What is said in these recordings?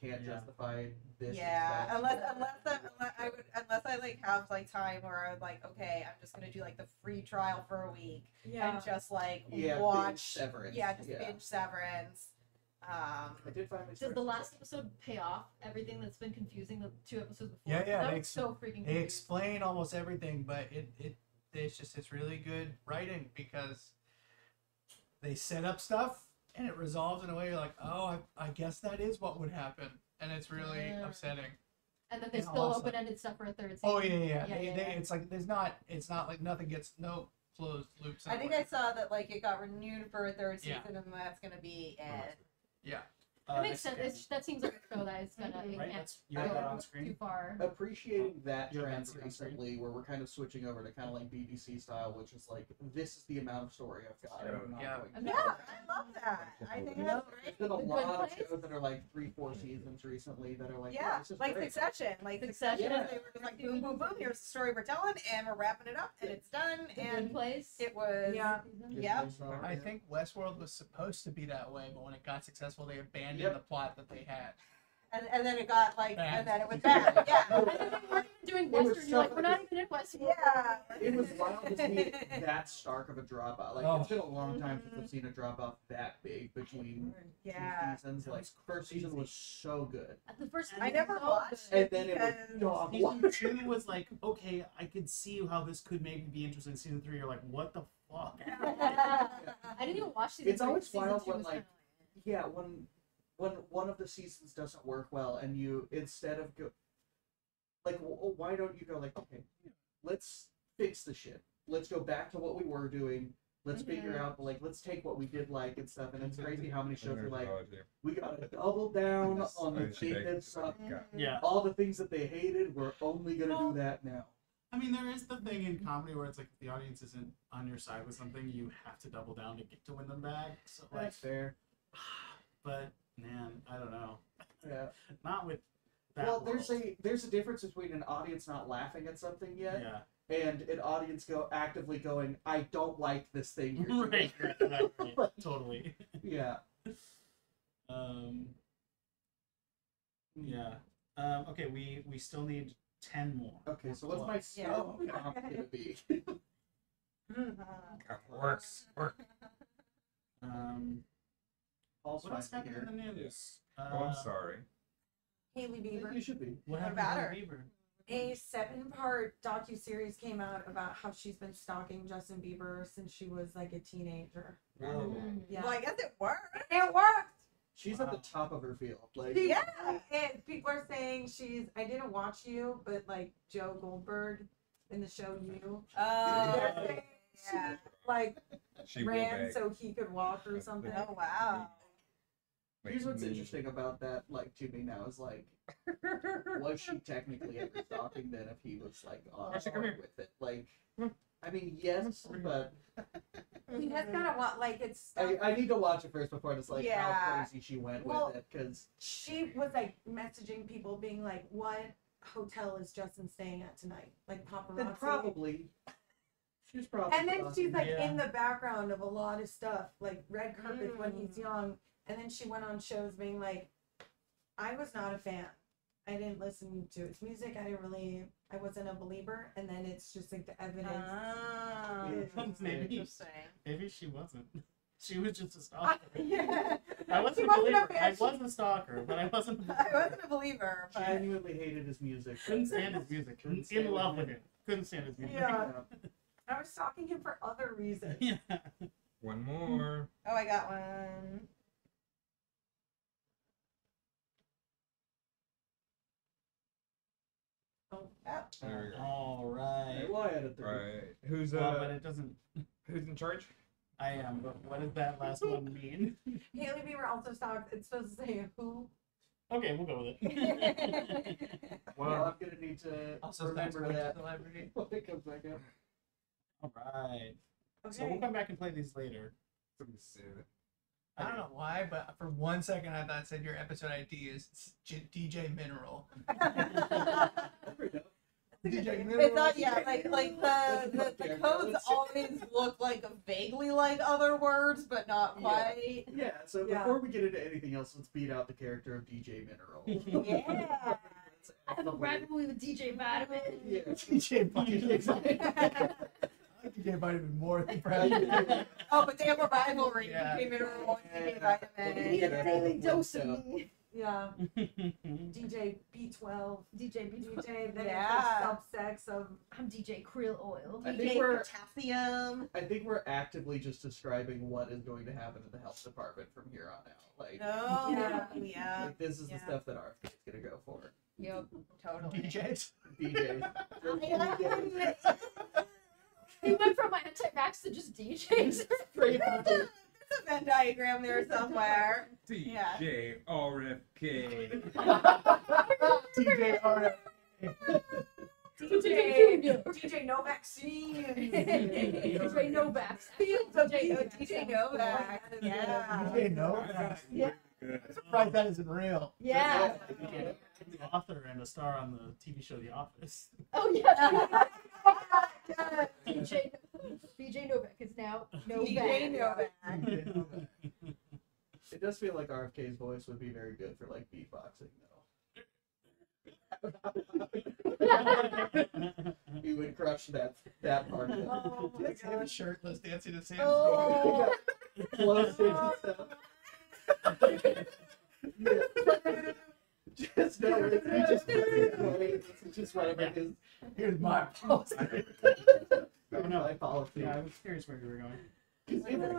can't justify this. Yeah, expense. unless I like have like time where I'm like, okay, I'm just gonna do like the free trial for a week Yeah. and just like binge watch Severance. Yeah, just binge Severance. I did finally Does start the last episode pay off everything that's been confusing the 2 episodes before? Yeah, That was so freaking they confusing. explain almost everything, but it's really good writing because they set up stuff and it resolves in a way you're like, oh, I guess that is what would happen, and it's really upsetting. And then they and still awesome. open-ended stuff for a third season. Oh yeah. It's like it's not like nothing gets no closed loops. I think I saw that like it got renewed for a third season, Yeah. and that's gonna be it. Yeah. It makes sense. That seems like a show that is gonna Right, can't you have that on go screen. too far. Appreciating that You have trend that screen. recently, where we're kind of switching over to kind of like BBC style, which is like, this is the amount of story I've got. and I'm not Yeah. going Yeah, to- I love that. I think Yeah. that's There's great. been a The lot Good of Place? shows that are like 3-4 seasons recently that are like, Yeah, this is like great. Succession. Like Succession. Succession, they were just like boom, boom, boom. Here's the story we're telling, and we're wrapping it up, and it's done. The And Good Place. it was Yeah. Yep. I think Westworld was supposed to be that way, but when it got successful, they abandoned Yep. the plot that they had. And then it got like, Bad. and then it was bad. Yeah. And then they weren't even doing It was Western. You're like, so- we're not even in Western. Yeah. It was wild to see that stark of a drop off. Like, Oh. it's been a long time since I've seen a drop off that big between Yeah. two seasons. Like, first season was so good. The first I never so watched good. And then it was because- dog Season water. 2 was like, okay, I could see how this could maybe be interesting. Season 3, you're like, what the fuck? I didn't even watch season It's three. always Season wild two when, was like, kinda Yeah, when one of the seasons doesn't work well, and you, instead of go, like, why don't you go like, okay, let's fix the shit. Let's go back to what we were doing. Let's figure out, like, let's take what we did like and stuff. And it's crazy how many shows are like, we gotta double down on the thing that sucked. Yeah. All the things that they hated, we're only gonna do that now. I mean, there is the thing in comedy where it's like, if the audience isn't on your side with something, you have to double down to get to win them back. So, like, That's fair. but, man, I don't know. Yeah. Not with that Well, world. there's a difference between an audience not laughing at something yet Yeah. and an audience actively going, I don't like this thing you're doing. Right. Totally. Yeah. Yeah. Okay, we still need 10 more. Okay, so what's my Yeah. snow comp gonna be? Work. Paul's What else fine happened in here. the news? Oh, I'm sorry. Haley Bieber. You should be. What What happened about to her? Bieber? A 7-part docuseries came out about how she's been stalking Justin Bieber since she was like a teenager. Oh. Yeah. Well, I guess it worked. It worked! She's at the top of her field. Like, Yeah. And people are saying I didn't watch You, but like Joe Goldberg in the show You. Oh. They're Yeah. like She will ran beg. so he could walk or something. Oh wow. here's what's Me. interesting about that, like, to me now is, like, was she technically ever stalking then if he was, like, on Marcia, come board here. with it? Like, I mean, yes, but You just gotta watch, like, it's stuff. I need to watch it first before it's like Yeah. how crazy she went Well, with it, because She was like messaging people, being like, "What hotel is Justin staying at tonight?" Like paparazzi. then probably she's probably And then she's like Yeah. in the background of a lot of stuff, like red carpet when he's young. And then she went on shows being like, "I was not a fan. I didn't listen to his music. I wasn't a believer." And then it's just like the evidence. Oh. Maybe. Interesting. Maybe she wasn't. She was just a stalker. Yeah. I wasn't She a wasn't a believer. fan. I was a stalker, but I wasn't. A I believer. wasn't a believer, but genuinely hated his music. Couldn't stand his music. Couldn't In stand love with with it. Couldn't stand his music. Yeah. I was stalking him for other reasons. Yeah. One more. oh, I got one. Oh. There we go. All Hey, right. well, I edit the Right. Who's Well, but it doesn't. who's in charge? I am. But what does that last one mean? Haley Bieber also stalked. It's supposed to say who. Okay, we'll go with it. Well, I'm gonna need to Also, remember that's that celebrity. when it comes back up. All right. So Okay. we'll come back and play these later. Let me see it. I don't know why, but for 1 second I thought it said your episode ID is DJ Mineral. There we go. DJ It's not, Minerals. yeah, like the codes always look like vaguely like other words, but not Yeah. quite. Yeah, so Yeah. before we get into anything else, let's beat out the character of DJ Mineral. Yeah. Let's I have a actively- rivalry with DJ Vitamin. Yeah. DJ Vitamin. I like DJ Vitamin more than Brad. Oh, but they have a rivalry. Yeah. DJ Mineral and DJ Yeah. Vitamin. You need a daily dose of me. Yeah. DJ B12. DJ DJ, then Yeah. it's like subsects of. I'm DJ Krill Oil. I think DJ we're- Potassium. I think we're actively just describing what is going to happen in the health department from here on out. Like, Oh, Yeah. yeah. like this is Yeah. the stuff that RFK is going to go for. Yep, totally. DJs. DJ. He went from anti-vax to just DJs. Straight There's a Venn diagram there somewhere. Yeah. DJ RFK. DJ RF. DJ No Vaccine. DJ no vax. DJ Novak. Yeah. DJ No. Yeah. I'm surprised that isn't real. Yeah. The author and a star on the TV show The Office. Oh yeah. DJ Novak is now DJ Novak. Novak. It does feel like RFK's voice would be very good for like beatboxing though. He would crush that part of it. Oh my Let's have a god. shirtless dancing to Sam's. Oh. Close stage and stuff. Just no, it's just whatever it is. Here's my pulse. Oh, no. My policy. Yeah, I was curious where you were going.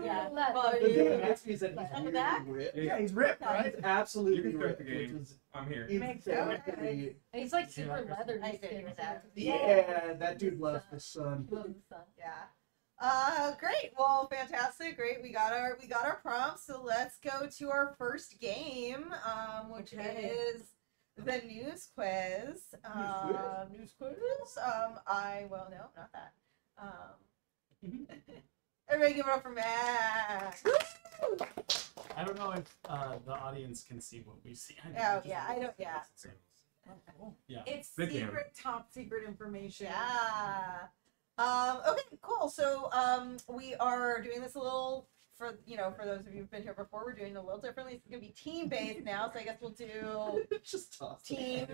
Yeah. Well, The thing yeah. that gets me is that he's Under really that? ripped. Yeah, he's ripped, right? He's absolutely You can start ripped, the game. which is I'm here. Makes insanely. And he's like super leather. I did hear that. Yeah, that dude loves the sun. Love the sun. Yeah. Great. Well, fantastic. Great. We got our prompts. So let's go to our first game, which Okay. is the news quiz. News quiz. Well, no, not that. Everybody give it up for Max. I don't know if the audience can see what we see. Oh, yeah, I don't- yeah. Yeah. It's Big secret, camera. top secret information. Yeah. Okay, cool. So we are doing this a little for those of you who've been here before, we're doing it a little differently. It's gonna be team based now, so I guess we'll do Just toss it. team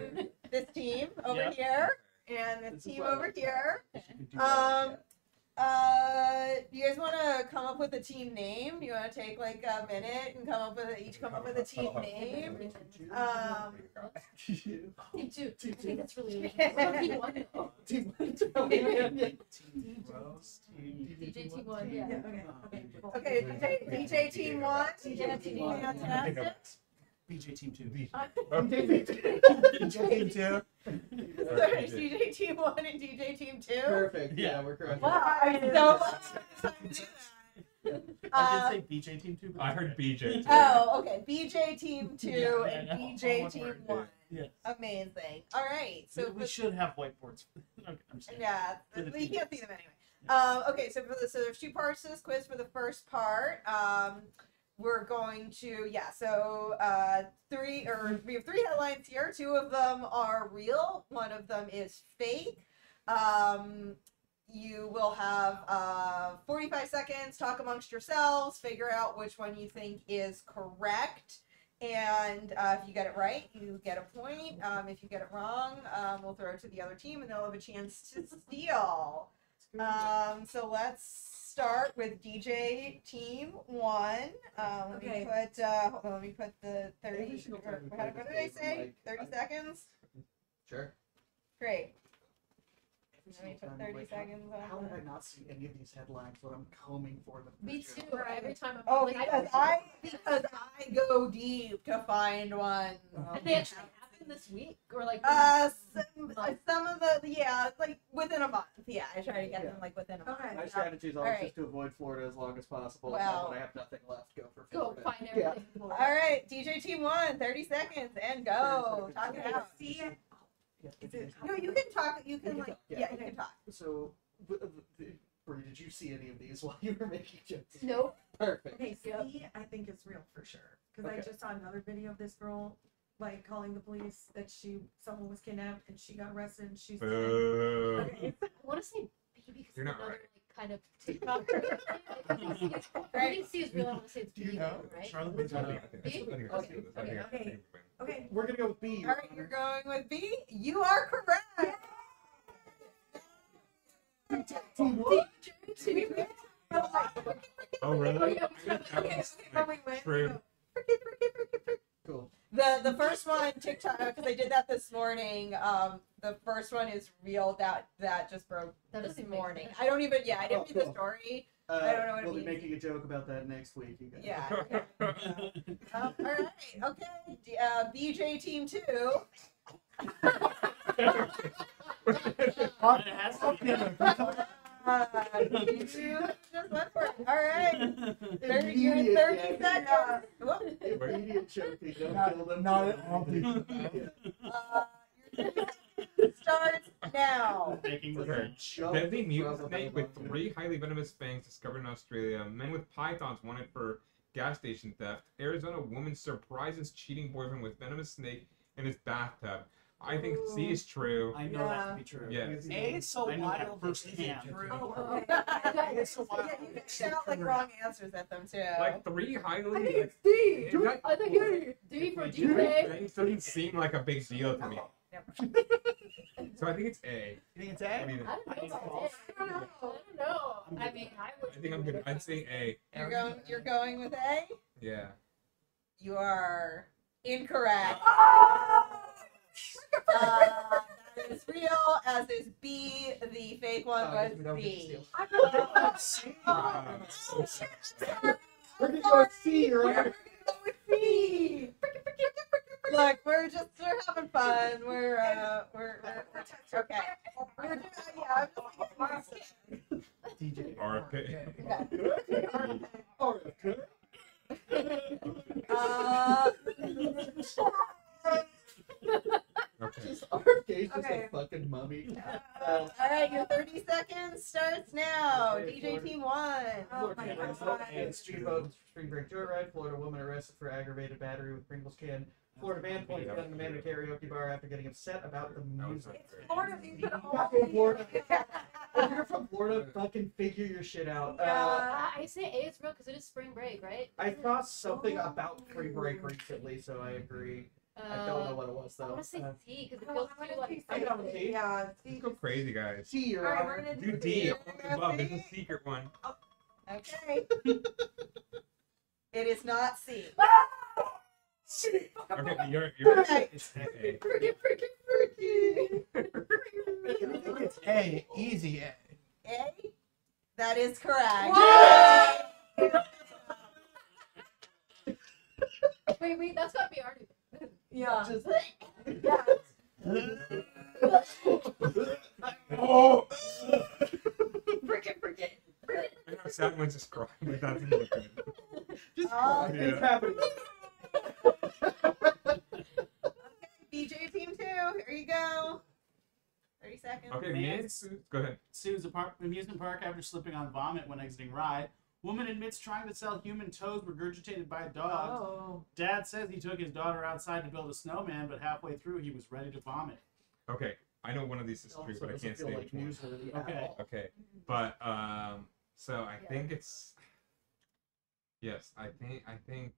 this team over Yeah. here and this This is team what I over like. here. You can do that, Do you guys want to come up with a team name? Do you want to take like a minute and come up with a team name? Team two. Team I think that's really Yeah. Team one. Team DJ Team one. Yeah. Yeah, okay, cool. Okay, DJ team one. DJ team one. Fantastic. BJ Team 2. DJ Team 2. There's DJ team one and DJ team two. Perfect. Yeah, Yeah. we're correct. Wow, I'm so I did say BJ Team 2. But I heard BJ. Oh, okay. BJ team two Yeah, and I know. DJ One team word. one. Yeah. Amazing. All right. So we should have whiteboards. Okay, I'm just kidding. yeah, For the you team. can't see them anyway. Okay, so there's two parts to this quiz. For the first part, we're going to we have three headlines here. Two of them are real. One of them is fake. You will have 45 seconds. Talk amongst yourselves. Figure out which one you think is correct. And if you get it right, you get a point. If you get it wrong, we'll throw it to the other team, and they'll have a chance to steal. So let's start with DJ Team 1. Let me Okay. put hold on, let me put the 30. we should go Or, back and what play did this I game say? from, 30 seconds. Sure. Great. Every Let me single put time I'm 30 like, seconds on How did that. I not see any of these headlines when I'm combing for them? Me too. Every time I'm Oh, like, because I go deep to find one. And they actually happen this week or like. Some of the like within a month. Yeah, I try to get them like within a month. Okay. My strategy is always Alright. just to avoid Florida as long as possible. Well- and when I have nothing left, go for Go Florida. find Yeah. everything. for it. All right, DJ Team 1, 30 seconds and go. Talk it Okay, out. see, Yeah, Is it- No, you can talk. You can can like talk, yeah. yeah, you can talk. So, Brie, did you see any of these while you were making jokes? Nope. Perfect. okay, see, I think it's real for sure. Because I Okay. just saw another video of this girl like calling the police that someone was kidnapped and she got arrested and she's Boo. okay. I want to say B because You're it's not another right. like kind of TikTok. I think C is real. I want to say it's Do B, you know? right? Charlotte I think Got I it. think I think I see this. I think I think we win. Okay. We're gonna go with B. All right, you're going with B. You are correct. Oh really? Oh, yeah, That was, like, true. Cool. The first one TikTok because I did that this morning. The first one is real. That just broke That this doesn't make morning. sense. I don't even. Yeah, I didn't Oh, read the cool. story. I don't know what it We'll be means. making a joke about that next week, you guys. Yeah. All right. Okay. BJ team 2. It has to be a- You just went for it. All right. You're Immediate 30 joking. seconds. Whoop. Immediate choking. Don't Not- kill them. not too. at all, dude. Your 30 seconds starts now. Making the Okay. Jump Deadly mutant from snake above. with 3 highly venomous fangs discovered in Australia. Men with pythons wanted for gas station theft. Arizona woman surprises cheating boyfriend with venomous snake in his bathtub. I think C is true. I know that to be true. Yeah. A, it's so wild firsthand. Oh, okay. It's so wild. Yeah, you can shout like wrong answers at them too. Like 3 highly. I think like, it's D. is that- I think it's D for Dude, DJ. fangs doesn't seem like a big deal to me. Never. So I think it's A. You think it's What do A? you think? I don't know about it. I don't know. I don't know. I mean, I would. I think I'm good. I'd say A. You're going with A? Yeah. You are incorrect. That is real, as is B. The fake one was we don't get to B. steal. So sad. We're gonna go with C, We're right? gonna go with B. Look, we're having fun. We're okay. We're doing, yeah, I'm just DJ. RFK. Okay. Just RFK's just Okay. a fucking mummy. all right, your 30 seconds starts now. Okay, DJ Florida. team 1. Oh my God. Speedboat, spring break joyride. Florida woman arrested for aggravated battery with Pringles can. Florida man points gun at the man at a karaoke bar after getting upset about the That was music. unfair. Florida, these could all Fucking be. Florida. If you're from Florida, fucking figure your shit out. I say A is real because it is spring break, right? I saw something about free break recently, so I agree. I don't know what it was I though. want to say C because it Oh, feels I'm too gonna like. keep I saying got C. Yeah, Let's C. go crazy, guys. See, Your All right, Honor. we're gonna Do D. Above. There's a secret one. Okay. It is not C. Okay, you're Okay. It's A. Freaky. I think it's A. Easy A. A? That is correct. Wait, that's gotta be Artie. Yeah. Just Yeah. Oh! Freaking. I know someone's just crying, but that's really good. just Oh, yeah. it's happening. BJ team 2, here you go. 30 seconds. Okay, Man. minutes. Go ahead. Sues amusement park after slipping on vomit when exiting ride. Woman admits trying to sell human toes regurgitated by dogs. Oh. Dad says he took his daughter outside to build a snowman, but halfway through he was ready to vomit. Okay, I know one of these is true, Also but I doesn't can't feel say like which one. newsworthy at Okay. all. Okay, but so I Yeah. think it's yes. I think.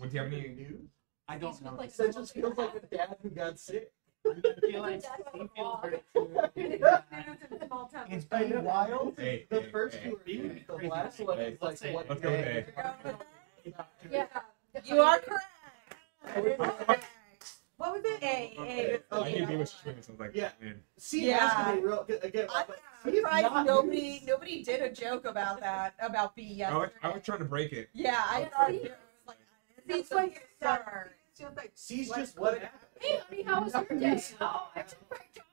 Would you have any? news? I don't know. Like- That just feels like a dad who got sick. I feel like That's he a feels lot. very Small town. It's I know. wild. A, The A, first A. two are B would news. be The crazy. last one is Let's like say what Let's go with day. A. You're going with A? Yeah. You are correct. What was it? A. I knew B was true, so I was like, Yeah. man. C Yeah. has to be real. Again, I'm C is surprised not nobody news. did a joke about that, about B yesterday. I was trying to break it. Yeah, I Yeah, thought see? it was like, It's a like start. Feels like C's what just what could happened. Hey, honey, how was your day? Oh, I took my daughter.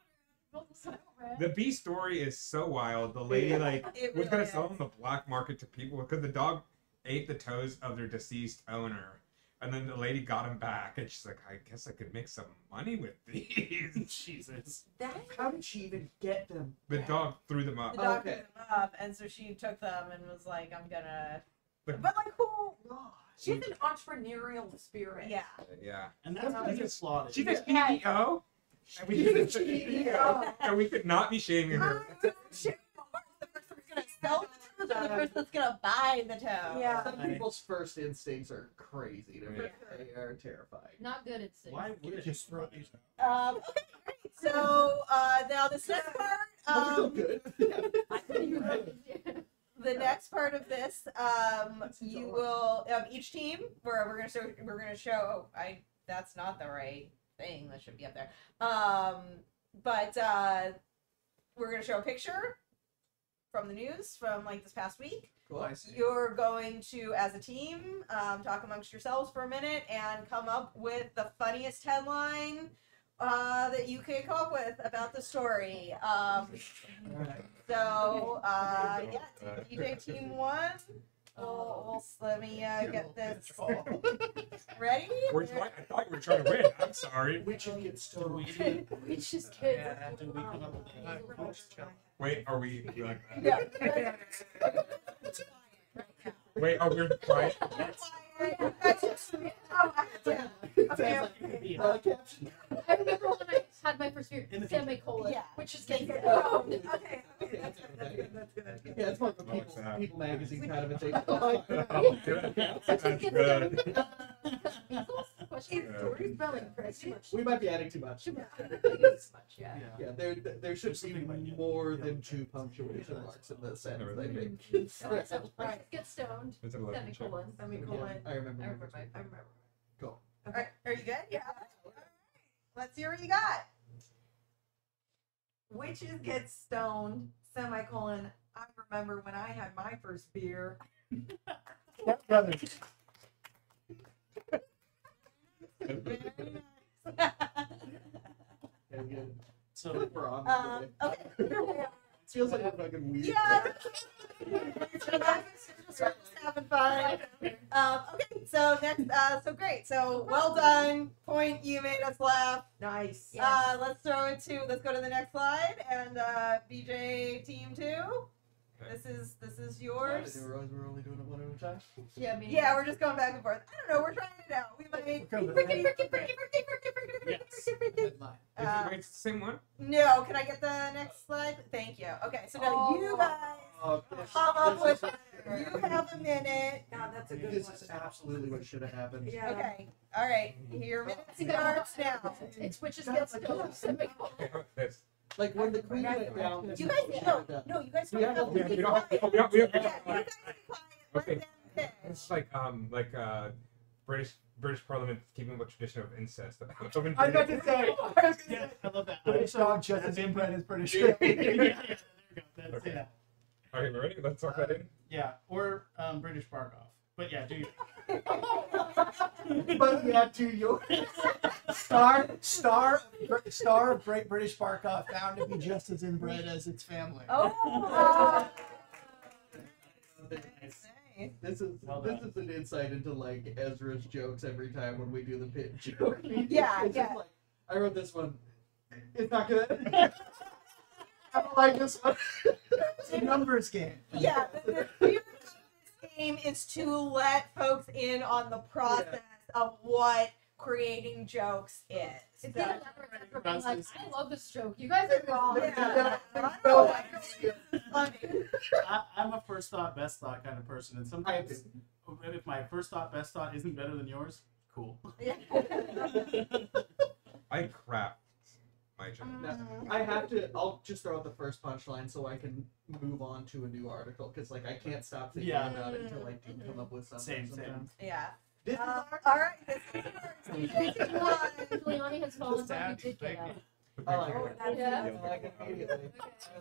Built a snowman. The B story is so wild. The lady like It was really gonna is. sell them the black market to people because the dog ate the toes of their deceased owner. And then the lady got him back, and she's like, I guess I could make some money with these. Jesus. that. How did she even get them? The dog threw them up. The dog Okay. picked them up, and so she took them and was like, I'm gonna But like who? She's an entrepreneurial spirit. Yeah. Yeah. And that's just flawed. She's a CEO. And we She's a could- CEO. and we could not be shaming her. The person that's gonna sell the toes or the person that's gonna buy the toe. Yeah. Some people's first instincts are crazy. Yeah. They are terrifying. Not good at singing. Why would it? Just throw these Okay, great. So now this next part, Still good. the next part of this, you will each team where we're gonna show. That's not the right thing. That should be up there. But we're gonna show a picture from the news from like this past week. Cool. You're going to, as a team, talk amongst yourselves for a minute and come up with the funniest headline that you can come up with about the story. So, yeah, DJ Team 1. Let me get this ready. I thought we were trying to win. I'm sorry. We should get stoned. We just kids. Did we come up with Wait, are we like that? Yeah. Wait, oh, we're quiet. Okay. I remember when I had my first year, In the semicolon, Yeah. which is getting Oh, okay. That's good. Yeah, it's more of a Oh, it's that. people magazine kind of a thing. Oh, good. That's good. Question. Stories about like crazy. We might be adding too much. Yeah. Yeah. Yeah, there should be Something like that. more than 2 punctuation marks in this sentence. I think. Right. Get stoned. It's a little check. Semicolon. Semicolon. I remember. I remember. I remember. Cool. Are you good? Yeah. Let's see what you got. Witches get stoned, semicolon. I remember when I had my first beer. brothers. Yeah, good. So We're on. Okay. Feels like we're fucking weird. Yeah. Just having fun. Okay, so next, so great. So well done. Point, you made us laugh. Nice. Let's go to the next slide. And BJ Team 2. This is I yours. didn't realize we were only doing it one at a time. Yeah, me. Yeah, we're just going back and forth. I don't know. We're trying it out. We might. It's the same one? No, can I get the next slide? Thank you. Okay, so now you guys come up with. You have a minute. God, that's a good This one. is absolutely what should have happened. Yeah. Okay. All right. Your minute starts now. It's witches get stoned. Semicolon. Okay, this. Like when the queen went down. You guys no. You guys We don't have have a- to be we don't have- quiet. we don't- we don't- Yeah, you guys be quiet. Let Okay. them finish. It's like British Parliament keeping up a tradition of incest. I was about to say. yeah, I love that. British Also, dog just that's as inbred as British. yeah, there you go. That's Okay. it. Okay, we ready? Let's talk that in. Yeah, or British Bark Off. But yeah, do you? But yeah, do yours. Star of Great British Bark Off found to be just as inbred as its family. Oh. Nice. This is Well this done. is an insight into like Ezra's jokes every time when we do the pit joke. Yeah, It's yeah. just like, I wrote this one. It's not good. I don't like this one. It's a numbers game. Yeah. The theory of this game is to let folks in on the process of what creating jokes is. It's So- even for being like, I love this joke. You guys are wrong. Yeah. I'm a first thought, best thought kind of person, and sometimes if my first thought, best thought isn't better than yours, cool. I craft my joke. Now, I have to. I'll just throw out the first punchline so I can move on to a new article because like I can't stop thinking Yeah. about it until I do come up with something. Same. sometimes. Yeah. This is All right. This is yours. Giuliani has fallen, Just but he add, did get thank out. I like Oh, it. that's Yeah. I like it immediately.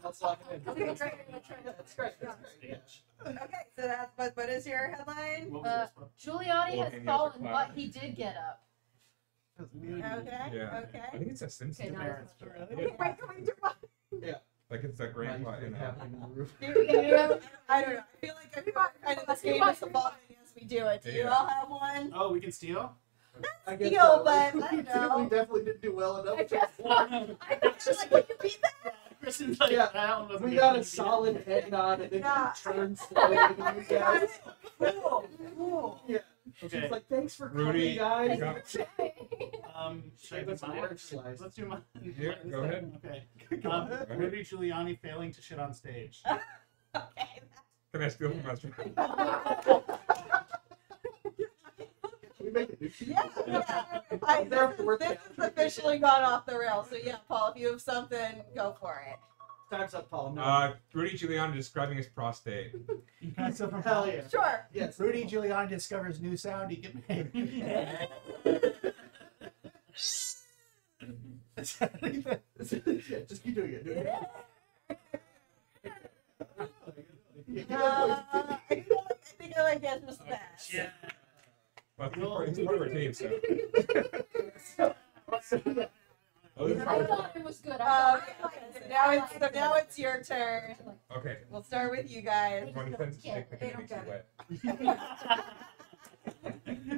Let's lock it in. Okay, That's great, great. great. That's great. That's great. Yeah. Okay, so that's what is your headline? What was yours, Bob? Giuliani Well, has and the other fallen, cloud. but he did get up. Okay. Yeah. I Okay. think it's a Simpsons. Okay, now Parents. it's Okay, wait, can we do one? Like it's that grandpa Nice in thing happening in the roof. I don't know. I feel like everybody kind of this game is evolving as we do it. Do you Yeah. all have one? Oh, we can steal? I guess Steal, so. but I We don't know. definitely didn't do well enough. I guess not. I just like you beat that. Kristen's like, Yeah, that one wasn't We good. got a solid head nod and then Yeah. he turned slowly to you guys. Cool. Yeah. Okay. She's like, thanks for Rudy, coming, guys. you got- Should I Give do us a mine? word slice. Let's do mine. Yeah, go ahead. Okay. Go ahead. Rudy Giuliani failing to shit on stage. Okay. Can I steal from Master? We make it. Yeah. This has officially gone off the rails. So yeah, Paul, if you have something, go for it. Time's up, Paul. No. Rudy Giuliani describing his prostate. That's so from Hell yeah. Sure. Yes. Rudy Giuliani discovers new sound. He can make. Yeah, just keep doing it. Do it. I think I like Ezra's best. Yeah. Well, it's part of our team, so. Oh, this is I part of- thought it was good. I Okay, thought so now it's your turn. Okay. We'll start with you guys. 20 cents to take the They don't makes you get wet.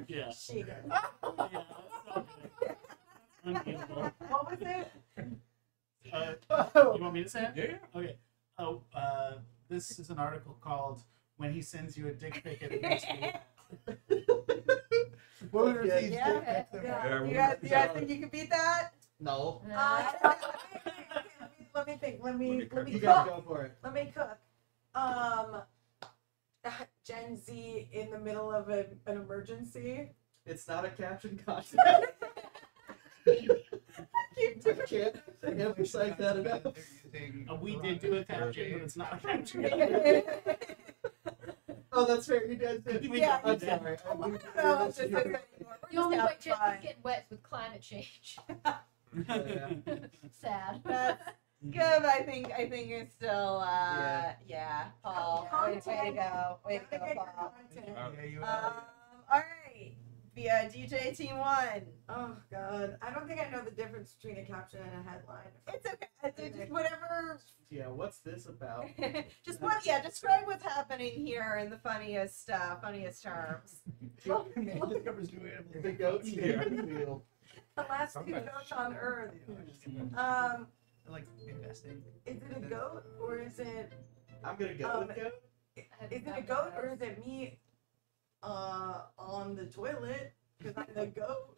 Yeah. She. Unbelievable. What was it? You want me to say it? Yeah. Okay. Oh, this is an article called "When He Sends You a Dick Pic It Makes Me Laugh." Women receive Yeah. dick pics. They're Yeah. fine. You guys think you can beat that? No. Let me think. Let me me You cook. guys go for it. Let me cook. Gen Z in the middle of an emergency. It's not a caption contest. Keep I can't emphasize that enough. We did do a caption, but it's not a caption. Oh, that's fair. You guys did. Yeah. I'm sorry. No, it's just like that. The only way Just Jen fine. is getting wet is with climate change. Yeah. Sad. That's good. I think it's still yeah. Paul, way to go, Gotta get your Paul. content. Yeah, you All right, via DJ Team 1. Oh God, I don't think I know the difference between a caption and a headline. It's okay. It's just whatever. Yeah, what's this about? Just what? Yeah. Describe what's happening here in the funniest terms. Man discovers new animals. The goats Yeah. in the field. The last two Sometimes. goats on Earth. I like investing. Is it a goat or is it I'm gonna go with goat. is it a goat or is it me on the toilet? Because I'm the goat.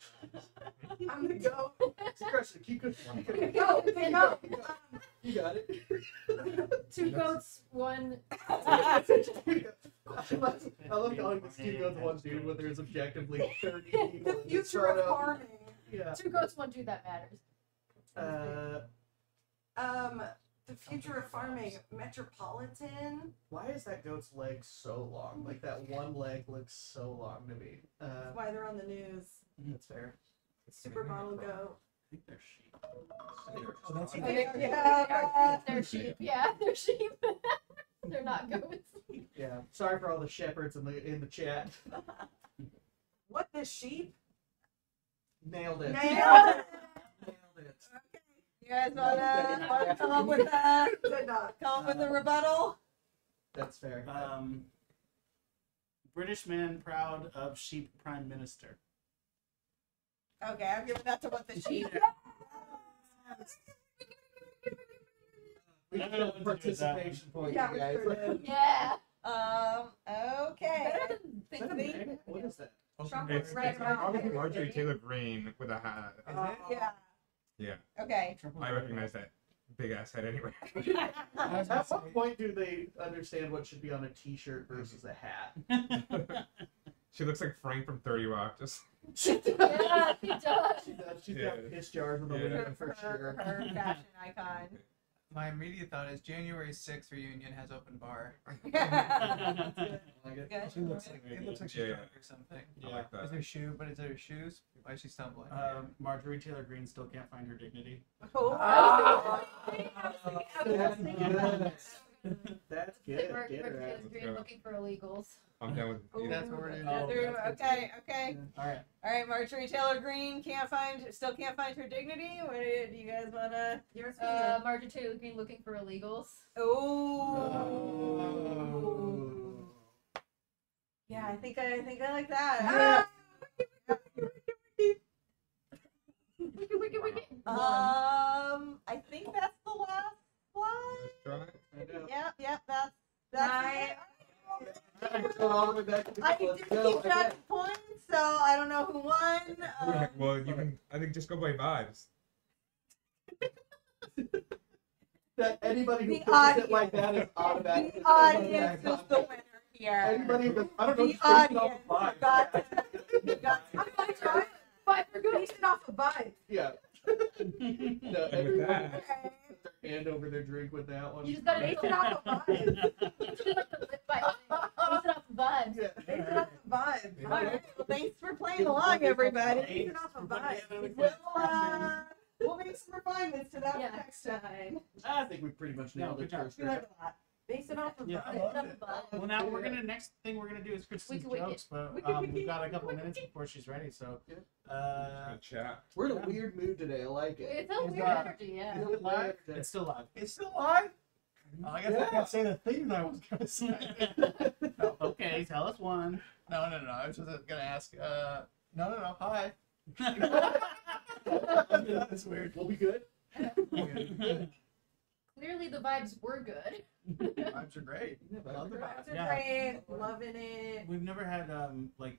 I'm the goat. Crush it. Keep going. Go, go. You got it. Two goats, one. I love calling this two goats one dude when there's objectively 30 people The in this future of photo. farming. Yeah. Two goats, one dude that matters. The future of farming, metropolitan. Why is that goat's leg so long? Like that one leg looks so long to me. That's why they're on the news. That's fair. Supermodel goat. I think they're sheep. Oh, that's They're sheep. Yeah, they're sheep. They're not goats. Yeah. Sorry for all the shepherds in the chat. What the sheep? Nailed it. Nailed it. Nailed it. You guys wanna come up with Did not. a rebuttal? That's fair. British man proud of sheep prime minister. Okay, I'm giving that to what the sheep. We got a participation point, Yeah, you we guys. sure did. Yeah. Okay. Better than Is that a thinking. magnet? What is that? Trump It's, was right it's about obviously it. Marjorie Taylor Greene with a hat. Yeah. Yeah, Okay. I recognize that big ass head anyway. At what point do they understand what should be on a T-shirt versus a hat? She looks like Frank from 30 Rock. Just She does. Yeah, he does. She does. She's Yeah. got piss jars in the Yeah. window for sure. Her fashion icon. My immediate thought is January 6th reunion has open bar. Like it. Good. She looks like it looks like she's Yeah, yeah. drunk or something. I like that. Is there shoe? But is there shoes? Why is she stumbling? Marjorie Taylor Greene still can't find her dignity. Oh. That's good. That's good. Mark Get her Taylor ass. Green looking for illegals. I'm down with either. That's what we're doing. Oh, Okay. Okay. All right. All right. Marjorie Taylor Greene still can't find her dignity. What do you guys wanna? Yours Marjorie Taylor Green looking for illegals. Oh. Yeah, I think I like that. Yeah. I think that's the last one. Let's try it. Yep, that's My- it. Going all the way back to the I let's didn't go keep track again. of points, so I don't know who won. Well, you can. I think just go by vibes. That anybody who The pitches it like audience. that is automatically. The audience is the winner here. Anybody who, I don't know, The just based it off audience of vibes. got to I'm gonna try it. But we're good. Base it off of vibe. Yeah. No, And with everyone that, put their hand over their drink with that one. You just gotta Base it off of vibe. You just have to live by it. Base it off the vibes. Yeah. Base it off of vibe. All right. Well, thanks for playing along, everybody. Base it off of vibe. We'll make some refinements to that Yeah. for next time. I think we pretty much nailed No, it good job. first. We learned a lot. Base it off of Yeah. vibe. Base it off the vibes. Well, now next thing we're gonna do is Kristen's Wiki, wiki. jokes, but Wiki, wiki. we've got a couple of minutes before she's ready. So, gonna chat. We're in a weird mood today. I like it. It's a Is weird that- energy, yeah. Weird live? today. It's still live. It's still live? Oh, I guess I can't say the thing that I was gonna say. No, okay, tell us one. No. I was just gonna ask. No. Hi. That's weird. We'll be good. Clearly the vibes were good. Vibes are great. Love the Vibes are Yeah. great. Loving it. We've never had like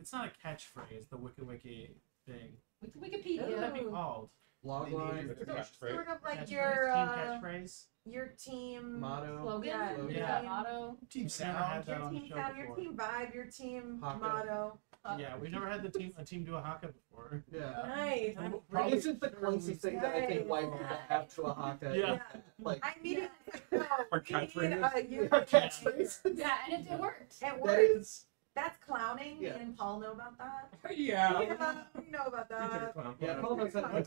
it's not a catchphrase, the wiki thing. Wikipedia. What would that be Ooh. called? Logline. It's a So, catchphrase. sort of like Catchphrase, your team catchphrase. your team Motto. Slogan. Yeah. Yeah. Motto. Team We've never sound. had that your on the team show sound, your before. team vibe, your team Haka. motto. Yeah, we've never had a team do a haka before. Yeah. Nice. Probably it's just the closest thing that I think white people have to a haka. Yeah. Like I immediately no, Our we need catchphrases. you. our catchphrase. Yeah, and it worked. It That works. is. That's clowning. Yeah. Me and Paul know about that. Yeah. We know about We did that. clown Yeah, class. Paul knows that Clown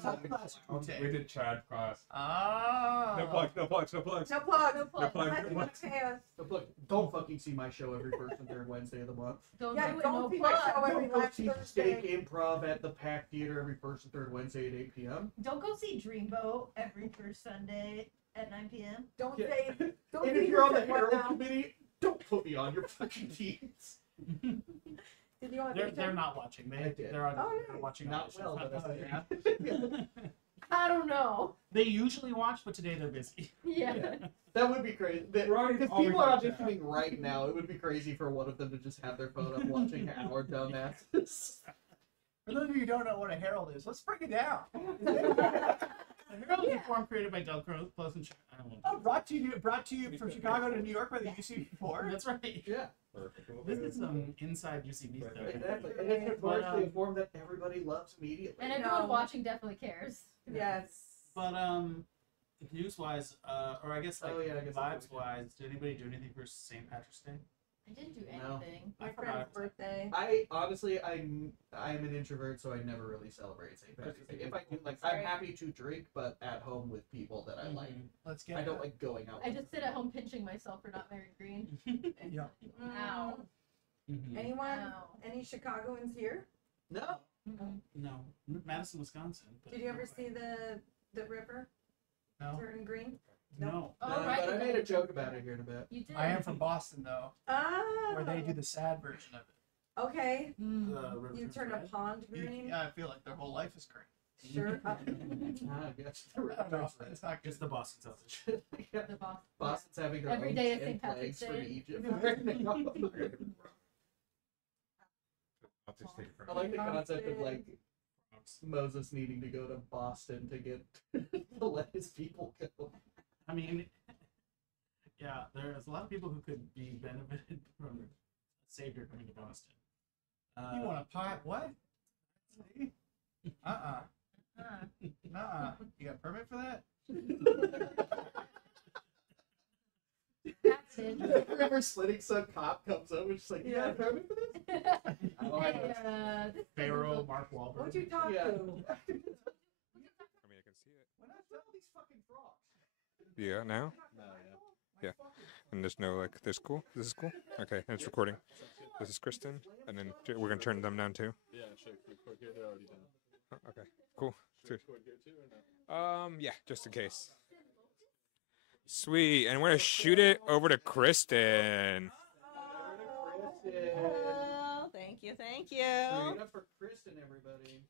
one time. We did Chad class. Ah. No plugs, no plugs, no plugs. No plug. No plug. plug. Unless you want to pay us. So look, don't fucking see my show every first and third Wednesday of the month. Don't Yeah, do it, don't no see my plug. show every Don't go last see Thursday. Steak Improv at the Pack Theater every first and third Wednesday at 8 p.m. Don't go see Dreamboat every first Sunday at 9 p.m. Don't Yeah. say. Don't And say if you're on the what Herald now. Committee, don't put me on your fucking teams. Did you want to They're not watching. I did. They're Oh, they're nice. watching Not auditions, well, not but necessarily. I don't know. They usually watch, but today they're busy. Yeah. That would be crazy. Right, Because always people are like that. auditioning right now. It would be crazy for one of them to just have their phone up watching our dumbasses. For those of you who don't know what a herald is, let's break it down. The Herald is a form created by Del Close and I don't know. Oh, brought to you from Chicago to New York by the UC4. That's right. Yeah, Perfect. This is some inside UCB stuff. exactly. And it's notoriously a form that everybody loves immediately. And No. everyone watching definitely cares. Yes. But news-wise, or I guess like Oh, yeah, I guess that's what we vibes-wise, did anybody do anything for St. Patrick's Day? I didn't do No. anything. My I forgot. friend's birthday. I honestly, I'm an introvert, so I never really celebrate St. Patrick's Day. If I do, like, I'm Sorry. happy to drink, but at home with people that I like. Let's get I don't like going out. I just sit at home pinching myself for not wearing green. Yeah. Ow. Anyone? Ow. Any Chicagoans here? No. No, Madison, Wisconsin. but- Did you ever see the river No. turn green? No. Oh, No, right. but I made a joke about it here in a bit. You did. I am from Boston though, Ah. where they do the sad version of it. Okay. Mm. River You turns turn a red. pond green. Yeah, I feel like their whole life is green. Sure. Ah, I guess. I don't know. It's not good. Just the Boston Celtics. Yeah. The boss. Boston's having their Every own day is 10 St. Patrick's plagues for Day. Egypt. I'll just take it I from like the concept of like Moses needing to go to Boston to get to let his people go. I mean, yeah, there's a lot of people who could be benefited from a savior coming to Boston. You want a pot? What? Uh-uh. Nuh-uh. You got a permit for that? That's it. Remember Slitting Sun Cop comes over, she's like, yeah, permit for this? I don't have Hey, it. this Pharaoh, Mark Wahlberg. What'd you talk Yeah. to? I mean, I can see it. When I tell these fucking frogs. Yeah, now? Yeah. And there's no, like, this cool? This is cool? Okay, and it's recording. This is Kristen, and then we're going to turn them down too. Yeah, sure. Record here, they're already done. Oh, okay, cool. Sweet. Record here too or no? Yeah, just in case. Sweet, and we're going to shoot it over to Kristen. Oh, thank you, thank you. Give it up for Kristen, everybody.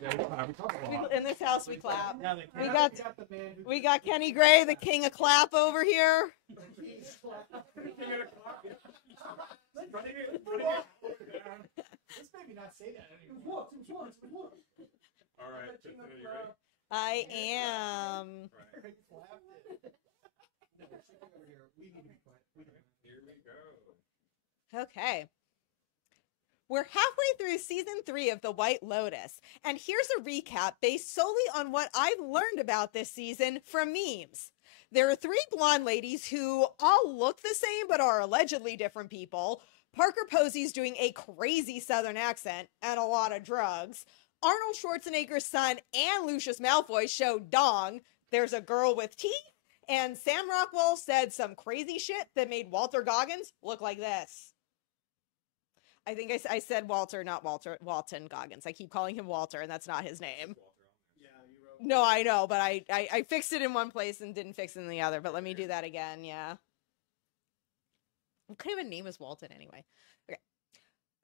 Yeah, we talk a lot. In this house, we clap. Now they We can't- got the man who we got Kenny Gray, the king of clap, over here. Let's maybe not say that anymore. All right, Justin, are you ready? I am. Here we go. Okay. We're halfway through season 3 of The White Lotus, and here's a recap based solely on what I've learned about this season from memes. There are 3 blonde ladies who all look the same but are allegedly different people. Parker Posey's doing a crazy southern accent and a lot of drugs. Arnold Schwarzenegger's son and Lucius Malfoy show dong. There's a girl with teeth. And Sam Rockwell said some crazy shit that made Walter Goggins look like this. I think I said Walter, not Walton Goggins. I keep calling him Walter, and that's not his name. Yeah, you wrote. No, I know, but I fixed it in one place and didn't fix it in the other. But let me do that again, yeah. What kind of a name is Walton anyway? Okay.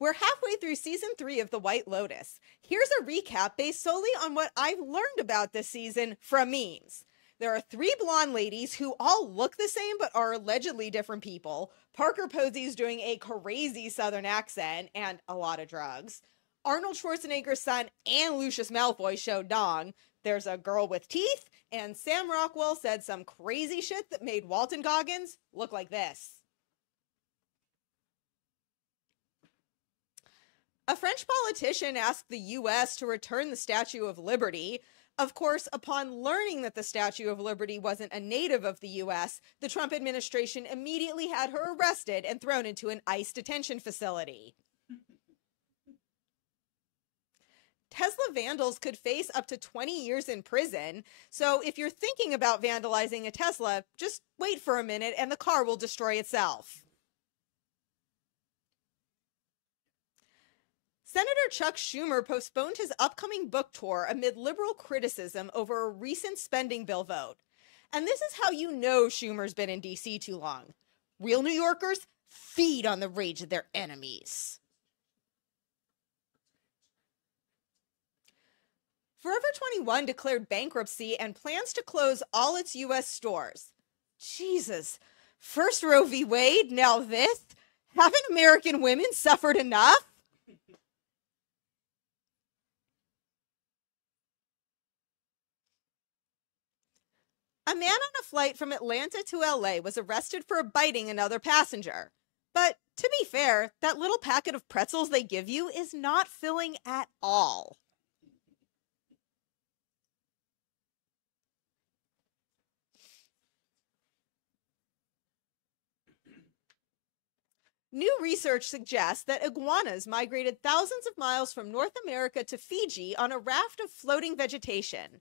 We're halfway through season 3 of The White Lotus. Here's a recap based solely on what I've learned about this season from memes. There are 3 blonde ladies who all look the same but are allegedly different people. Parker Posey's doing a crazy southern accent and a lot of drugs. Arnold Schwarzenegger's son and Lucius Malfoy show dong. There's a girl with teeth, and Sam Rockwell said some crazy shit that made Walton Goggins look like this. A French politician asked the U.S. to return the Statue of Liberty. Of course, upon learning that the Statue of Liberty wasn't a native of the U.S., the Trump administration immediately had her arrested and thrown into an ICE detention facility. Tesla vandals could face up to 20 years in prison, so if you're thinking about vandalizing a Tesla, just wait for a minute and the car will destroy itself. Senator Chuck Schumer postponed his upcoming book tour amid liberal criticism over a recent spending bill vote. And this is how you know Schumer's been in D.C. too long. Real New Yorkers feed on the rage of their enemies. Forever 21 declared bankruptcy and plans to close all its U.S. stores. Jesus, first Roe v. Wade, now this? Haven't American women suffered enough? A man on a flight from Atlanta to LA was arrested for biting another passenger. But to be fair, that little packet of pretzels they give you is not filling at all. New research suggests that iguanas migrated thousands of miles from North America to Fiji on a raft of floating vegetation.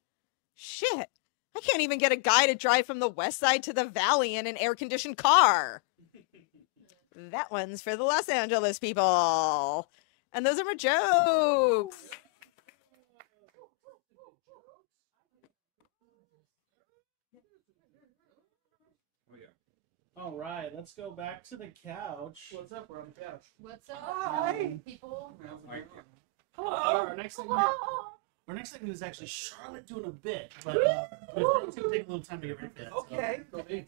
Shit, I can't even get a guided drive from the west side to the valley in an air-conditioned car. That one's for the Los Angeles people. And those are my jokes. Oh yeah. All right, let's go back to the couch. What's up? We're on the couch. What's up, Hi. people? Our next segment is actually Charlotte doing a bit, but it's gonna take a little time to get ready for that. Okay.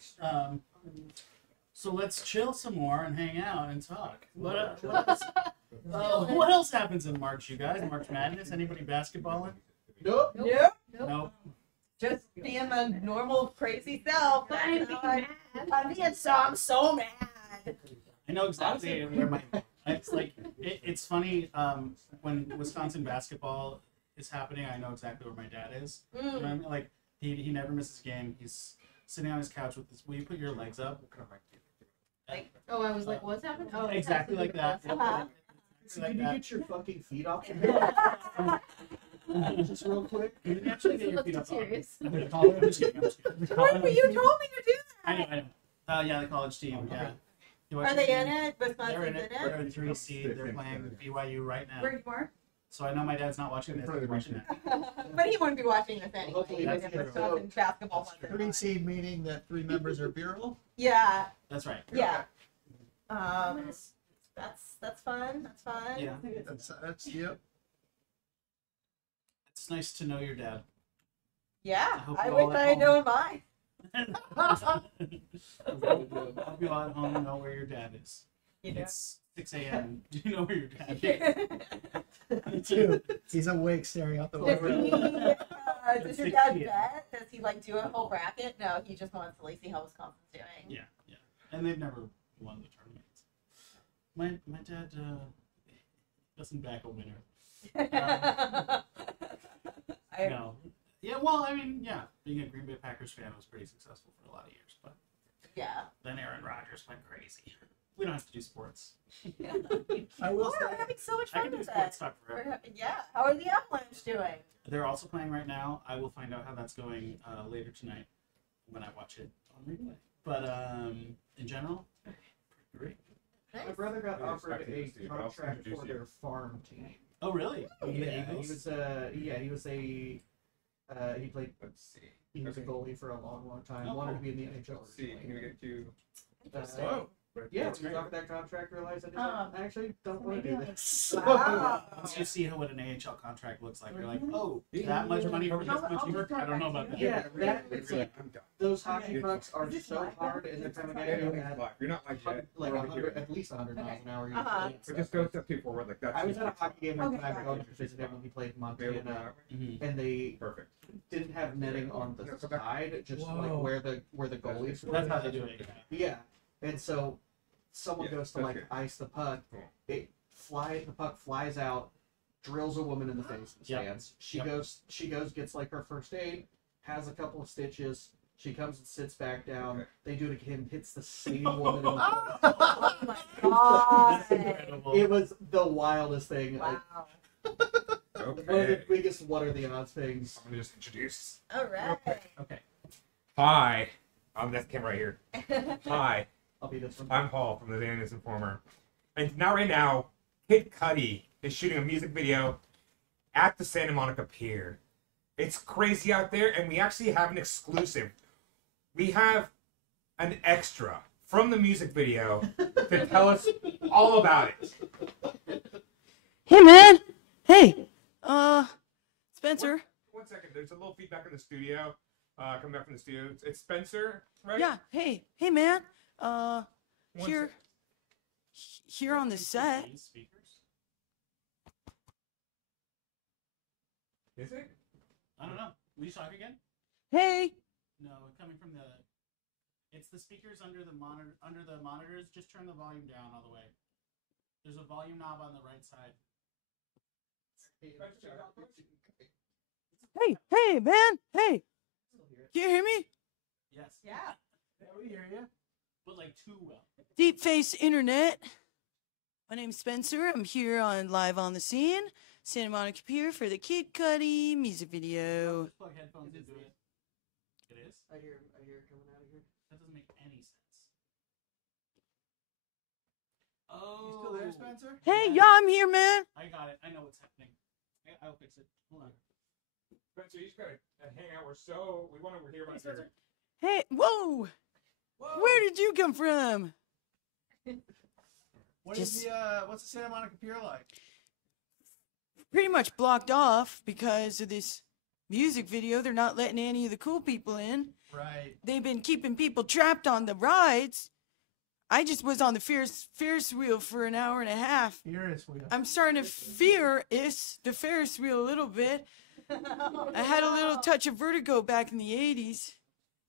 So let's chill some more and hang out and talk. What else happens in March, you guys? March Madness? Anybody basketballing? Nope. Nope. Just being my normal crazy self. I'm I'm so mad. I know exactly where my. It's like it's funny when Wisconsin basketball is happening. I know exactly where my dad is. You know what I mean? Like he never misses a game. He's sitting on his couch with this. Will you put your legs up? Oh, I was like, what's happening? Oh, Exactly like that. So Like can you that. get your fucking feet off the bed? Just real quick. You can actually get your Look feet up. serious. I'm just kidding. Remember, you told me to do I know. Yeah, the college team. Yeah. You watch Are the they in team? it? Wisconsin's They're in in it. it? They're in 3 seed. They're playing BYU right now. Where you are? So I know my dad's not watching this. He's watching that. But he wouldn't be watching this anyway. Hopefully even that's if true. Wisconsin basketball That's wasn't true. on. Seed meaning that 3 members are bureau. Yeah, That's right. yeah. That's fun. That's fun. Yeah. That's yep. It's nice to know your dad. Yeah, hope I you wish all at I had home- known mine. I hope you all at home know where your dad is. You know. It's 6 a.m. Do you know where your dad is? Me too. He's awake staring out the Does window. does your dad bet? Does he like do a whole bracket? No, he just wants to like see how Wisconsin's doing. Yeah, yeah. And they've never won the tournament. My dad doesn't back a winner. No. Yeah, well, I mean, yeah, being a Green Bay Packers fan was pretty successful for a lot of years, but Yeah. then Aaron Rodgers went crazy. We don't have to do sports. I will We're say, having so much I fun can do with sports that. talk forever. Yeah. How are the Avalanche doing? They're also playing right now. I will find out how that's going later tonight when I watch it on replay. But in general, great. My brother got Yeah, offered expected a to see, but I'll contract introduce for you. their farm team. Oh, really? Yeah, he Eagles? was he was a he played Let's see. he was a Okay. goalie for a long time. Oh, Wanted to cool. be in the NHL. Let's see. Can we get you? Whoa. Yeah, That's he was great. offered that contract. Realized I didn't. Um, I actually don't so want to maybe do like- this. Wow. Once you see what an AHL contract looks like, you're like, Mhm. oh, that much money for this I'll- much I'll work? just I don't know about that. Yeah, that it's Really, like I'm done. those hockey Okay. pucks are Is this so live hard, now? and they're Is coming this at Yeah, you no, it's at live. You're not like yet. like We're over 100, here. at least 100 miles Okay. an hour. Uh-huh. So just go step 2 forward like that. I was at a hockey game one Okay, time gotcha. going to visit him when he played in Montana, Mhm. and they Perfect. didn't have netting on the Yeah, so back- side, just like Whoa. where the goalies were. That's how they do it. Yeah, and so someone Yeah, goes to that's like good. ice the puck. Cool. The puck flies out, drills a woman in the face in the Yep. stands. She Yep. goes, gets like her first aid, has a couple of stitches. She comes and sits back down. Okay. They do it again, hits the same woman in the face. Oh my god. That's incredible. It was the wildest thing. Wow. One of the Okay. biggest what are the odds things. I'm gonna just introduce. All right. Okay. Hi. That's Kim right here. Hi. I'll be this one. I'm Paul from the Misinformer. And now, right now, Kid Cudi is shooting a music video at the Santa Monica Pier. It's crazy out there, and we actually have an exclusive. We have an extra from the music video to tell us all about it. Hey, man. Hey, Spencer. One second, there's a little feedback in the studio. Coming back from the studio. It's Spencer, right? Yeah. Hey, man. One Here, second. here on the set. These speakers? Is it? I don't know. Will you talk again? Hey. No, coming from the. It's the speakers under the monitors. Just turn the volume down all the way. There's a volume knob on the right side. Hey, man. Hey. Can you hear me? Yes. Yeah. Yeah, we hear you. But like too well. Deep Face Internet. My name's Spencer. I'm here on Live on the Scene, Santa Monica Pier for the Kid Cudi music video. Just plug headphones into it. It is? I hear it coming out of here. That doesn't make any sense. Oh. You still there, Spencer? Hey, yeah, I'm here, man. I got it. I know what's happening. I'll fix it. Hold on. Spencer, you just gotta hang out. We want to hear about your. Hey, whoa. Where did you come from? What Just- is what's the Santa Monica Pier like? Pretty much blocked off because of this music video. They're not letting any of the cool people in. Right. They've been keeping people trapped on the rides. I just was on the Ferris wheel for an hour and a half. Ferris wheel. I'm starting to fear the Ferris wheel a little bit. I had a little touch of vertigo back in the 80s.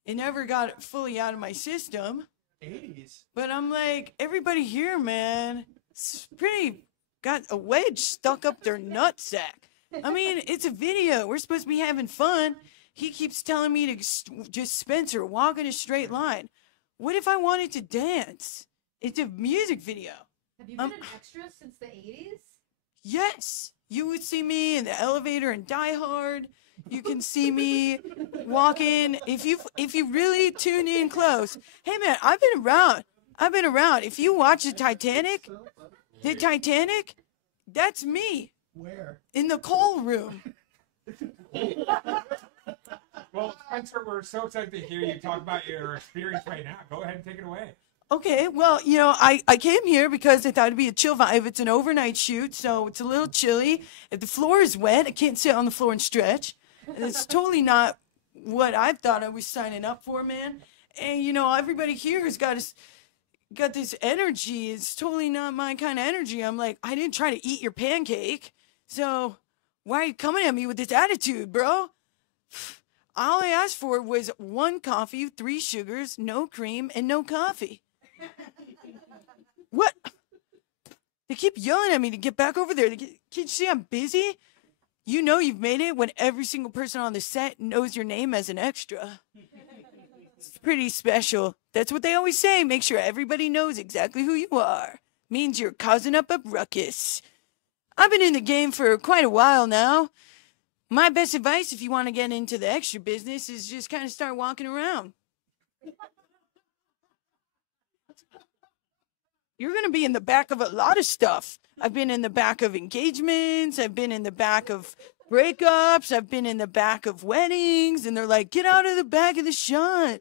It never got fully out of my system. 80s. But I'm like, everybody here, man, it's pretty got a wedge stuck up their nutsack. I mean, it's a video. We're supposed to be having fun. He keeps telling me to just, Spencer, walk in a straight line. What if I wanted to dance? It's a music video. Have you been an extra since the 80s? Yes, you would see me in the elevator in Die Hard. You can see me walking. If you really tune in close, hey man, I've been around. If you watch the Titanic, that's me Where? in the coal room. Well, Spencer, we're so excited to hear you talk about your experience right now. Go ahead and take it away. Okay, well, I came here because I thought it'd be a chill vibe. It's an overnight shoot, so it's a little chilly. If the floor is wet, I can't sit on the floor and stretch. And it's totally not what I thought I was signing up for, man. And everybody here has got this energy. It's totally not my kind of energy. I'm like, I didn't try to eat your pancake, so why are you coming at me with this attitude, bro? All I asked for was 1 coffee, 3 sugars, no cream, and no coffee. What? They keep yelling at me to get back over there. Can't you see I'm busy? You know you've made it when every single person on the set knows your name as an extra. It's pretty special. That's what they always say. Make sure everybody knows exactly who you are. Means you're causing up a ruckus. I've been in the game for quite a while now. My best advice if you want to get into the extra business is just kind of start walking around. You're going to be in the back of a lot of stuff. I've been in the back of engagements. I've been in the back of breakups. I've been in the back of weddings. And they're like, get out of the back of the shot.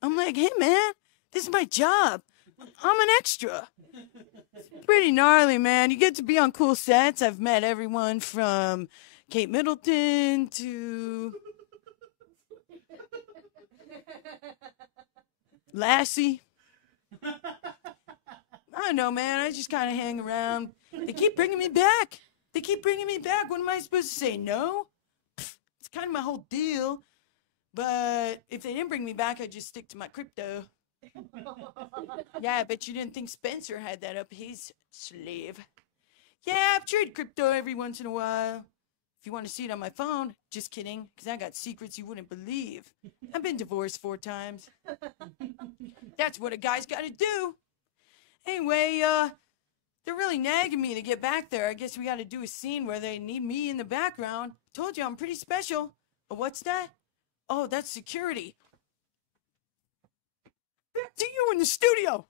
I'm like, hey, man, this is my job. I'm an extra. It's pretty gnarly, man. You get to be on cool sets. I've met everyone from Kate Middleton to Lassie. I don't know, man. I just kind of hang around. They keep bringing me back. What am I supposed to say? No? It's kind of my whole deal. But if they didn't bring me back, I'd just stick to my crypto. Yeah, I bet you didn't think Spencer had that up his sleeve. Yeah, I trade crypto every once in a while. If you want to see it on my phone, just kidding, because I got secrets you wouldn't believe. I've been divorced 4 times. That's what a guy's got to do. Anyway, they're really nagging me to get back there. I guess we got to do a scene where they need me in the background. Told you I'm pretty special. But what's that? Oh, that's security. Back to you in the studio.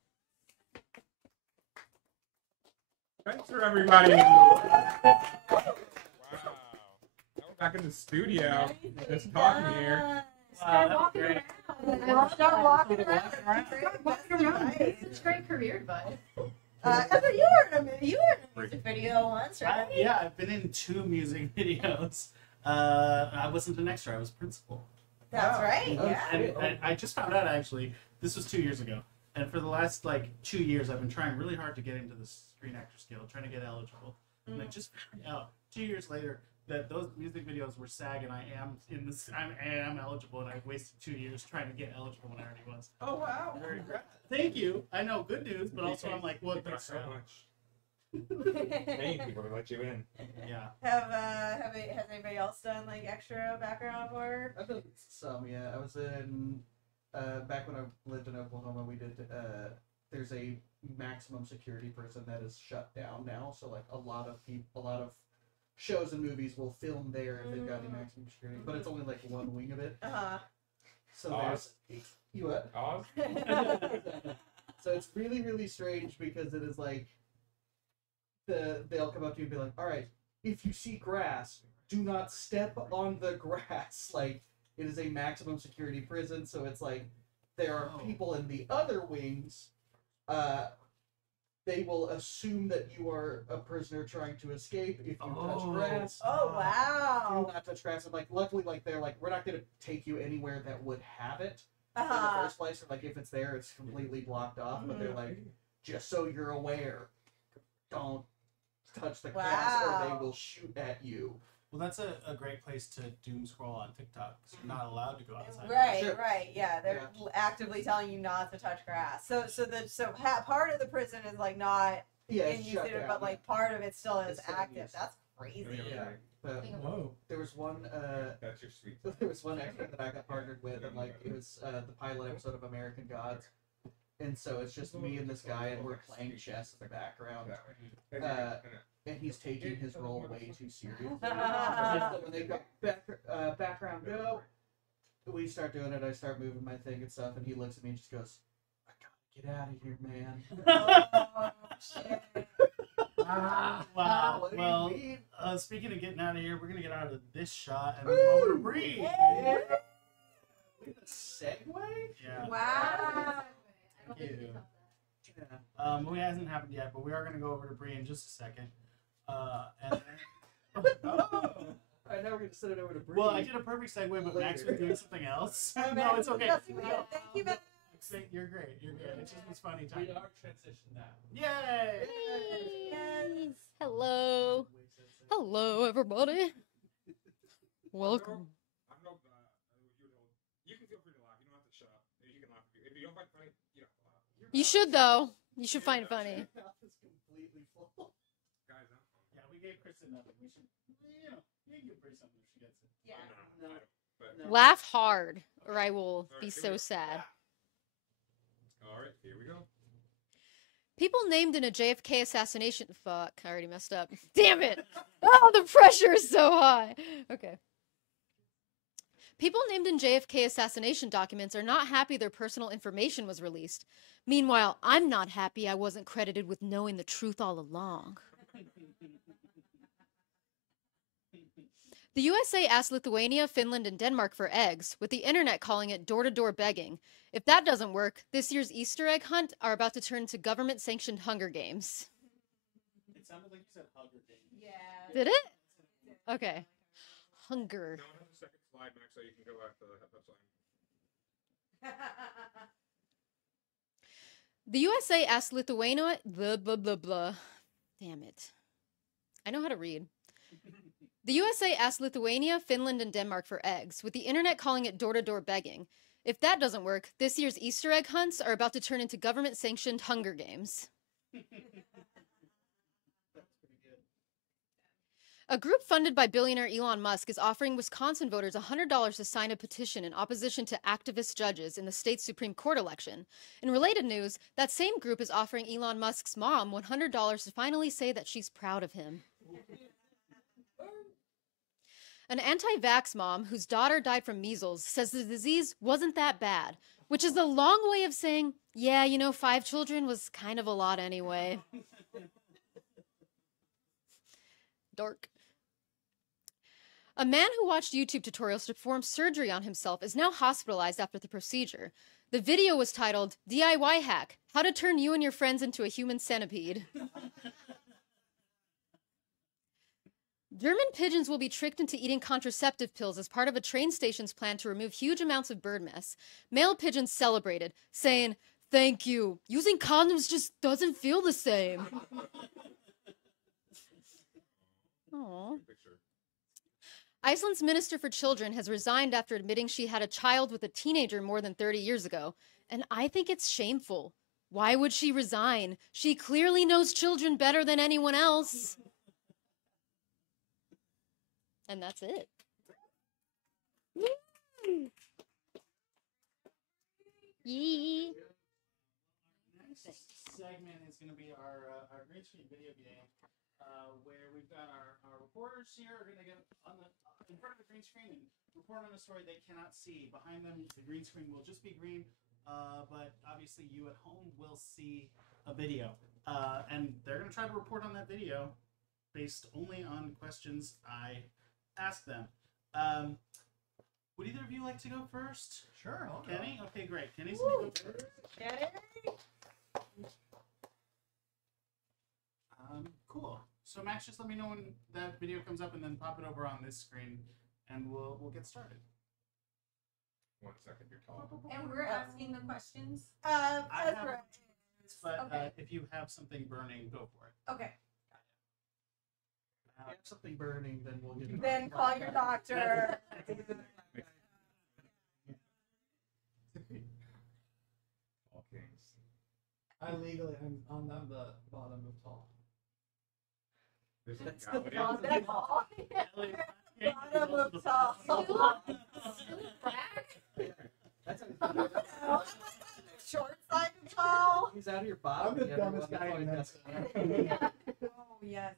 Spencer, everybody. Wow. Now we're back in the studio. Just talking here. Start Wow, walking that around. was Start walking around. It's great career advice. Ezra, you were in a music video once, right? Yeah, I've been in 2 music videos. I wasn't an extra, I was principal. That's right, Oh, yeah. And I just found out, actually, this was 2 years ago. And for the last, 2 years, I've been trying really hard to get into the Screen Actors Guild, trying to get eligible. And I just found out 2 years later that those music videos were SAG, and I am eligible, and I've wasted 2 years trying to get eligible when I already was. Oh wow! Very Thank you. I know, good news, but also I'm like, what? Thanks That's so much. Paying people to let you in. Yeah. Has anybody else done extra background work? I've done some, yeah. I was in back when I lived in Oklahoma. We did. There's a maximum security prison that is shut down now. So a lot of shows and movies will film there if they've got a maximum security, but it's only one wing of it. So Oz? there's you what? Oz? So it's really, really strange because it is they'll come up to you and be like, all right, if you see grass, do not step on the grass. It is a maximum security prison, so it's there are people in the other wings. They will assume that you are a prisoner trying to escape if you touch grass. Oh, wow. Do not touch grass. And luckily, they're we're not going to take you anywhere that would have it in the first place. Or if it's there, it's completely blocked off. But they're just so you're aware, don't touch the grass or they will shoot at you. Well, that's a great place to doom scroll on TikTok because you're not allowed to go outside. Right, Sure. right, yeah. They're actively telling you not to touch grass. So part of the prison is not in use, but part of it still is active. That's crazy. Yeah. Whoa. There was one. That's your sweet. There was one extra that I got partnered with, and it was the pilot episode of American Gods, and so it's just me and this guy, and we're playing chess in the background. And he's taking his role way too seriously. So when they go background go, we start doing it. I start moving my thing and stuff, and he looks at me and just goes, "I gotta get out of here, man." Oh, shit. Wow. What do you Well, mean? speaking of getting out of here, we're gonna get out of this shot and move over to Bree. Yeah. Segue? Yeah. Wow. Thank you. Yeah. It hasn't happened yet, but we are going to go over to Bree in just a second. And then, All right, now we're gonna send it over to Bree. well, I did a perfect segue, but Max was doing something else. No, it's okay. Thank you, Max. You're great. You're good. It just was funny time. We are transitioned now. Yay! Yes. Hello. Hello, everybody. Welcome. I'm no, you can feel free to laugh. You don't have to shut up. You can laugh if you don't find it funny. You don't laugh. You should, though. You should find it funny. Your mouth is completely full. Guys, Yeah, we gave Kristen nothing. We should, you know, you can give Bree something if she gets it. Yeah. No. But, Laugh hard, or I will Alright, be here so we go. sad. All right, here we go. People named in a JFK assassination. Fuck, I already messed up. Damn it! Oh, the pressure is so high. Okay. People named in JFK assassination documents are not happy their personal information was released. Meanwhile, I'm not happy I wasn't credited with knowing the truth all along. The USA asked Lithuania, Finland, and Denmark for eggs, with the internet calling it door-to-door begging. If that doesn't work, this year's Easter egg hunt are about to turn into government-sanctioned Hunger Games. It sounded like you said Hunger Games. Yeah. Did it? Okay. Hunger. Now I have a second slide, Max, so you can go after the headset slide. The USA asked Lithuania, blah, blah, blah, blah. Damn it. I know how to read. The USA asked Lithuania, Finland, and Denmark for eggs, with the internet calling it door-to-door begging. If that doesn't work, this year's Easter egg hunts are about to turn into government-sanctioned Hunger Games. A group funded by billionaire Elon Musk is offering Wisconsin voters $100 to sign a petition in opposition to activist judges in the state's Supreme Court election. In related news, that same group is offering Elon Musk's mom $100 to finally say that she's proud of him. An anti-vax mom whose daughter died from measles says the disease wasn't that bad, which is a long way of saying, yeah, you know, 5 children was kind of a lot anyway. Dark. A man who watched YouTube tutorials to perform surgery on himself is now hospitalized after the procedure. The video was titled, DIY Hack, How to Turn You and Your Friends into a Human Centipede. German pigeons will be tricked into eating contraceptive pills as part of a train station's plan to remove huge amounts of bird mess. Male pigeons celebrated, saying, "Thank you. Using condoms just doesn't feel the same." Aww. Iceland's Minister for Children has resigned after admitting she had a child with a teenager more than 30 years ago. And I think it's shameful. Why would she resign? She clearly knows children better than anyone else. And that's it. Yee. Next segment is going to be our green screen video game, where we've got our reporters here are going to get on the in front of the green screen and report on a story they cannot see. Behind them, the green screen will just be green, but obviously you at home will see a video, and they're going to try to report on that video based only on questions I ask them. Would either of you like to go first? Sure. Kenny? Okay, great. Kenny's going to go first. Cool. So Max, just let me know when that video comes up, and then pop it over on this screen, and we'll get started. 1 second, you're talking. And we're asking the questions. I That's have, right. but Okay. if you have something burning, go for it. Okay. If you have something burning, then we'll get. Then call your doctor. All kings. I legally am on the bottom of tall. There's That's a the guy- bottom. That's all. Bottom of top. That's how he's Short side of tall. He's out of your bottom. I'm the everyone. dumbest That's guy why in that's- that. Oh, yes.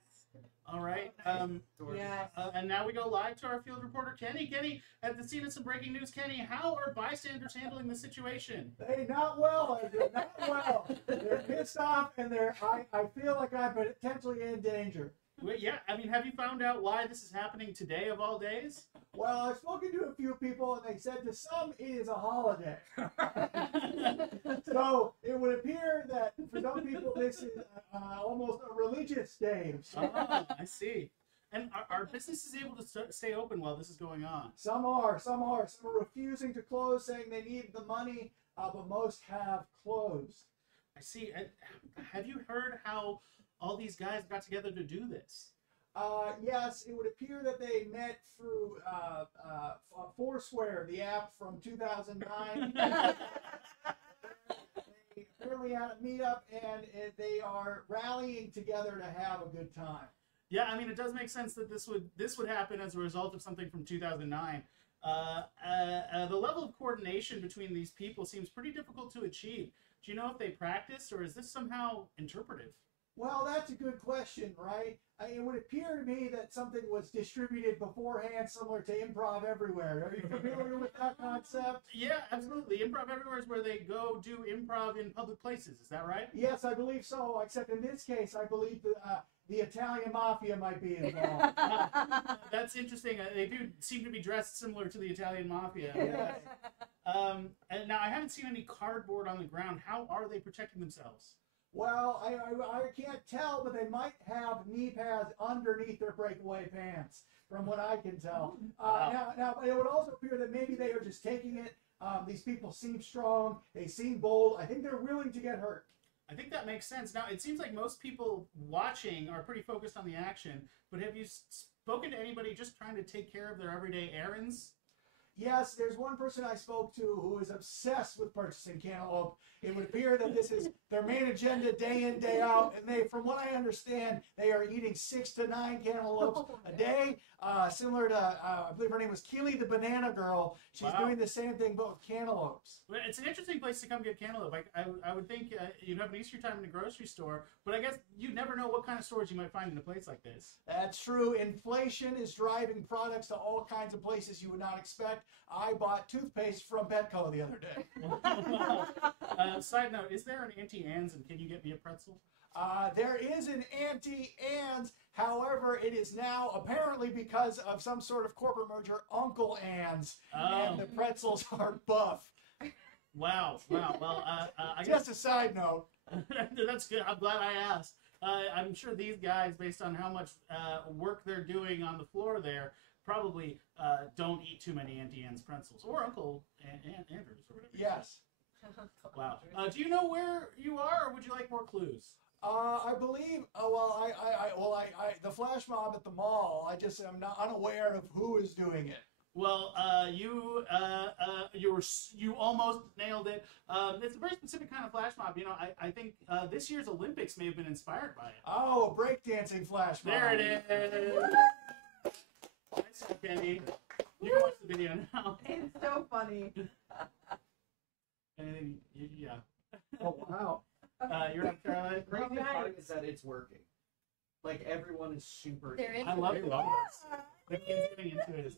All right. Yes. And now we go live to our field reporter, Kenny. Kenny, at the scene of some breaking news, Kenny, how are bystanders handling the situation? Hey, not well, Andrew, not well. They're pissed off, and I feel like I'm potentially in danger. Wait, yeah, I mean, have you found out why this is happening today of all days? Well, I've spoken to a few people, and they said to some it is a holiday. So it would appear that for some people this is almost a religious day of sorts. Oh, I see. And are businesses able to stay open while this is going on? Some are. Some are refusing to close, saying they need the money, but most have closed. I see. Have you heard how all these guys got together to do this? Yes, it would appear that they met through Foursquare, the app from 2009. They apparently had a meetup, and they are rallying together to have a good time. Yeah, I mean, it does make sense that this would happen as a result of something from 2009. The level of coordination between these people seems pretty difficult to achieve. Do you know if they practiced, or is this somehow interpretive? Well, that's a good question, right? It would appear to me that something was distributed beforehand, similar to Improv Everywhere. Are you familiar with that concept? Yeah, absolutely. Improv Everywhere is where they go do improv in public places. Is that right? Yes, I believe so, except in this case, I believe the Italian Mafia might be involved. That's interesting. They do seem to be dressed similar to the Italian Mafia. Yes. And now, I haven't seen any cardboard on the ground. How are they protecting themselves? Well, I can't tell, but they might have knee pads underneath their breakaway pants, from what I can tell. Now, it would also appear that maybe they are just taking it. These people seem strong. They seem bold. I think they're willing to get hurt. I think that makes sense. Now, it seems like most people watching are pretty focused on the action, but have you spoken to anybody just trying to take care of their everyday errands? Yes, there's one person I spoke to who is obsessed with purchasing cantaloupe. It would appear that this is their main agenda day in, day out, and they, from what I understand, they are eating 6 to 9 cantaloupes a day, similar to, I believe her name was Keely the Banana Girl. She's doing the same thing, but with cantaloupes. Well, it's an interesting place to come get cantaloupe. I would think you'd have an easier time in a grocery store, but I guess you never know what kind of stores you might find in a place like this. That's true. Inflation is driving products to all kinds of places you would not expect. I bought toothpaste from Petco the other day. Side note, is there an Auntie Anne's, and can you get me a pretzel? There is an Auntie Anne's. However, it is now apparently because of some sort of corporate merger, Uncle Anne's, and the pretzels are buff. Wow. Well, I Just guess a side note. that's good. I'm glad I asked. I'm sure these guys, based on how much work they're doing on the floor there, probably don't eat too many Auntie Anne's pretzels or Uncle Andrews or whatever. Yes. Wow. Do you know where you are, or would you like more clues? I believe. The flash mob at the mall. I just am not unaware of who is doing it. Well, you almost nailed it. It's a very specific kind of flash mob. You know, I think this year's Olympics may have been inspired by it. Oh, a breakdancing flash mob. There it is. Nice job, Kenny. You can watch the video now. It's so funny. And yeah. Oh wow. You're up, Caroline. The crazy part is that it's working. Like, everyone is super. They're into I love it. it. The kids getting into it.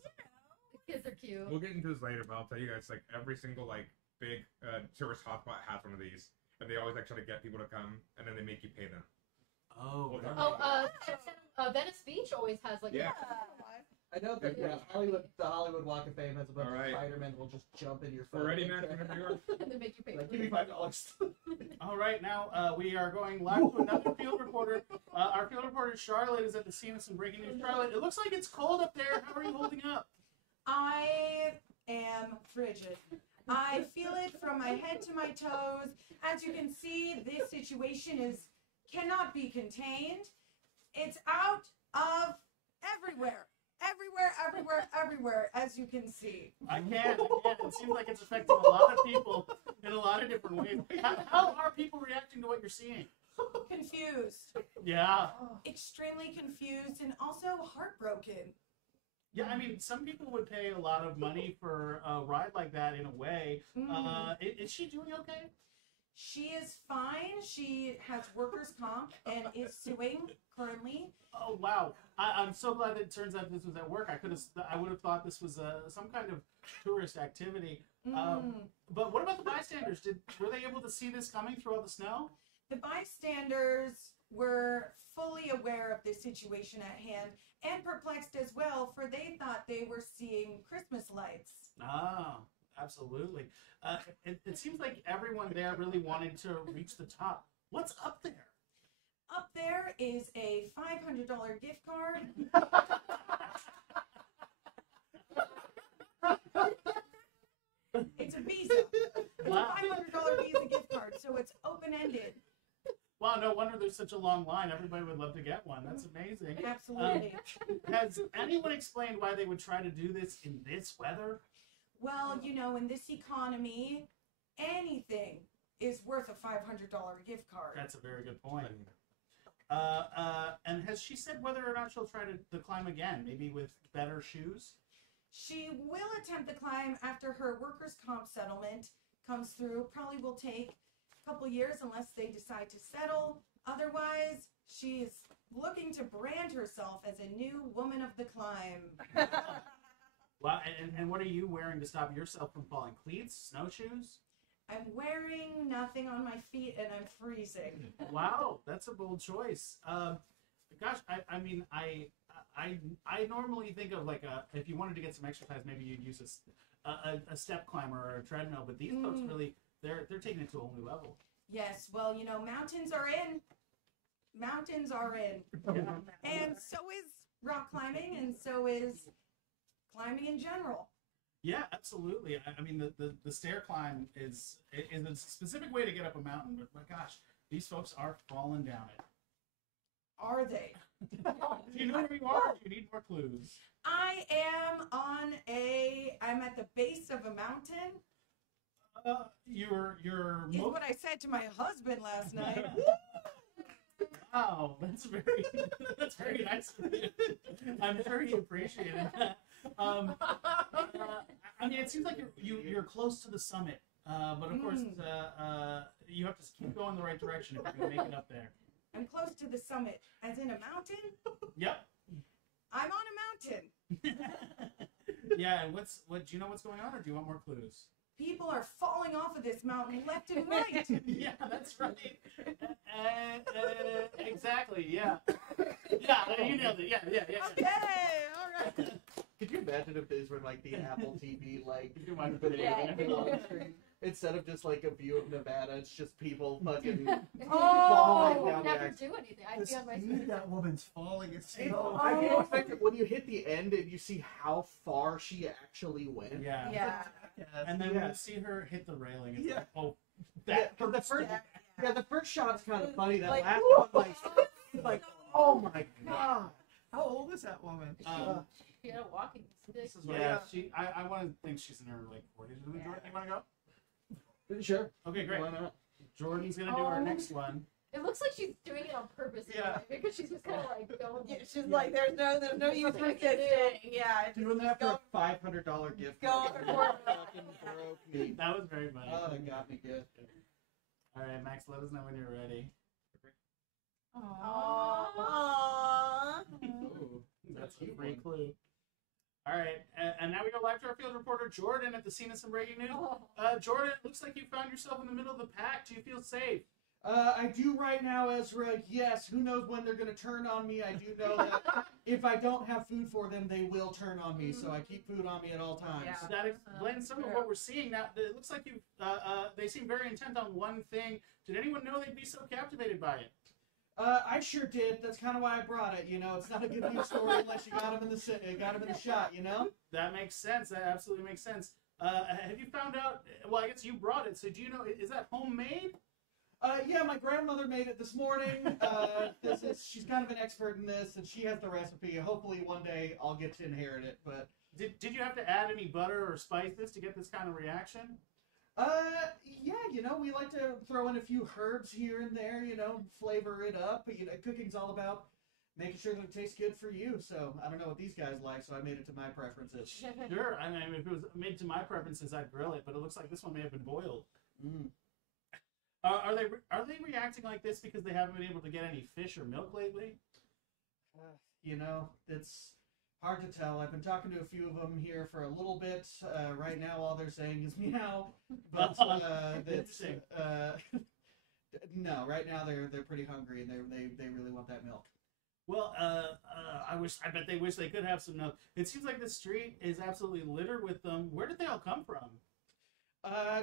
The kids are cute. We'll get into this later, but I'll tell you guys, like, every single, like, big tourist hotspot has one of these. And they always, like, try to get people to come, and then they make you pay them. Oh. Venice Beach always has like. Yeah. I know that the Hollywood Walk of Fame has a bunch All right. of Spider-Men who will just jump in your phone. We're ready, man. Whenever you are. And they make you pay. Like, give me $5. All right, now we are going live to another field reporter. Our field reporter Charlotte is at the scene of some breaking news. Charlotte, it looks like it's cold up there. How are you holding up? I am frigid. I feel it from my head to my toes. As you can see, this situation cannot be contained. It's out of everywhere. Everywhere, as you can see. I can. It seems like it's affecting a lot of people in a lot of different ways. How are people reacting to what you're seeing? Confused. Yeah. Extremely confused and also heartbroken. Yeah, I mean, some people would pay a lot of money for a ride like that in a way. Is she doing okay? She is fine. She has workers' comp and is suing currently. Oh wow! I'm so glad that it turns out this was at work. I would have thought this was some kind of tourist activity. But what about the bystanders? Were they able to see this coming throughout the snow? The bystanders were fully aware of the situation at hand and perplexed as well, for they thought they were seeing Christmas lights. Ah, absolutely. It seems like everyone there really wanted to reach the top. What's up there? Up there is a $500 gift card. It's a Visa. It's Wow. a $500 Visa gift card, so it's open-ended. Wow, no wonder there's such a long line. Everybody would love to get one. That's amazing. Absolutely. Has anyone explained why they would try to do this in this weather? Well, you know, in this economy, anything is worth a $500 gift card. That's a very good point. And has she said whether or not she'll try to climb again? Maybe with better shoes? She will attempt the climb after her workers' comp settlement comes through. Probably will take a couple years unless they decide to settle. Otherwise, she is looking to brand herself as a new woman of the climb. Wow, and what are you wearing to stop yourself from falling? Cleats? Snowshoes? I'm wearing nothing on my feet and I'm freezing. Wow, that's a bold choice. Gosh, I normally think of like if you wanted to get some exercise, maybe you'd use a step climber or a treadmill. But these folks really, they're taking it to a whole new level. Yes, well, you know, mountains are in. Mountains are in. And so is rock climbing, and so is climbing in general. Yeah, absolutely. I mean, the stair climb is a specific way to get up a mountain, but my gosh, these folks are falling down it. Are they? Do you know where you are? Or do you need more clues? I'm at the base of a mountain. You're Is what I said to my husband last night. Wow, that's very nice of you. I'm sure he appreciated that. I mean, it seems like you're close to the summit, but of course, you have to keep going the right direction if you're going to make it up there. I'm close to the summit, as in a mountain. Yep. I'm on a mountain. Yeah, and what do you know what's going on, or do you want more clues? People are falling off of this mountain left and right. Yeah, that's right. Exactly. Yeah. Yeah, you nailed it. Yeah. Okay, all right. Could you imagine if these were like the Apple TV like You might have video been- thing on the screen? Instead of just like a view of Nevada, it's just people fucking I falling would down never there. do anything. I'd The be on my speed that woman's falling is so. I mean, expect when you hit the end and you see how far she actually went. Yeah. Yeah. And then when you see her hit the railing, it's like, oh, Yeah, that. but the first shot's kind of funny. That Like, last one, like, oh my god. How old is that woman? She had a walking stick. This is yeah, I want to think she's in her like 40s. Jordan, you want to go? Sure. Okay, great. Why not? Jordan's gonna do our next one. It looks like she's doing it on purpose. in a Yeah. way, because she's just kind of like going. Yeah, she's like, there's no use resisting. Yeah, it's Doing that for a $500 gift. Go card. for it. Fucking broke me. That was very funny. Oh, that got me good. All right, Max, let us know when you're ready. Aww. Ooh, That's a free clue. All right, and now we go live to our field reporter Jordan at the scene of some breaking news. Jordan, it looks like you found yourself in the middle of the pack. Do you feel safe? I do right now, Ezra. Yes, who knows when they're going to turn on me. I do know that if I don't have food for them, they will turn on me. So I keep food on me at all times. Yeah. So that explains some of what we're seeing now. It looks like you. They seem very intent on one thing. Did anyone know they'd be so captivated by it? I sure did. That's kind of why I brought it. You know, it's not a good news story unless you got him in the shot. You know. That makes sense. That absolutely makes sense. Have you found out? Well, I guess you brought it. So do you know? Is that homemade? Yeah, my grandmother made it this morning. She's kind of an expert in this, and she has the recipe. Hopefully, one day I'll get to inherit it. But did you have to add any butter or spices to get this kind of reaction? Yeah, you know, we like to throw in a few herbs here and there. You know, flavor it up. You know, cooking's all about making sure that it tastes good for you. So I don't know what these guys like, so I made it to my preferences. Sure. I mean, if it was made to my preferences, I'd grill it. But it looks like this one may have been boiled. Mm. Are they reacting like this because they haven't been able to get any fish or milk lately? You know, it's hard to tell. I've been talking to a few of them here for a little bit. Right now, all they're saying is meow. But No, right now they're pretty hungry and they really want that milk. Well, I bet they wish they could have some milk. It seems like the street is absolutely littered with them. Where did they all come from?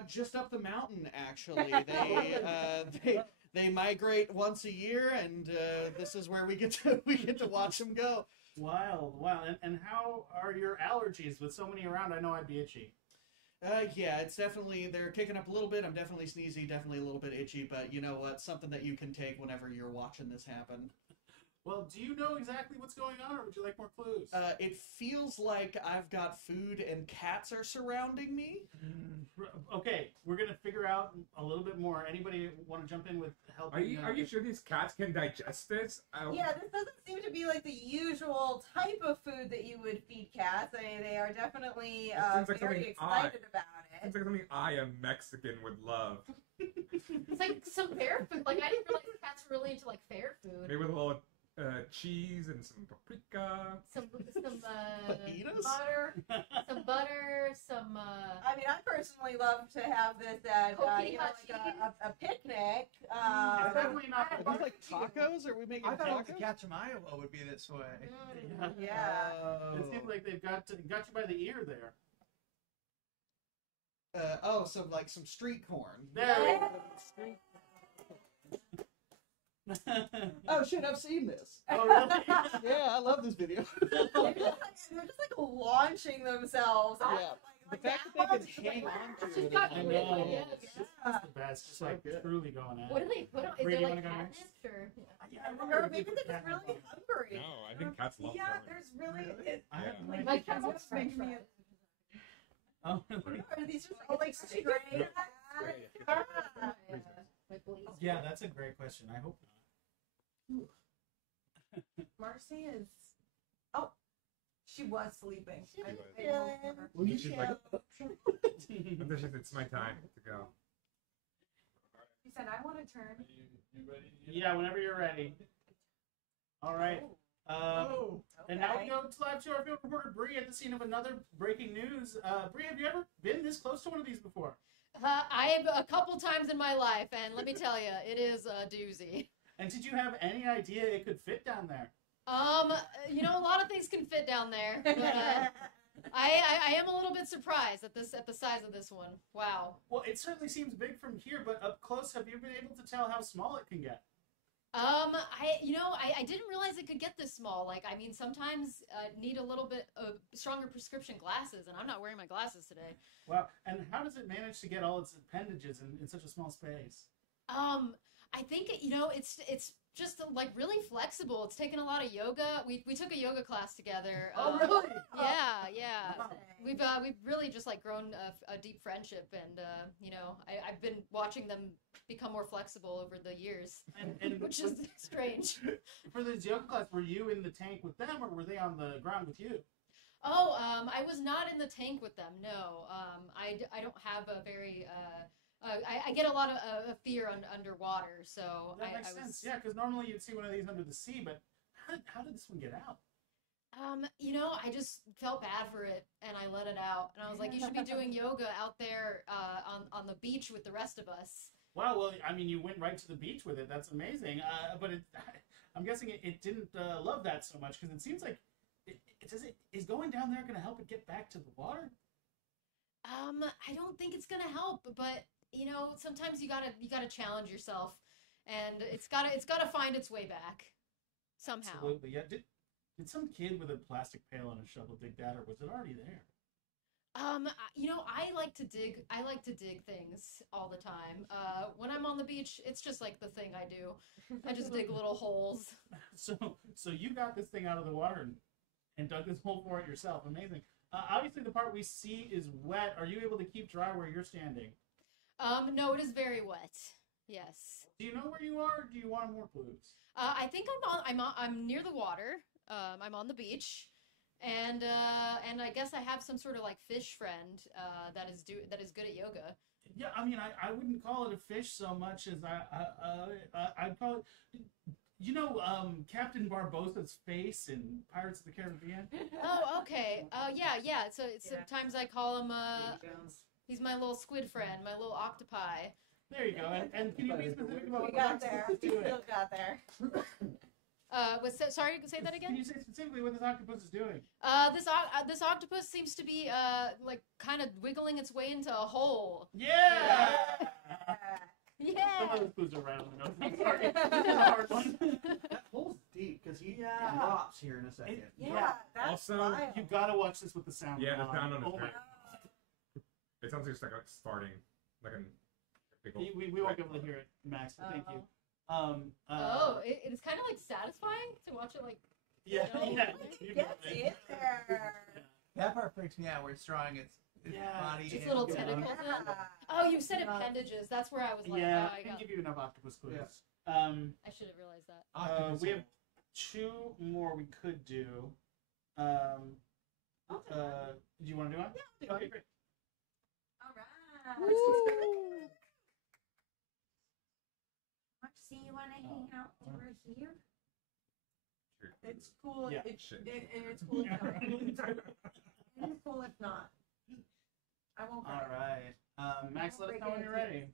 Just up the mountain, actually. They migrate once a year, and this is where we get to watch them go. Wild. And how are your allergies with so many around? I know I'd be itchy. Yeah, it's definitely, they're kicking up a little bit. I'm definitely sneezy, definitely a little bit itchy, but you know what? Something that you can take whenever you're watching this happen. Well, do you know exactly what's going on, or would you like more clues? It feels like I've got food and cats are surrounding me. Okay, we're gonna figure out a little bit more. Anybody want to jump in with help? Are you sure these cats can digest this? Yeah, this doesn't seem to be like the usual type of food that you would feed cats. I mean, they are definitely very excited about it. Seems like something I, a Mexican, would love. It's like some fair food. Like, I didn't realize cats were really into, like, fair food. Maybe with a little cheese and some paprika. Some Fajitas? butter, some I mean, I personally love to have this at a picnic. It's definitely not. Are these like tacos? Are we making I thought tacos? the cats from Iowa would be this way. Yeah. It seems like they've got you by the ear there. Some street corn. There. Oh shit, I've seen this. Oh, really? Yeah, I love this video. They're just like launching themselves. Yeah. The fact that they can hang on to it. got I rid know. of it, It's the best. Just like good. truly going at What it. do they put on? Is Brady, it you like wanna go next? catnip or? Yeah, I Or wonder if maybe they put they're just catnip really on. hungry. No, I think cats love Yeah, corn. there's really. I have Yeah. no idea. My cat's That's French making me. fries. Oh, really? Are these just all like stray Yeah, that's a great question. I hope not. Marcy is. Oh, she was sleeping. I woke her. Well, she's like, and then it's my time to go. She said, "I want to turn." You ready? Yeah, whenever you're ready. All right. And now we go to live show. Our field reporter Bree at the scene of another breaking news. Bree, have you ever been this close to one of these before? I have a couple times in my life, and let me tell you, it is a doozy. And did you have any idea it could fit down there? A lot of things can fit down there. But, I am a little bit surprised at the size of this one. Wow. Well, it certainly seems big from here, but up close, have you been able to tell how small it can get? I didn't realize it could get this small. Like, I mean, sometimes need a little bit of stronger prescription glasses, and I'm not wearing my glasses today. Wow. And how does it manage to get all its appendages in such a small space? I think it's just like really flexible. It's taken a lot of yoga. We took a yoga class together. Oh, really? Yeah. Wow. We've really just like grown a deep friendship, and I've been watching them become more flexible over the years, And which is strange. For this yoga class, were you in the tank with them, or were they on the ground with you? Oh, I was not in the tank with them. No, I don't have a very. I get a lot of fear underwater, so That makes sense. Yeah, because normally you'd see one of these under the sea, but how did this one get out? I just felt bad for it, and I let it out. And I was like, you should be doing yoga out there on the beach with the rest of us. Wow, well, I mean, you went right to the beach with it. That's amazing. But I'm guessing it didn't love that so much, because it seems like is going down there going to help it get back to the water? I don't think it's gonna help, but sometimes you gotta challenge yourself, and it's gotta find its way back somehow. Absolutely, yeah. Did some kid with a plastic pail and a shovel dig that, or was it already there? I like to dig. I like to dig things all the time. When I'm on the beach, it's just like the thing I do. I just dig little holes. So you got this thing out of the water and dug this hole for it yourself. Amazing. Obviously, the part we see is wet. Are you able to keep dry where you're standing? No, it is very wet. Yes. Do you know where you are, or do you want more clues? I think I'm near the water. I'm on the beach, and I guess I have some sort of like fish friend that is good at yoga. Yeah, I mean, I wouldn't call it a fish so much as I'd call it. Captain Barbossa's face in Pirates of the Caribbean? Oh, okay. Yeah. So sometimes I call him, he's my little squid friend, my little octopi. There you go. And can you be specific about We what got the there. octopus We is doing? still got there. Sorry, say that Can again. you say specifically what this octopus is doing? This octopus seems to be like kind of wiggling its way into a hole. Yeah! Yeah. Some of those clues are right on the nose. I'm sorry. This is a hard one. That hole's deep because he Yeah. drops here in a second. Yeah, that's Also, wild. You gotta watch this with the sound Yeah, the on. sound on Oh is my great. It sounds like just like farting, like a big old. We won't be able to hear it, Max. But thank you. It's kind of like satisfying to watch it like. Yeah, No. yeah. It gets in there. That part freaks me out where it's drawing its Yeah, body. Just in. little Yeah. tentacles. Yeah. Oh, you said appendages. That's where I was like, Yeah, oh, I I can got. give you enough octopus clues. Yeah. I should have realized that. We have 2 more we could do. Do you want to do one? Yeah, Okay, great. All right. Ooh. See, you want to hang out over here? It's cool. Yeah. It's, Shit. it's cool if not. It's cool if not. I won't cry. All right. Max, let us know when you're ready.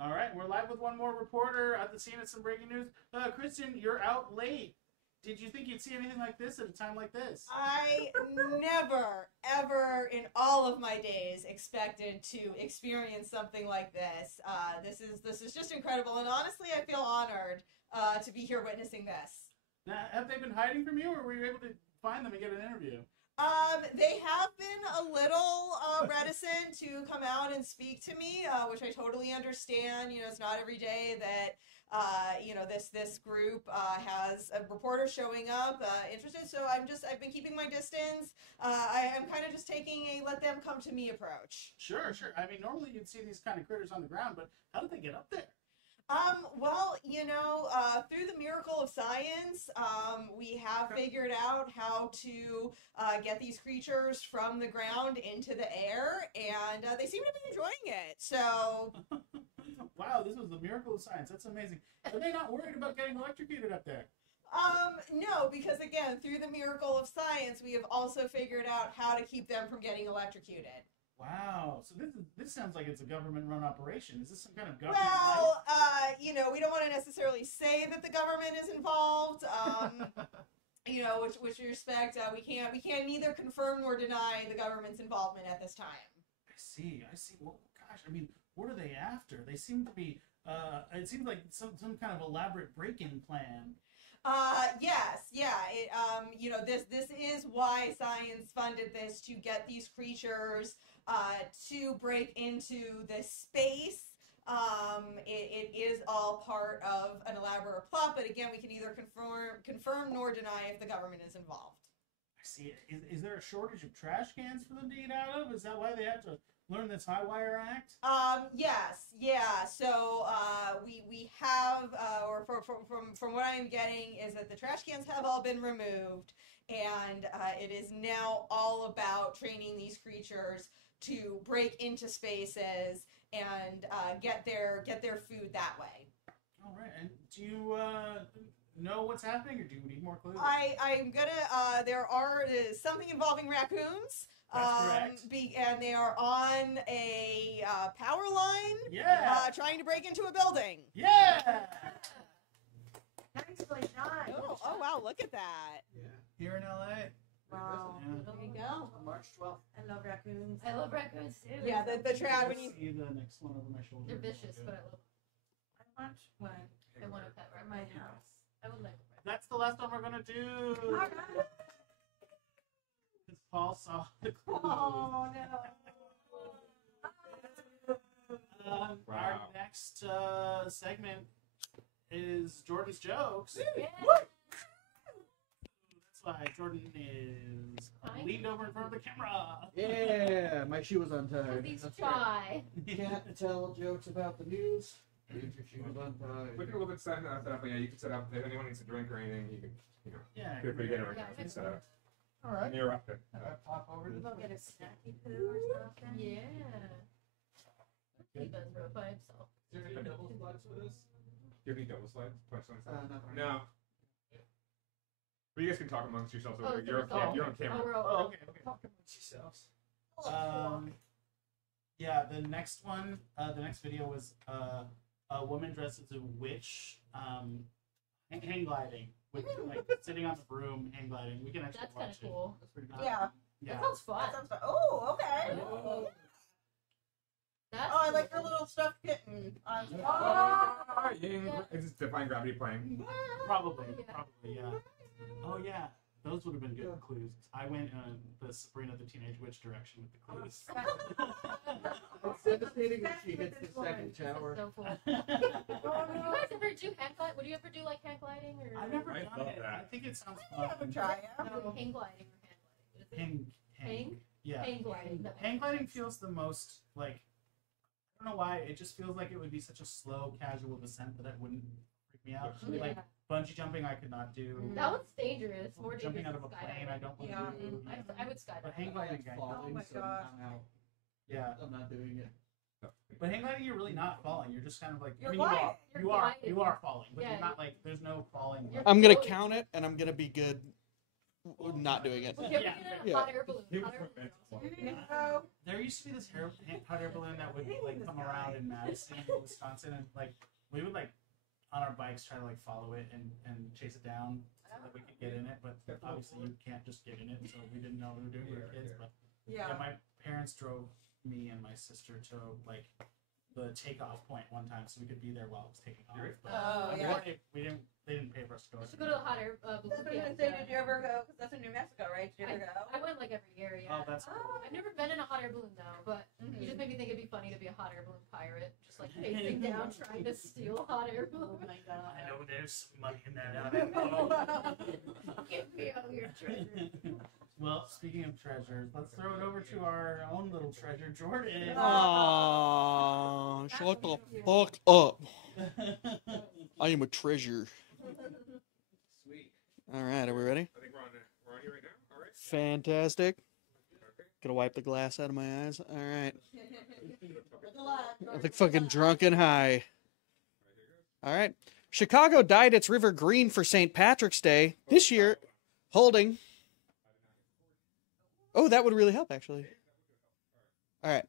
All right, we're live with one more reporter at the scene of some breaking news. Kristen, you're out late. Did you think you'd see anything like this at a time like this? I never, ever in all of my days expected to experience something like this. This is just incredible, and honestly, I feel honored to be here witnessing this. Now, have they been hiding from you, or were you able to find them and get an interview? They have been a little reticent to come out and speak to me, which I totally understand. You know, it's not every day that this group has a reporter showing up interested. So I've been keeping my distance. I am kind of just taking a let them come to me approach. Sure. I mean, normally you'd see these kind of critters on the ground, but how did they get up there? Well, through the miracle of science, we have figured out how to get these creatures from the ground into the air, and they seem to be enjoying it. So, Wow, this was the miracle of science. That's amazing. Are they not worried about getting electrocuted up there? no, because again, through the miracle of science, we have also figured out how to keep them from getting electrocuted. Wow. So this sounds like it's a government-run operation. Is this some kind of government? Well, we don't want to necessarily say that the government is involved. Which respect, we can't neither confirm nor deny the government's involvement at this time. I see. Well, gosh, I mean, what are they after? They seem to be. It seems like some kind of elaborate break-in plan. Yes, yeah. This is why science funded this, to get these creatures to break into this space. It is all part of an elaborate plot, but again, we can neither confirm nor deny if the government is involved. I see. Is there a shortage of trash cans for them to eat out of? Is that why they have to learn this high wire act? Yes, yeah. So we have, or from what I'm getting, is that the trash cans have all been removed, and it is now all about training these creatures to break into spaces and get their food that way. All right. And do you know what's happening, or do you need more clues? I'm gonna. There are something involving raccoons. That's correct. And they are on a power line. Yeah. Trying to break into a building. Yeah. Nicely done. Oh wow! Look at that. Yeah. Here in LA. Wow. There you go. On March 12th. I love raccoons. I love raccoons too. Yeah, the trap when you. See the next one over my shoulder. They're vicious, but I love. I watch one I want a pet at raccoon. my house. I would like a raccoon. That's the last one we're gonna do. All right. Because Paul saw the clues. Oh no. Our Wow. next segment is Jordan's jokes. Yeah. That's why Jordan is leaned over in front of the camera. Yeah, my shoe was untied. Please That's try. Can't tell jokes about the news. Leave your shoes untied. We can a little bit set up, but yeah, you can set up if anyone needs a drink or anything. You can, Yeah. feel free to get it. Yeah, Set up. All right. And you're up there. Pop over to Go the. get a snacky poo or something. Yeah. He does it by himself. Do you have any double slides for this? Do you have any double slides? Punch slides? Not right No. But you guys can talk amongst yourselves. Oh, You're on camera. Oh, we're all. Oh, okay. Talk amongst yourselves. Yeah, the next one, the next video was a woman dressed as a witch, hang gliding, with like sitting on the broom, hang gliding. We can actually That's kind watch of cool. Yeah. Yeah. That sounds fun. That sounds fun. Oh, okay. That's Oh, I like her little stuffed kitten. It's just Defying Gravity playing. Probably, yeah. Oh yeah, those would have been good clues. I went in the Sabrina the Teenage Witch direction with the clues. It's devastating when she hits the second tower. So cool. Would you guys ever do hang gliding? Would you ever do like hang gliding or? I've never I done love it. that. I think it sounds I fun. haven't tried it. No, hang gliding or hand gliding. Hang. Hang? Yeah. Hang gliding. That Hang makes gliding sense. feels the most like, I don't know why, it just feels like it would be such a slow, casual descent that it wouldn't freak me out. Yeah. Like bungee jumping, I could not do. That one's dangerous. More Jumping dangerous out of a than plane, I don't want Yeah. to do. I would skydive. But hang gliding, I Falling, Oh my so gosh. I'm out. yeah. I'm not doing it. But hang gliding, you're really not falling. You're just kind of like, You're you are, gliding. You're you are, gliding. you are falling, but Yeah, you're not like, there's no falling. You're I'm gonna floating. count it, and I'm gonna be good. Not doing it. Would you ever Yeah. get a Yeah. hot air balloon? Hot air balloon. No. There used to be this hot air balloon that would like come around in Madison, Wisconsin, and like we would like on our bikes try to like follow it and chase it down so that we could get in it. But obviously you can't just get in it, so we didn't know what we were doing. We were kids, but Yeah. yeah, my parents drove me and my sister to like the takeoff point one time, so we could be there while it was taking off. But Oh, we yeah. weren't- they didn't pay for us to go. Just to go to the hot air That's balloon. what I was gonna say. Did you ever go? Because that's in New Mexico, right? Did you ever go? I went like every year, yeah. Oh, that's cool. I've never been in a hot air balloon though, but you just made me think it'd be funny to be a hot air balloon pirate, just like facing down trying to steal a hot air balloon. Oh my god. I know there's some money in that hot air balloon. Give me all your treasure. Well, speaking of treasures, let's throw it over to our own little treasure, Jordan. Aww, shut the fuck up. I am a treasure. Sweet. All right, are we ready? I think we're on here right now. All right. Fantastic. Okay. Gonna wipe the glass out of my eyes. All right. Good luck. I look fucking drunk and high. All right. Chicago dyed its river green for St. Patrick's Day this year, holding. Oh, that would really help, actually. All right.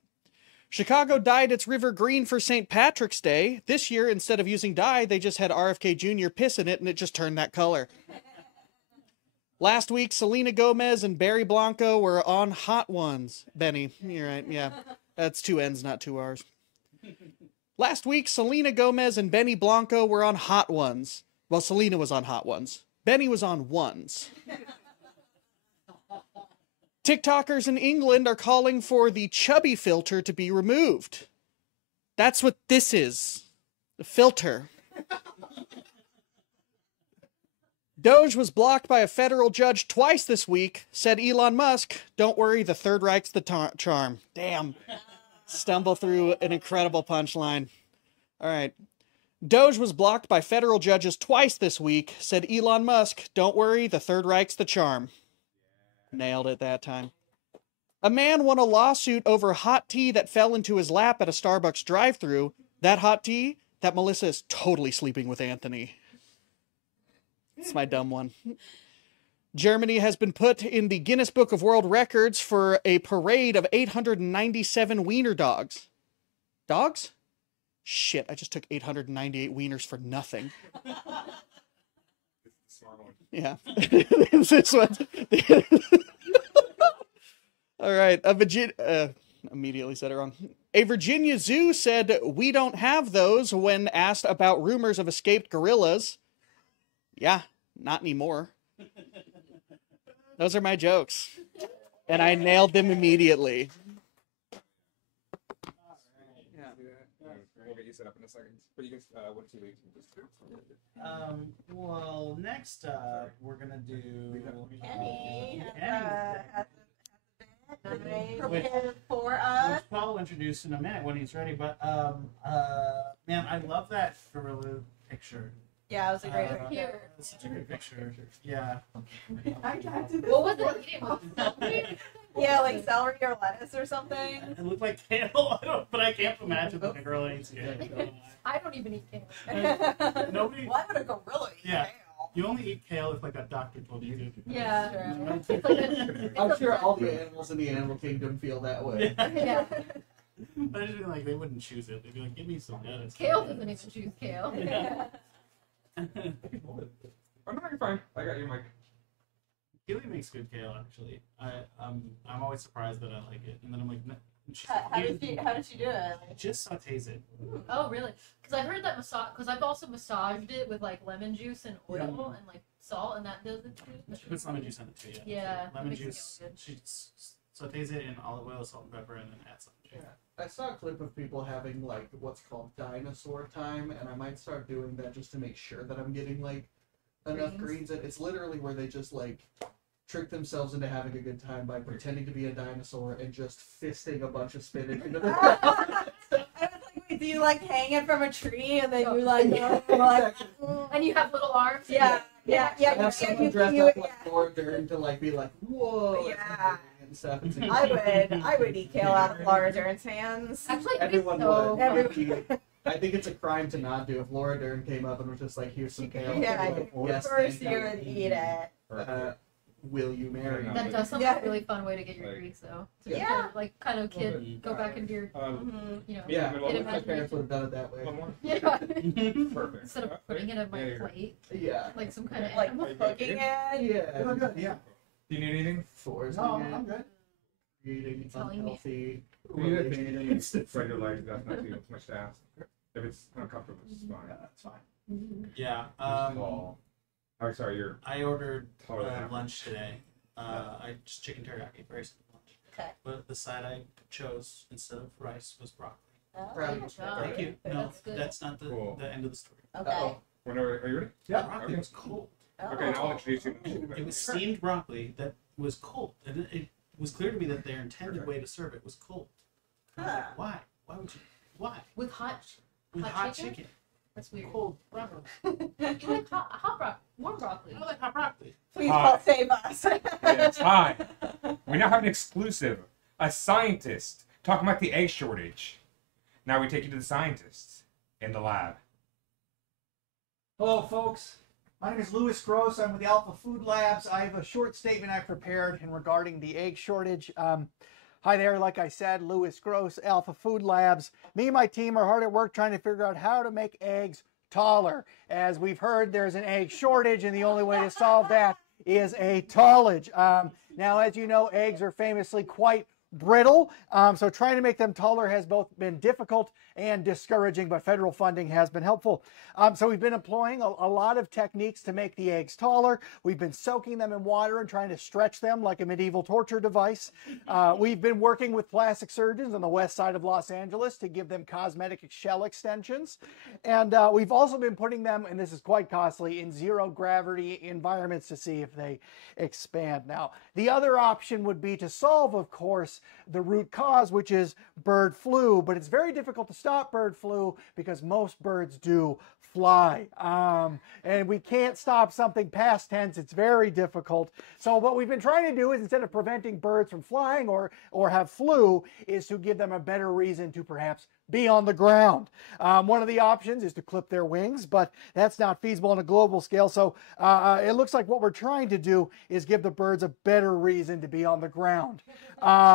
Chicago dyed its river green for St. Patrick's Day. This year, instead of using dye, they just had RFK Jr. piss in it, and it just turned that color. Last week, Selena Gomez and Barry Blanco were on Hot Ones. Benny, you're right, yeah. That's 2 N's, not 2 R's. Last week, Selena Gomez and Benny Blanco were on Hot Ones. Well, Selena was on Hot Ones. Benny was on Ones. TikTokers in England are calling for the chubby filter to be removed. That's what this is. The filter. Doge was blocked by a federal judge twice this week, said Elon Musk. Don't worry, the Third Reich's the charm. Damn. Stumble through an incredible punchline. All right. Doge was blocked by federal judges twice this week, said Elon Musk. Don't worry, the Third Reich's the charm. Nailed it that time. A man won a lawsuit over hot tea that fell into his lap at a Starbucks drive-thru. That hot tea, that Melissa is totally sleeping with Anthony. It's my dumb one. Germany has been put in the Guinness Book of World Records for a parade of 897 wiener dogs. Dogs? Shit, I just took 898 wieners for nothing. Yeah. This one. All right. Immediately said it wrong. A Virginia zoo said, "We don't have those," when asked about rumors of escaped gorillas. Yeah, not anymore. Those are my jokes. And I nailed them immediately. We'll get you set up in a second. But you can, what 2 weeks? Well, next up, we're gonna do Kenny Kenny's has prepared for us. which Paul will introduce in a minute when he's ready. But man, I love that gorilla picture. Yeah, it was a great Here. It's such a good picture. Yeah. I got to this. What was it? Eating with celery? Yeah, like celery or lettuce or something. It looked like kale, but I can't imagine that a gorilla eats kale. I don't even eat kale. Nobody. Why would a gorilla eat Yeah. kale? You only eat kale if like a doctor told you to. Yeah. I'm sure all the animals in the animal kingdom feel that way. Yeah. But I just feel like they wouldn't choose it. They'd be like, give me some lettuce. Kale doesn't even choose kale. Yeah. Oh, no, you're fine. I got your mic. Keely makes good kale, actually. I'm always surprised that I like it, and then I'm like, no. How did she do it? Just sautés it. Oh, really? Because I've heard that because I've also massaged it with like lemon juice and oil and like salt, and that does it too. She puts lemon juice in it too, yeah. Yeah. that Lemon makes it juice. feel good. She sautés it in olive oil, salt, and pepper, and then adds some juice. I saw a clip of people having like what's called dinosaur time, and I might start doing that just to make sure that I'm getting like enough greens. And it's literally where they just like trick themselves into having a good time by pretending to be a dinosaur and just fisting a bunch of spinach into the I was like, wait, do you like hang it from a tree and then you like, and you have little arms? Yeah. I have someone dressed up like Laura Dern to like be like, whoa, yeah. And stuff. I would eat kale out of Laura Dern's hands. Actually, Everyone so would. I think it's a crime to not do. If Laura Dern came up and was just like, here's some kale. Yeah, like, of course you would eat it. Will you marry me? That does sound like a really fun way to get your greens, though. To Yeah. kind of, like kind of go back into your, you know, Yeah, kid my parents would have done it that way. One more? Yeah. Perfect. Instead of putting it on my plate. Yeah. Like some kind of like animal. cooking it. Yeah. Doing good, yeah. Do you need anything? Forcing No, I'm good. Creating Telling me. unhealthy We need a thing. relationships. Regular, that's not too much to ask. If it's uncomfortable, it's fine. Yeah, that's fine. Yeah. Oh, sorry, you're. I ordered taller than average. lunch today. I just chicken teriyaki, very simple lunch. Okay. But the side I chose instead of rice was broccoli. Proud of you. Thank you. No, That's good. that's not the, Cool. the end of the story. Okay. Whenever, are you ready? Yeah. Broccoli was cold. Okay, now I'll introduce you. It was steamed broccoli that was cold, and it was clear to me that their intended way to serve it was cold. I was like, why? Why would you? Why? With hot chicken? That's weird. Cold broccoli. You like hot broccoli, warm broccoli. I like hot broccoli. Please call save us. It's time. We now have an exclusive. A scientist talking about the egg shortage. Now we take you to the scientists in the lab. Hello, folks. My name is Louis Gross. I'm with the Alpha Food Labs. I have a short statement I prepared in regarding the egg shortage. Hi there, like I said, Louis Gross, Alpha Food Labs. Me and my team are hard at work trying to figure out how to make eggs taller. As we've heard, there's an egg shortage, and the only way to solve that is a tallage. Now, as you know, eggs are famously quite brittle, so trying to make them taller has both been difficult and discouraging, but federal funding has been helpful. So we've been employing a lot of techniques to make the eggs taller. We've been soaking them in water and trying to stretch them like a medieval torture device. We've been working with plastic surgeons on the west side of Los Angeles to give them cosmetic shell extensions. And we've also been putting them, and this is quite costly, in zero gravity environments to see if they expand. Now, the other option would be to solve, of course, the root cause, which is bird flu, but it's very difficult to stop bird flu because most birds do fly. And we can't stop something past tense. It's very difficult. So what we've been trying to do is, instead of preventing birds from flying or have flu, is to give them a better reason to perhaps be on the ground. One of the options is to clip their wings, but that's not feasible on a global scale. So it looks like what we're trying to do is give the birds a better reason to be on the ground.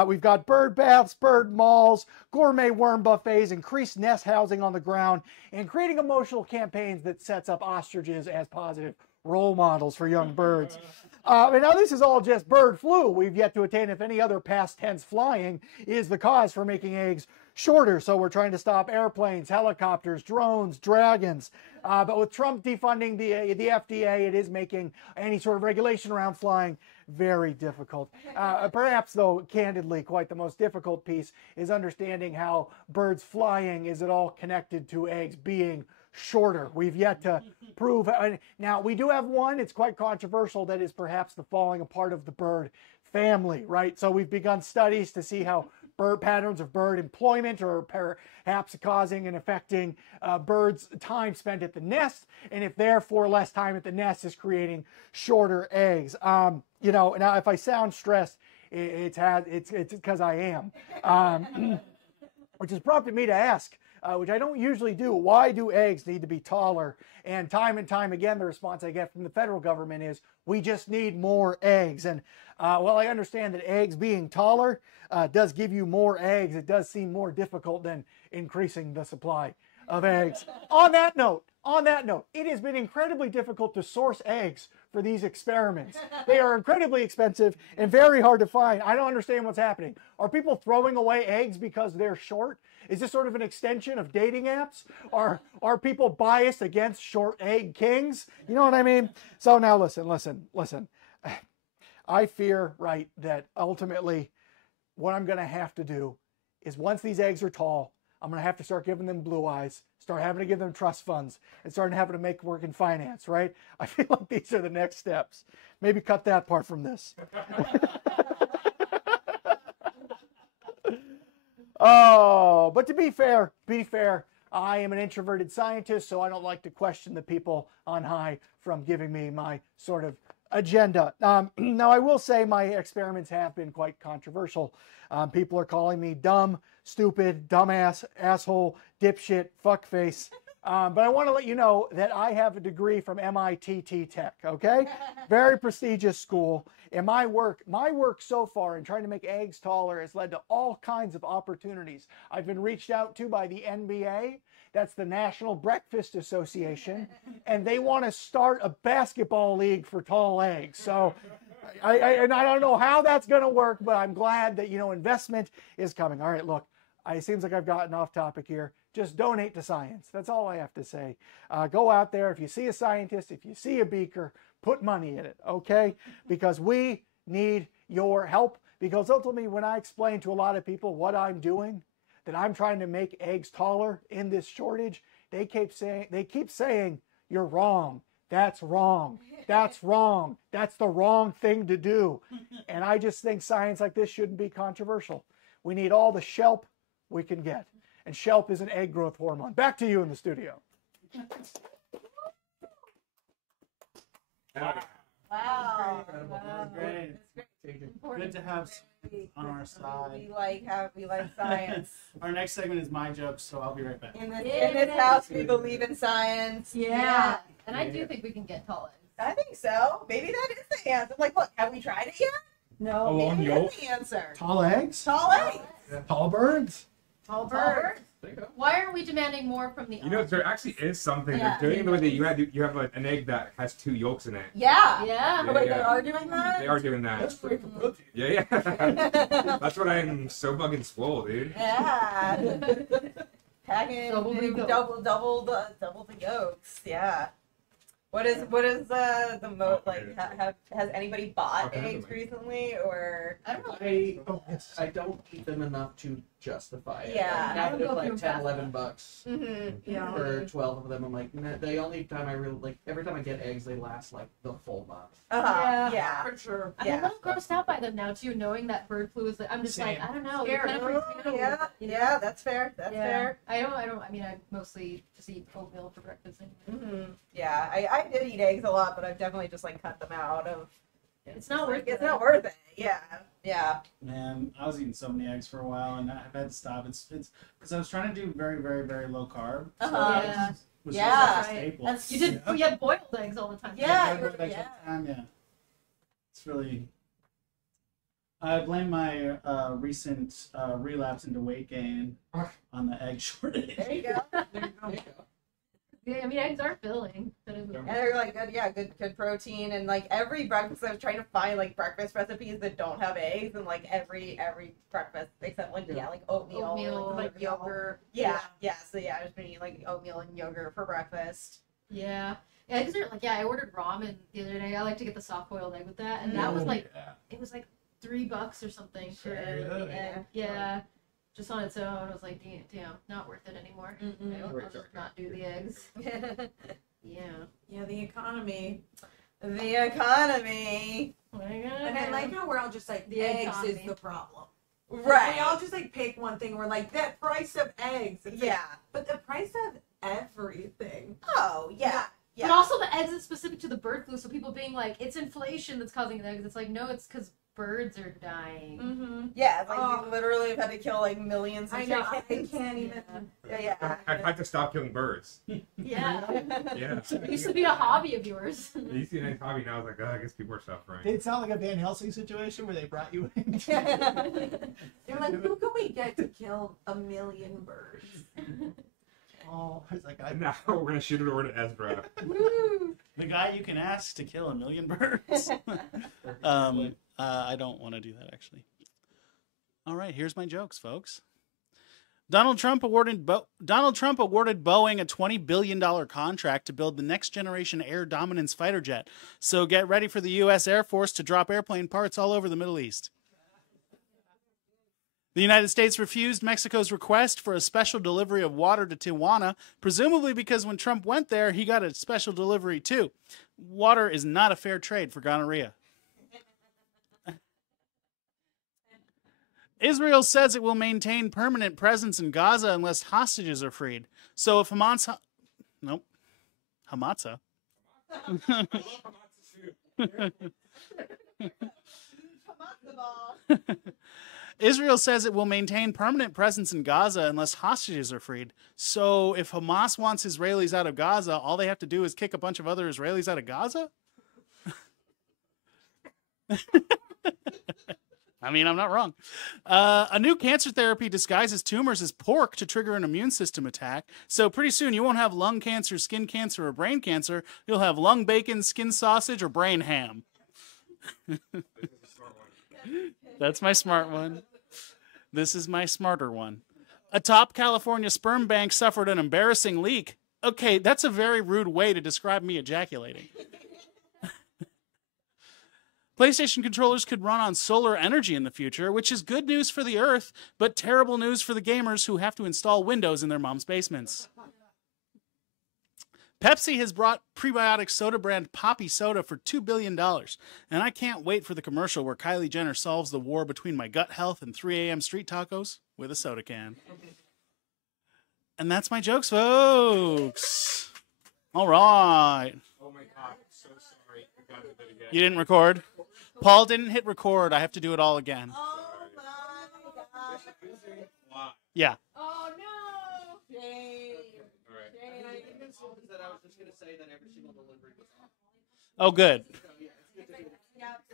We've got bird baths, bird malls, gourmet worm buffets, increased nest housing on the ground, and creating emotional campaigns that sets up ostriches as positive role models for young birds. And now this is all just bird flu. We've yet to attain if any other past tense flying is the cause for making eggs shorter. So we're trying to stop airplanes, helicopters, drones, dragons. But with Trump defunding the FDA, it is making any sort of regulation around flying very difficult. Perhaps, though, candidly, quite the most difficult piece is understanding how birds flying is at all connected to eggs being shorter. We've yet to prove. Now, we do have one, it's quite controversial, that is perhaps the falling apart of the bird family, right? So we've begun studies to see how bird patterns of bird employment are perhaps causing and affecting birds' time spent at the nest, and if therefore less time at the nest is creating shorter eggs. You know, now if I sound stressed, it's because I am, which has prompted me to ask which I don't usually do. Why do eggs need to be taller? And time again, the response I get from the federal government is, we just need more eggs. And while I understand that eggs being taller does give you more eggs, it does seem more difficult than increasing the supply of eggs. On that note, it has been incredibly difficult to source eggs for these experiments. They are incredibly expensive and very hard to find. I don't understand what's happening. Are people throwing away eggs because they're short? Is this sort of an extension of dating apps? Are people biased against short egg kings? You know what I mean? So now listen. I fear, right, that ultimately what I'm going to have to do is, once these eggs are tall, I'm going to have to start giving them blue eyes, start having to give them trust funds, and start having to make work in finance, right? I feel like these are the next steps. Maybe cut that part from this. Oh, but to be fair, I am an introverted scientist, so I don't like to question the people on high from giving me my sort of agenda. Now, I will say my experiments have been quite controversial. People are calling me dumb, stupid, dumbass, asshole, dipshit, fuckface. But I want to let you know that I have a degree from MIT Tech, okay? Very prestigious school. And my work so far in trying to make eggs taller has led to all kinds of opportunities. I've been reached out to by the NBA. That's the National Breakfast Association. And they want to start a basketball league for tall eggs. So I don't know how that's going to work, but I'm glad that, investment is coming. All right, look, it seems like I've gotten off topic here. Just donate to science. That's all I have to say. Go out there. If you see a scientist, if you see a beaker, put money in it, okay? Because we need your help. Because ultimately, when I explain to a lot of people what I'm doing, that I'm trying to make eggs taller in this shortage, they keep saying, you're wrong. That's wrong. That's wrong. That's the wrong thing to do. And I just think science like this shouldn't be controversial. We need all the shelp we can get. And shelp is an egg growth hormone. Back to you in the studio. Wow. Great. Good to have on our side. We like science. Our next segment is my jokes, so I'll be right back. In this house, we believe in science. Yeah. And I do think we can get tall eggs. I think so. Maybe that is the answer. Like, look, have we tried it yet? No. Maybe that's the answer. Tall eggs? Tall eggs. Tall birds? Tall birds. Why aren't we demanding more from the There actually is something. Yeah. They're doing the way that you have an egg that has 2 yolks in it. Yeah. Yeah. Oh, wait, they are doing that? They are doing that. That's great for protein. Yeah. That's what I'm so fucking swole, dude. Yeah. Packing Double the double the yolks. Yeah. What is the has anybody bought Okay, eggs recently, or I don't know. I don't eat them enough to justify it. Yeah. Like, now I don't they're go like through 10, fast 11 bucks Yeah. for 12 of them. I'm like, nah, the only time I really like, every time I get eggs, they last like the full month. Yeah. For sure. I'm a little grossed out by them now too, knowing that bird flu is. I'm just like, I don't know. It kind of freaks me out. Yeah. You know? Yeah. That's fair. That's fair. I don't. I mean, I mostly just eat oatmeal for breakfast. Anyway. Yeah. I did eat eggs a lot, but I've definitely just like cut them out of. It's not worth it. It's not worth it. Yeah. Yeah. Man, I was eating so many eggs for a while, and I've had to stop. It's because I was trying to do very, very, very low carb. So Yeah. it was Yeah. just a staple. You had boiled eggs all the time. Yeah. Yeah. It's really. I blame my recent relapse into weight gain on the egg shortage. There you go. Yeah, I mean, eggs are filling. And they're like good protein, and like every breakfast I was trying to find like breakfast recipes that don't have eggs, and like every breakfast except like like oatmeal, like yogurt. Yeah. So I was been eating like oatmeal and yogurt for breakfast. Yeah. Eggs are like I ordered ramen the other day. I like to get the soft boiled egg with that, and that was like it was like $3 or something for yeah. Just on its own, I was like, damn, not worth it anymore. I'll just not do the eggs. Yeah, the economy. The economy. And I like how we're all just like, The eggs economy. is the problem. Right. We all just like pick one thing. We're like, that price of eggs. It's like, Yeah. but the price of everything. Oh, yeah. But also the eggs is specific to the bird flu, so people being like, it's inflation that's causing the eggs. It's like, no, it's because birds are dying. Mm-hmm. Yeah, like we literally have had to kill like millions of I know. I chickens. can't even. Yeah. I've had to stop killing birds. Yeah. Yeah. It used to be a hobby of yours. It used to be a nice hobby. Now it's like, I guess people are suffering. Did it sound like a Van Helsing situation where they brought you in? They're like, who can we get to kill 1 million birds? Oh, I was like, Now we're gonna shoot it over to Ezra. The guy you can ask to kill 1 million birds. I don't want to do that actually. All right, here's my jokes, folks. Donald Trump awarded Boeing a $20 billion contract to build the next generation air dominance fighter jet. So get ready for the U.S. Air Force to drop airplane parts all over the Middle East. The United States refused Mexico's request for a special delivery of water to Tijuana, presumably because when Trump went there, he got a special delivery too. Water is not a fair trade for gonorrhea. Israel says it will maintain permanent presence in Gaza unless hostages are freed. So if Hamas... Nope. Hamatza. Israel says it will maintain permanent presence in Gaza unless hostages are freed. So if Hamas wants Israelis out of Gaza, all they have to do is kick a bunch of other Israelis out of Gaza? I mean, I'm not wrong. A new cancer therapy disguises tumors as pork to trigger an immune system attack. So pretty soon you won't have lung cancer, skin cancer, or brain cancer. You'll have lung bacon, skin sausage, or brain ham. That's my smart one. This is my smarter one. A top California sperm bank suffered an embarrassing leak. Okay, that's a very rude way to describe me ejaculating. PlayStation controllers could run on solar energy in the future, which is good news for the Earth, but terrible news for the gamers who have to install Windows in their mom's basements. Pepsi has brought prebiotic soda brand Poppy Soda for $2 billion, and I can't wait for the commercial where Kylie Jenner solves the war between my gut health and 3 a.m. street tacos with a soda can. And that's my jokes, folks. All right. Oh my god, I'm so sorry. I got it again. You didn't record? Paul didn't hit record. I have to do it all again. Oh my gosh. Yeah. Oh no. Shame. The good news is that I was just going to say that every single delivery was off. Oh, good. So, yeah, it's good to hear.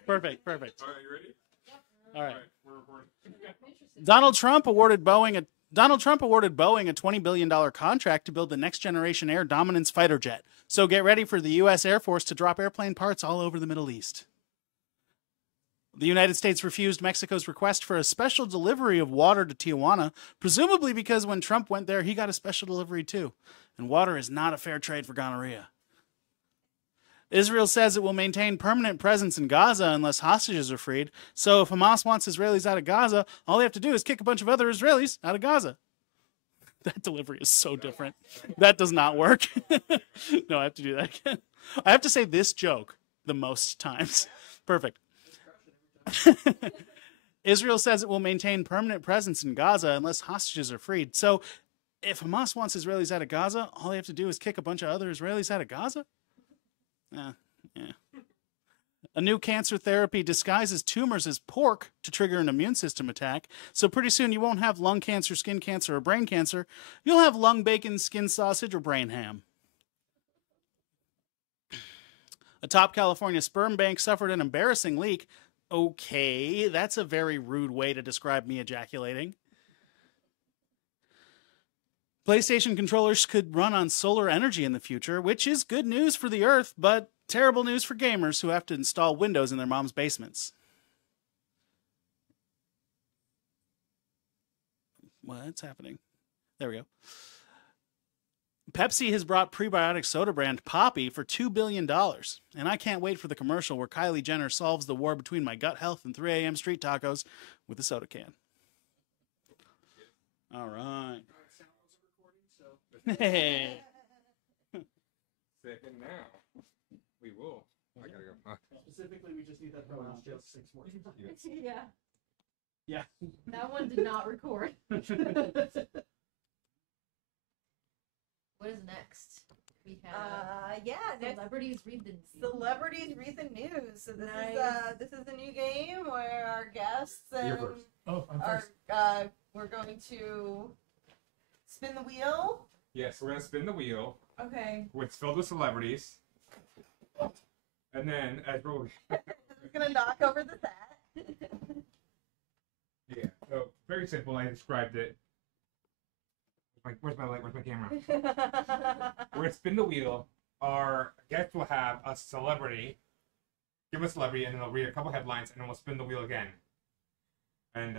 Perfect, perfect. All right, you ready? All right. We're recording. Donald Trump awarded Boeing a $20 billion contract to build the next generation air dominance fighter jet. So get ready for the U.S. Air Force to drop airplane parts all over the Middle East. The United States refused Mexico's request for a special delivery of water to Tijuana, presumably because when Trump went there, he got a special delivery too. And water is not a fair trade for gonorrhea. Israel says it will maintain permanent presence in Gaza unless hostages are freed. So if Hamas wants Israelis out of Gaza, all they have to do is kick a bunch of other Israelis out of Gaza. That delivery is so different. That does not work. No, I have to do that again. I have to say this joke the most times. Perfect. Israel says it will maintain permanent presence in Gaza unless hostages are freed. So if Hamas wants Israelis out of Gaza, all they have to do is kick a bunch of other Israelis out of Gaza? Yeah. A new cancer therapy disguises tumors as pork to trigger an immune system attack. So pretty soon you won't have lung cancer, skin cancer, or brain cancer. You'll have lung bacon, skin sausage, or brain ham. A top California sperm bank suffered an embarrassing leak. Okay, that's a very rude way to describe me ejaculating. PlayStation controllers could run on solar energy in the future, which is good news for the Earth, but terrible news for gamers who have to install Windows in their mom's basements. What's happening? There we go. Pepsi has brought prebiotic soda brand Poppy for $2 billion, and I can't wait for the commercial where Kylie Jenner solves the war between my gut health and 3 a.m. street tacos with a soda can. All right. Hey. Second now. We will. I gotta go. Specifically, we just need that bonus joke 6 more times. Yeah. Yeah. That one did not record. What is next? We have next celebrities read the news. celebrities read the news. So this is a new game where our guests You're and first. Oh, I'm our first. we're going to spin the wheel. Yes, we're gonna spin the wheel. Okay. It's filled with celebrities. And then as we're We're gonna knock over the set. yeah, so very simple. I described it. Where's my light? Where's my camera? We're gonna spin the wheel. Our guest will have a celebrity, give a celebrity, and then they'll read a couple headlines, and then we'll spin the wheel again. And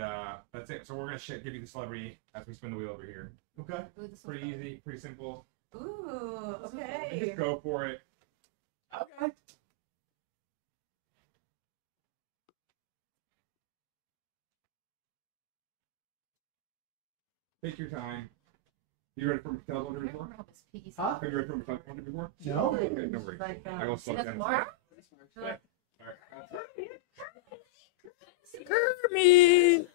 that's it. So we're gonna give you the celebrity as we spin the wheel over here. Okay. Pretty easy, pretty simple. Ooh, And okay. just go for it. Okay. Take your time. You ready for a telephone before? Huh? Have you read from a telephone before? No. Okay, no worries. I will slow down. Mark? Alright. Kermit.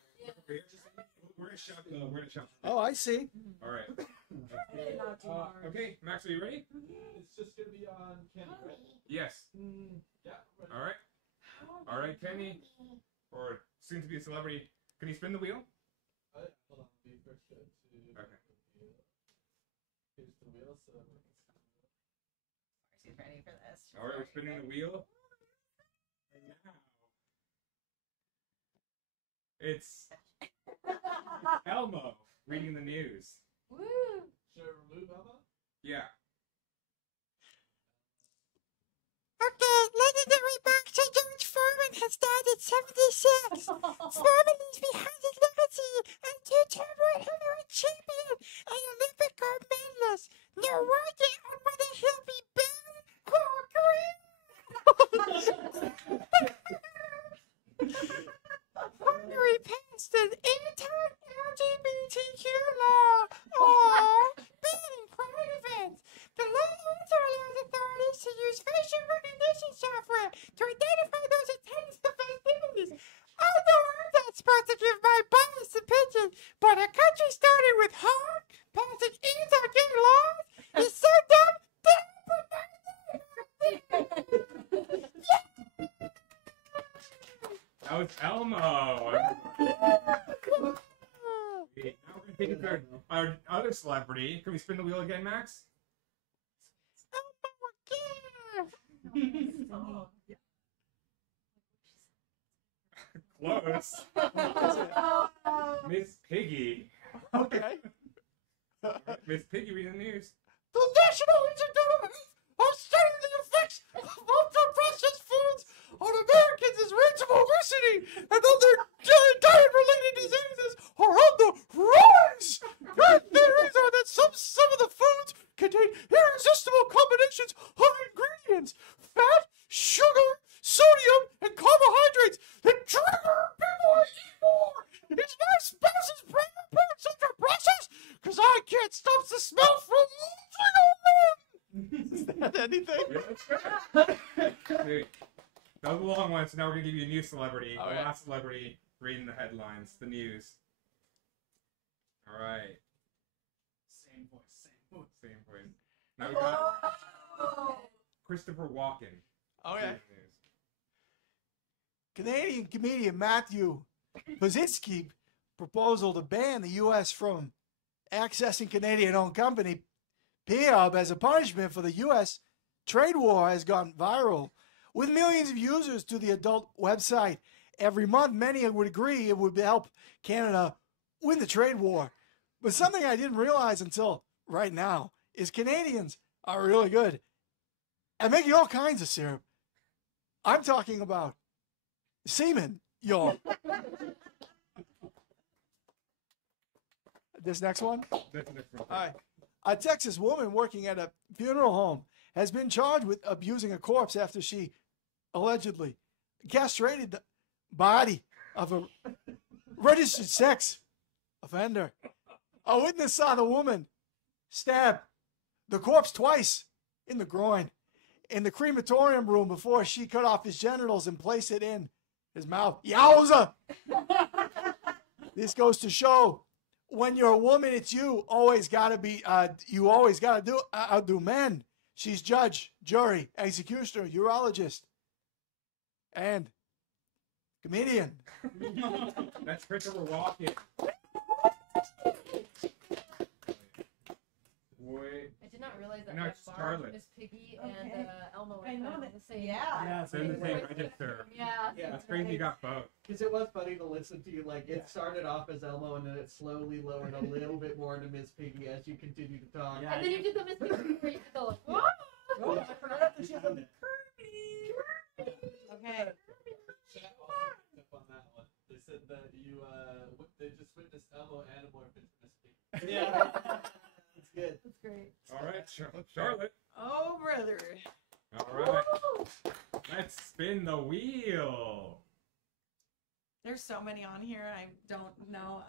We're gonna shout. Oh, I see. All right. Okay, Max, are you ready? It's just gonna be on Kenny, right? Yes. Yeah. All right. All right, Kenny, or soon to be a celebrity. Can you spin the wheel? Hold on. We first go to. Okay. Here's the wheel. So. She's ready for this. All right, we're spinning the wheel. And now it's Elmo reading the news. Woo! Should I remove Elmo? Yeah. Okay, legendary boxer George Foreman has died at 76. Foreman leaves behind his legacy as two-time world heavyweight champion and Olympic gold medalist. No word yet on whether he'll be banned or Hungary passed an anti-LGBTQ law. Banning pride events. The law also allows authorities to use facial recognition software to identify those attending the festivities. Although I'm not supposed to give my biased opinion, but a country started with harm, passing anti-gay laws, is so dumb that That was Elmo. Okay, now we're gonna take it to our other celebrity. Can we spin the wheel again, Max? Close. Miss Piggy. Okay. Miss Piggy reading the news. The National Institute of Health are studying the effects of ultra-processed foods on Americans as rates of obesity and other diet-related diseases are on the rise. Their theories are that some of the foods contain irresistible combinations of ingredients, fat, sugar, sodium, and carbohydrates that trigger people to eat more. Is my spouse's private parts ultra-processed? Because I can't stop the smell from losing. Is that anything? Dude, that was a long one, so now we're gonna give you a new celebrity. Oh, the yeah. last celebrity reading the headlines, the news. All right. Same voice. Same voice. Now we got Christopher Walken. Okay. reading the news. Canadian comedian Matthew Pazitsky proposal to ban the U.S. from accessing Canadian-owned company PEOB as a punishment for the U.S. trade war has gone viral. With millions of users to the adult website every month, many would agree it would help Canada win the trade war. But something I didn't realize until right now is Canadians are really good at making all kinds of syrup. I'm talking about semen, y'all. This next one? That's the next one. All right. A Texas woman working at a funeral home has been charged with abusing a corpse after she allegedly castrated the body of a registered sex offender. A witness saw the woman stab the corpse twice in the groin in the crematorium room before she cut off his genitals and placed it in his mouth. Yowza! This goes to show when you're a woman, it's you always gotta be. You always gotta outdo men. She's judge, jury, executioner, urologist, and comedian. That's Christopher Walken. Wait. I did not realize that No, Red it's Barn, Scarlet. Miss Piggy, Okay. and Elmo were I know kind of that- the same. Yeah. They're in the same register. Yeah. Yeah. That's crazy you got both. Because it was funny to listen to you. Like it started off as Elmo, and then it slowly lowered a little bit more into Miss Piggy as you continue to talk. Yeah. And then you did the Miss Piggy where you did the like, "Whoa!" Oh, I forgot that she has a Okay. Chat also picked up on that one. They said that you they just witnessed Elmo anamorph into Miss Piggy. Yeah. That's good. That's great. All right, Charlotte. Oh, brother. All right. Let's spin the wheel. There's so many on here. I don't know.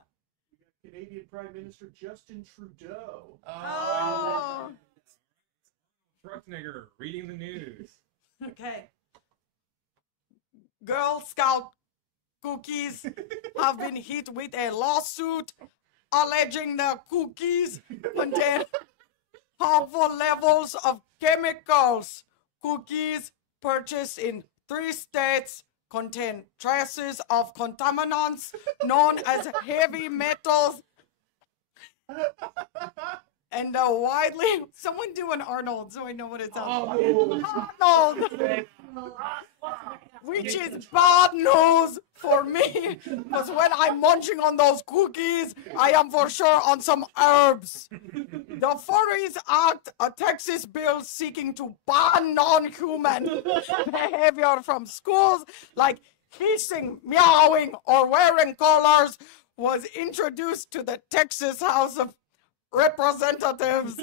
Canadian Prime Minister Justin Trudeau. Oh. Schwarzenegger reading the news. Okay. Girl Scout cookies have been hit with a lawsuit alleging the cookies contain harmful levels of chemicals. Cookies purchased in 3 states contain traces of contaminants known as heavy metals and widely. Someone do an Arnold so I know what it's Arnold, which is bad news for me because when I'm munching on those cookies, I am for sure on some herbs. The Furries Act, a Texas bill seeking to ban non-human behavior from schools like hissing, meowing, or wearing collars, was introduced to the Texas House of Representatives.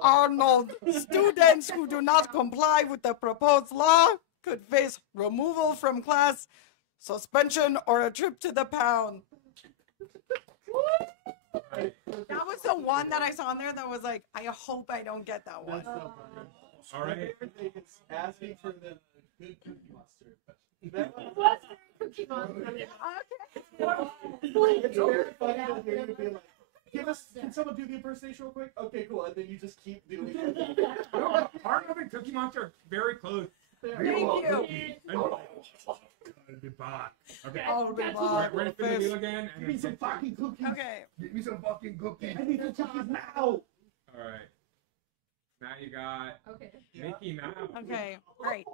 Arnold, students who do not comply with the proposed law could face removal from class, suspension, or a trip to the pound. That was the one that I saw on there that was like, I hope I don't get that one. All right. My favorite thing is asking for the Good Cookie Monster. What's Cookie Monster? It's very funny to hear you be like, can someone do the impersonation real quick? Okay, cool. And then you just keep doing it. No, Arnold and Cookie Monster are very close. Thank you. I'll be back. Okay. I'll be back. We're gonna spin the wheel again. Give me some fucking cookies. Okay. Give me some fucking cookies. I need some cookies now. All right. Now you got Okay. Mickey Mouse. Okay, all right.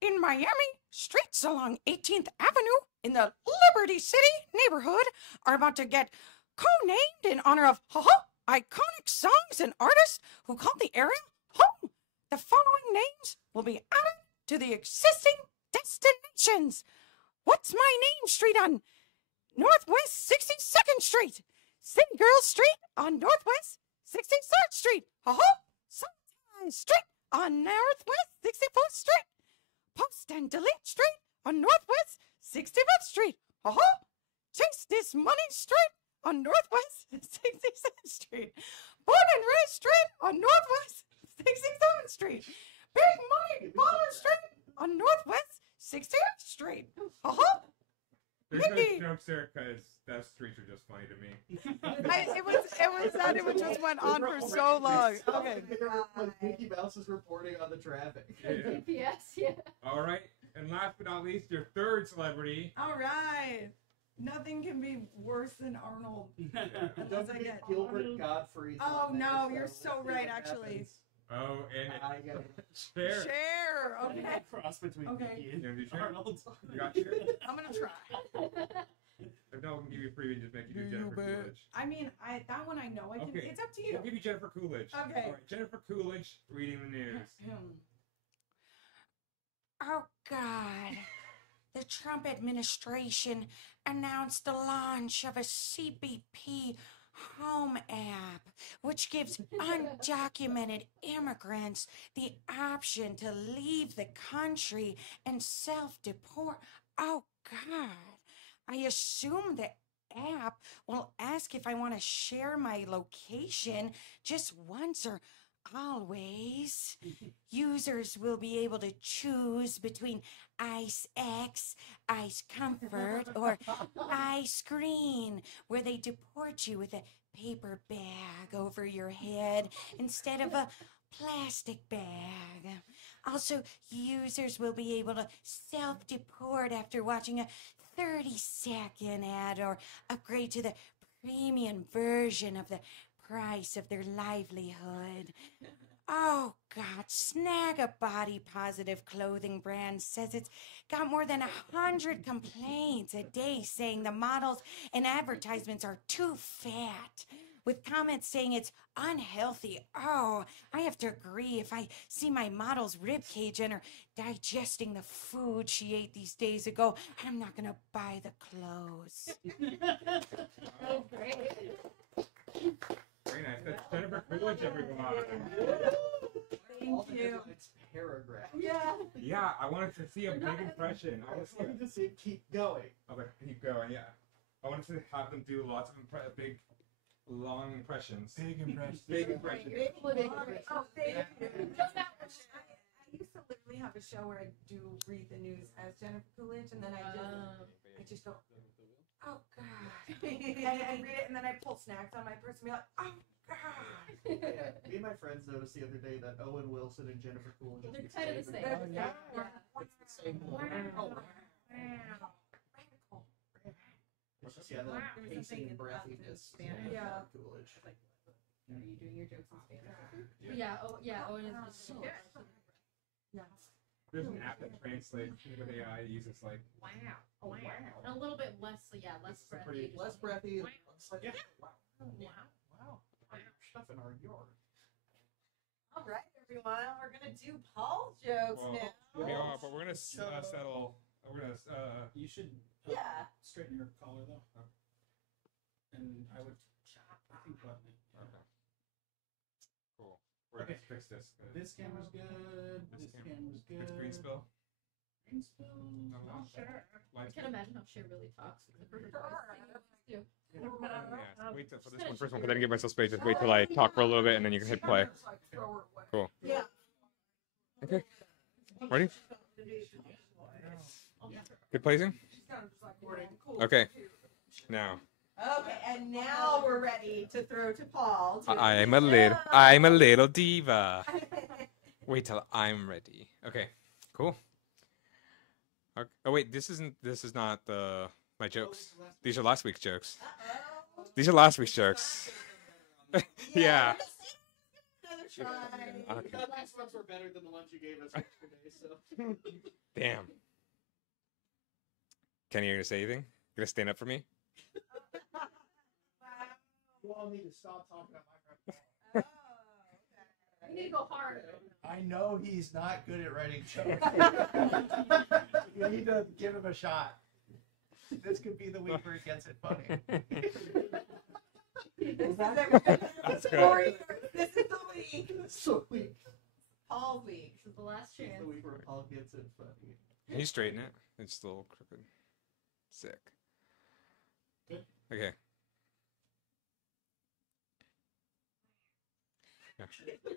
In Miami, streets along 18th Avenue in the Liberty City neighborhood are about to get co-named in honor of iconic songs and artists who called the area home. The following names will be added to the existing destinations. What's My Name Street on Northwest 62nd Street? City Girls Street on Northwest 63rd Street. Sunshine Street on Northwest 64th Street. Post and Delete Street on Northwest 65th Street. Chase This Money Street on Northwest 67th Street. Born and Raised Street on Northwest 67th Street. Big Money Baller Street on Northwest 68th Street. There's Mickey. no jokes there because those streets are just funny to me. It was that it just went on for so long. Okay. When Mickey Mouse is reporting on the traffic. Yeah. GPS, yeah. All right. And last but not least, your third celebrity. All right. Nothing can be worse than Arnold. Don't Unless I forget get Gilbert Gottfried's Oh on there, no, you're let's so see right what actually. happens. Oh, and I got Cher. Share. Okay. Cross between Okay. Mickey You and gonna do Cher? Arnold. You got Cher? I'm gonna try. If not, we'll give you a freebie and just make you do Jennifer Coolidge. I mean, that one I know. I can. Okay. It's up to you. We'll give you Jennifer Coolidge. Okay. All right, Jennifer Coolidge reading the news. Oh God. The Trump administration announced the launch of a CBP Home app, which gives undocumented immigrants the option to leave the country and self-deport. Oh God. I assume the app will ask if I want to share my location just once or always. Users will be able to choose between Ice X, Ice Comfort, or Ice Green, where they deport you with a paper bag over your head instead of a plastic bag. Also, users will be able to self-deport after watching a 30-second ad or upgrade to the premium version of the price of their livelihood. Oh, God, Snag, a body-positive clothing brand, says it's got more than 100 complaints a day saying the models and advertisements are too fat, with comments saying it's unhealthy. Oh, I have to agree. If I see my model's ribcage and her digesting the food she ate these days ago, I'm not going to buy the clothes. Oh, great. Very nice. That's Jennifer Coolidge, everyone. Thank you. Paragraph. Yeah. Yeah, I wanted to see a big impression. I wanted to see keep going. Okay, keep going. Yeah, I wanted to have them do lots of big, long impressions. Big impressions. Big impressions. Oh, thank you. I used to literally have a show where I do read the news as Jennifer Coolidge, and then I just go, oh God. And I read it, and then I pull snacks on my purse and be like, oh God. Yeah, me and my friends noticed the other day that Owen Wilson and Jennifer Coolidge. They're kind of the same. Oh, yeah. It's the same one. Oh, it's just, yeah, the pacing and breathiness. Yeah. Coolidge. Are you doing your jokes in Spanish? Yeah. Oh, yeah. Owen is just. There's an app that translates with AI. It uses like Wow. Oh, wow. And a little bit less, less breathy. Less breathy. Yeah. Wow. Wow. Stuff in our yard. All right, everyone, we're gonna do Paul's jokes now. We are, but we're gonna settle. We're gonna. You should straighten your collar though. And I would, I think, button it. Okay. Cool. We're gonna fix this. This camera's good. This camera's good. Fix green spill. Green spill. No, not Sure. I Lights can't good. imagine how Cher really talks. Yeah, wait for this one first one, because I didn't give myself space. Just wait till I talk for a little bit, and then you can hit play. Cool. Yeah. Okay. Ready? Good placing? Okay. Now. Okay, and now we're ready to throw to Paul. I'm a little diva. Wait till I'm ready. Okay. Cool. Okay. Oh wait, this is not my jokes. These are last week's jokes. These are last week's jokes. Yeah. Another try. Okay. The last ones were better than the ones you gave us yesterday, so. Damn. Kenny, you gonna say anything? You gonna stand up for me? You all need to stop talking about my You need to go hard. I know he's not good at writing jokes. You need to give him a shot. This could be the week where he gets it funny. That's good. This is the week. It's the week. Paul's week. This is the last chance. It's the week where Paul gets it funny. Can you straighten it? It's still crooked. Sick. Okay. Yeah.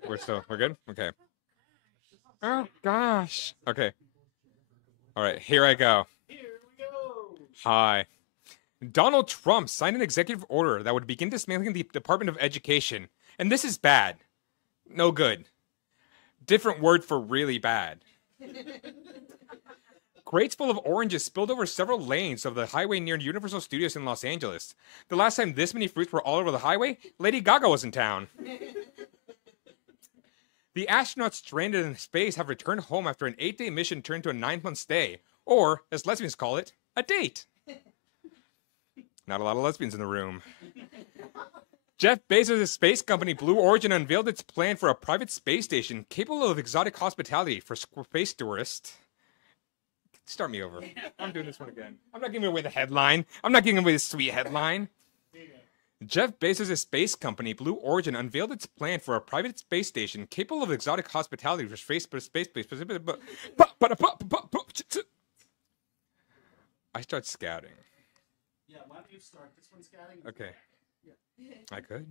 We're good? Okay. Oh gosh. Okay. All right, here I go. Here we go. Hi. Donald Trump signed an executive order that would begin dismantling the Department of Education. And this is bad. No good. Different word for really bad. Crates full of oranges spilled over several lanes of the highway near Universal Studios in Los Angeles. The last time this many fruits were all over the highway, Lady Gaga was in town. The astronauts stranded in space have returned home after an 8-day mission turned to a 9-month stay. Or, as lesbians call it, a date. Not a lot of lesbians in the room. Jeff Bezos' space company Blue Origin unveiled its plan for a private space station capable of exotic hospitality for space tourists. Start me over. I'm doing this one again. I'm not giving away the headline. I'm not giving away the sweet headline. Jeff Bezos' space company Blue Origin unveiled its plan for a private space station capable of exotic hospitality for space. I start scouting. Yeah, why don't you start this one scouting? Okay. I could.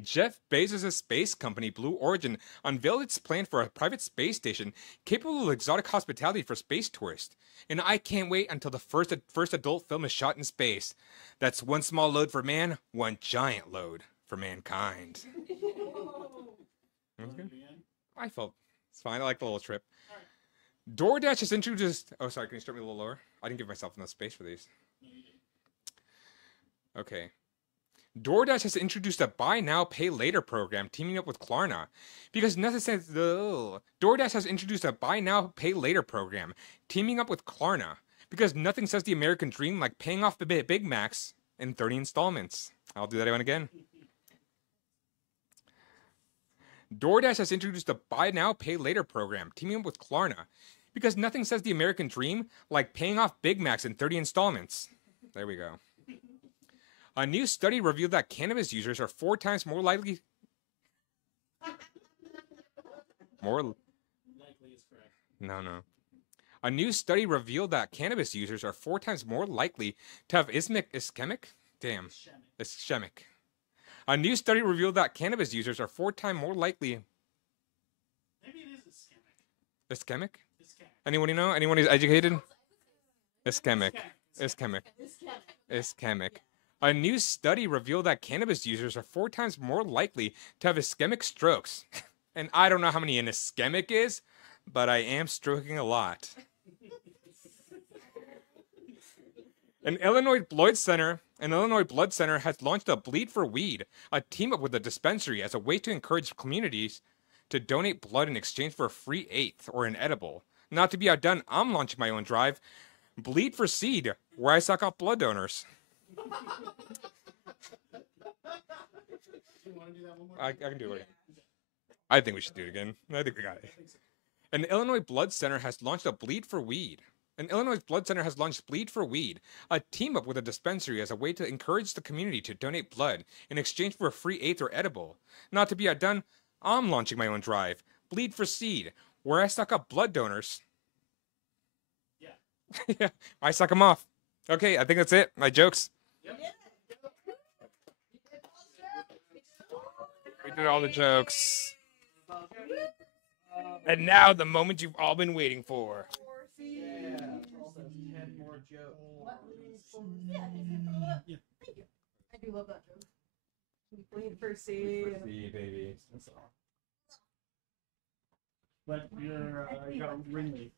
Jeff Bezos' space company Blue Origin unveiled its plan for a private space station capable of exotic hospitality for space tourists. And I can't wait until the first adult film is shot in space. That's one small load for man, one giant load for mankind. Okay. I felt it's fine. I like the little trip. DoorDash has introduced. Oh, sorry. Can you start me a little lower? I didn't give myself enough space for these. Okay. DoorDash has introduced a buy now, pay later program teaming up with Klarna. Because nothing says DoorDash has introduced a buy now, pay later program teaming up with Klarna. Because nothing says the American dream like paying off the Big Macs in 30 installments. I'll do that one again. DoorDash has introduced a buy now, pay later program teaming up with Klarna. Because nothing says the American dream like paying off Big Macs in 30 installments. There we go. A new study revealed that cannabis users are 4 times more likely. Likely is correct. No. A new study revealed that cannabis users are 4 times more likely to have ischemic. A new study revealed that cannabis users are 4 times more likely. Maybe it is ischemic. Ischemic? Anyone know? Anyone who's educated? Ischemic. A new study revealed that cannabis users are 4 times more likely to have ischemic strokes. And I don't know how many an ischemic is, but I am stroking a lot. An Illinois Blood Center has launched a Bleed for Weed, a team up with a dispensary as a way to encourage communities to donate blood in exchange for a free eighth or an edible. Not to be outdone, I'm launching my own drive, Bleed for Seed, where I suck up blood donors. I can do it again. I think we should do it again. I think we got it. An Illinois Blood Center has launched a Bleed for Weed. An Illinois Blood Center has launched Bleed for Weed, a team up with a dispensary as a way to encourage the community to donate blood in exchange for a free eighth or edible. Not to be outdone, I'm launching my own drive, Bleed for Seed, where I suck up blood donors. Yeah. Yeah, I suck them off. Okay, I think that's it. My jokes. Yep. We did all the jokes. And now the moment you've all been waiting for. Yeah. 10 more jokes. I do love that joke. Bleed for seed. Baby. But you got a ring leaf.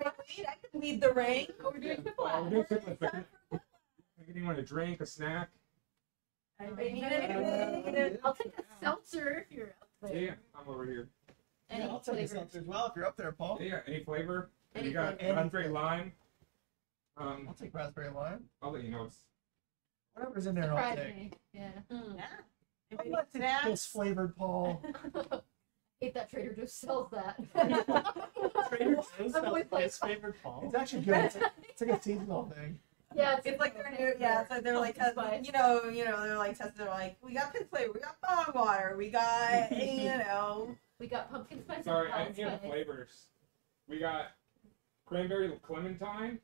I can lead the ring. We're doing you want a drink, a snack? I'll take a seltzer if you're up there. Yeah, I'm over here. Any I'll take a flavor. seltzer as well if you're up there, Paul. Yeah, any flavor? Any You got flavor. raspberry lime. I'll take raspberry lime. I'll let you know. Whatever's in there, I'll Surprise take. me. Yeah. I'd like to kiss flavored Paul. Hate that Trader Joe's sells that. Trader Joe's I'm always like, sells flavored Paul. It's actually good. It's like a seasonal thing. Yeah, it's like their new. Yeah, it's like they're like testing. They're like testing. They're like, we got pink flavor, we got bong water, we got we got pumpkin spice. Sorry, I and didn't hear the flavors. We got cranberry clementine.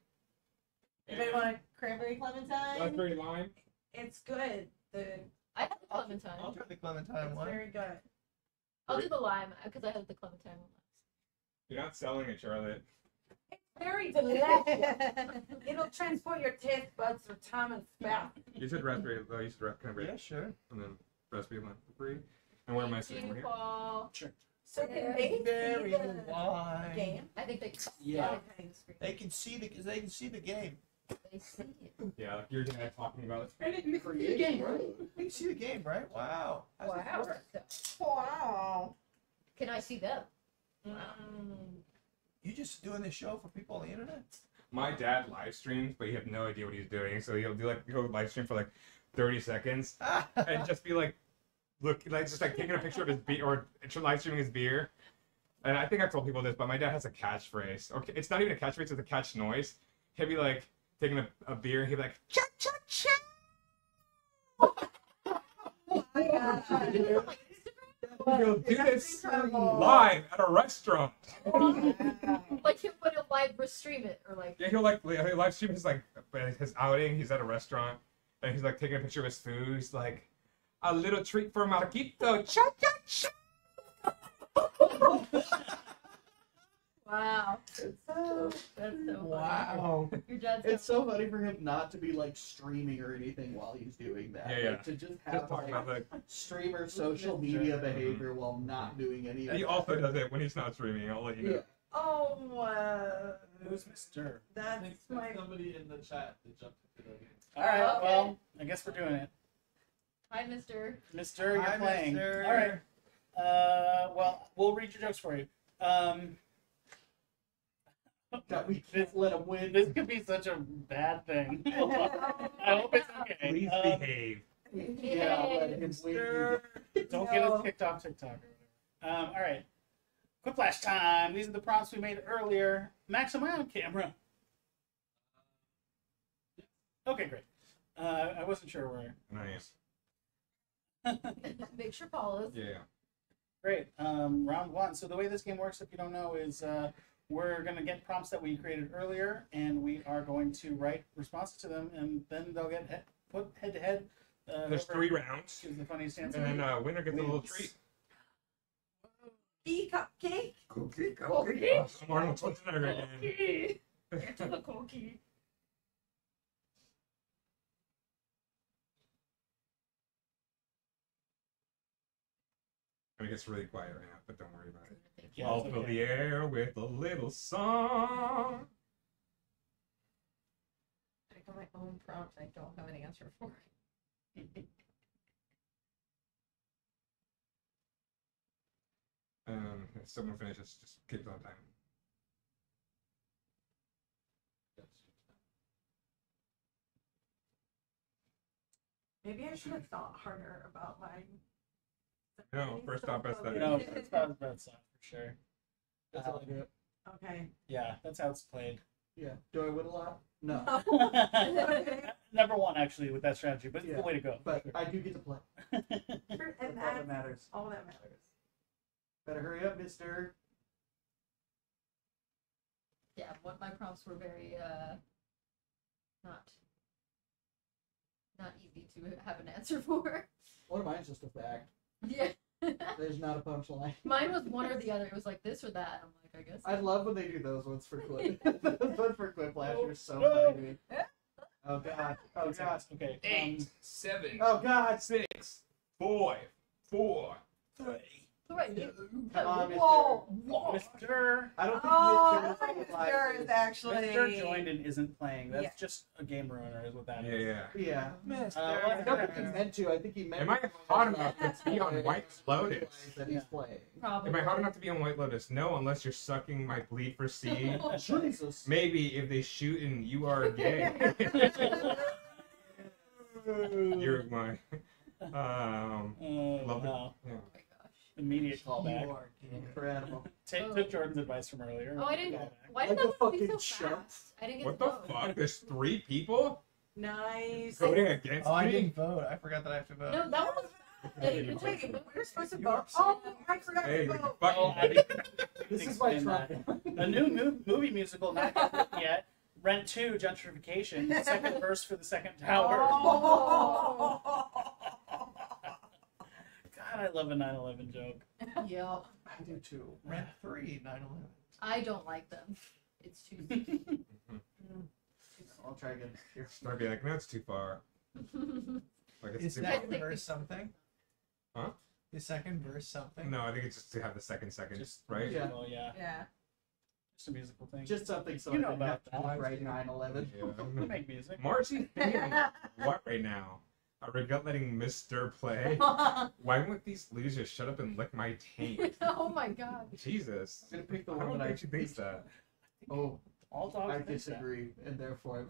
Anybody want a cranberry clementine? Raspberry lime. It's good. I have the clementine. I'll try the clementine It's one. very good. I'll do the lime because I have the clementine one. You're not selling it, Charlotte. Very delicious. It'll transport your taste buds through time and space. You said raspberry. You said cranberry. Yeah, sure. And then raspberry lime free. And where am I sitting? Over here? Paul. Sure. So can they Very see the wine. game? I think they. Yeah. They They can see the game. see it. Yeah, like your dad talking about it. The game, right? They can see the game, right? Wow. Wow. Wow. Can I see them? You just doing this show for people on the internet? My dad live streams, but you have no idea what he's doing. So he'll live stream for like 30 seconds and just be like, look, like just like taking a picture of his beer or live streaming his beer. And I think I've told people this, but my dad has a catchphrase. Okay, it's not even a catchphrase; it's a catch noise. He'll be like taking a beer, and he'll be like, cha cha cha. He'll do this live at a restaurant. Like he'll put a live stream it or like. Yeah, he'll live stream his outing. He's at a restaurant and he's like taking a picture of his food. He's like, A little treat for Marquito. Cha cha cha. Wow. That's so Wow. funny. Your dad's It's so funny for him not to be like streaming or anything while he's doing that. Yeah, yeah. Like, to just have talk about like like. streamer social media behavior while not doing any of He that. also does it when he's not streaming. I'll let you know. Oh, Who's Mr.? that's my. Somebody in the chat that jumped into the game. All right. Oh, okay. Well, I guess we're doing it. Hi, Mister. Mister, you're Hi, playing. mister. All right. Well, we'll read your jokes for you. That we can't let him win. This could be such a bad thing. I hope it's okay. Please behave. Yeah, I'll let him win. Don't get us kicked off TikTok or whatever. All right. Quick flash time. These are the prompts we made earlier. Max, am I on camera? Okay, great. I wasn't sure where. I am. Make sure Paul is. Yeah. Great. Round one. So the way this game works, if you don't know, is we're going to get prompts that we created earlier, and we are going to write responses to them, and then they'll get put head to head. There's 3 rounds. Is the funniest answer. And then winner gets a little treat. Cupcake. Cookie. Cookie. I'm Arnold Schwarzenegger again. Cookie. Get to the cookie. It gets really quiet right now, but don't worry about it. Yeah, I'll it's fill okay. the air with a little song. I got my own prompt. I don't have an answer for. If someone finishes, just keep it on time. Maybe I should have thought harder about my. No, first off, best that. No, it's about best for sure. That's how I do it. Okay. Yeah, that's how it's played. Yeah. Do I win a lot? No. Never won actually with that strategy, but it's Yeah, the way to go. But I do get to play. And That's all that that's matters. all that matters. Better hurry up, mister. Yeah, what my prompts were very not easy to have an answer for. One of mine's just a fact. Yeah. There's not a punchline. Mine was one or the other. It was like this or that. I'm like, I guess. I love when they do those ones for clip. Those ones for clip flash are so funny to me. Oh god. Oh god. Okay. 8, 7. Oh god. 6, 5, 4, 3. Come on, mister. Whoa. Mr. I don't think Oh, Mr. I think Mr. is actually. Mr. joined and isn't playing. That's Yeah. just a game ruiner, is what that Yeah, is. yeah. Yeah. Well, I don't think he meant to. I think he meant Am I to hot enough to be on White Lotus? that he's playing. Probably. Am I hot enough to be on White Lotus? No, unless you're sucking my bleed for seed. Jesus. Maybe if they shoot and you are gay. You're my. Love it. Wow. Yeah. Immediate callback. You are incredible. Took Jordan's advice from earlier. Oh, I didn't. Callback. Why did Like a that one be fucking so chump. fast? I didn't get What to the vote. fuck? There's 3 people Nice. voting against Oh, I me? didn't vote. I forgot that I have to vote. No, that one was. Hey, Wait, we were supposed to vote. Oh, I forgot Hey, to like, vote. fuck Oh, you. This is my Explain Trump. A new movie musical not written yet. Rent 2, Gentrification. The second verse for the second tower. Oh. God, I love a 9/11 joke. Yeah. I do too. Rent 3, 9/11. I don't like them. It's too soon. I'll try again next year. I'd be like, no, it's too far. Like, it's Is too that far. verse something? Huh? The second verse something? No, I think it's just to have the second, Just right? Yeah. Well, yeah. Yeah. Just a musical thing. Just something so You I know didn't about have to that. write 9/11. You make music. Marcy, what right now? I regret letting Mr. play. Why won't these losers shut up and lick my taint? Oh my god. Jesus. I'm gonna pick the I one don't that I think she thinks that. Oh, All dogs I think that. disagree, and therefore I'm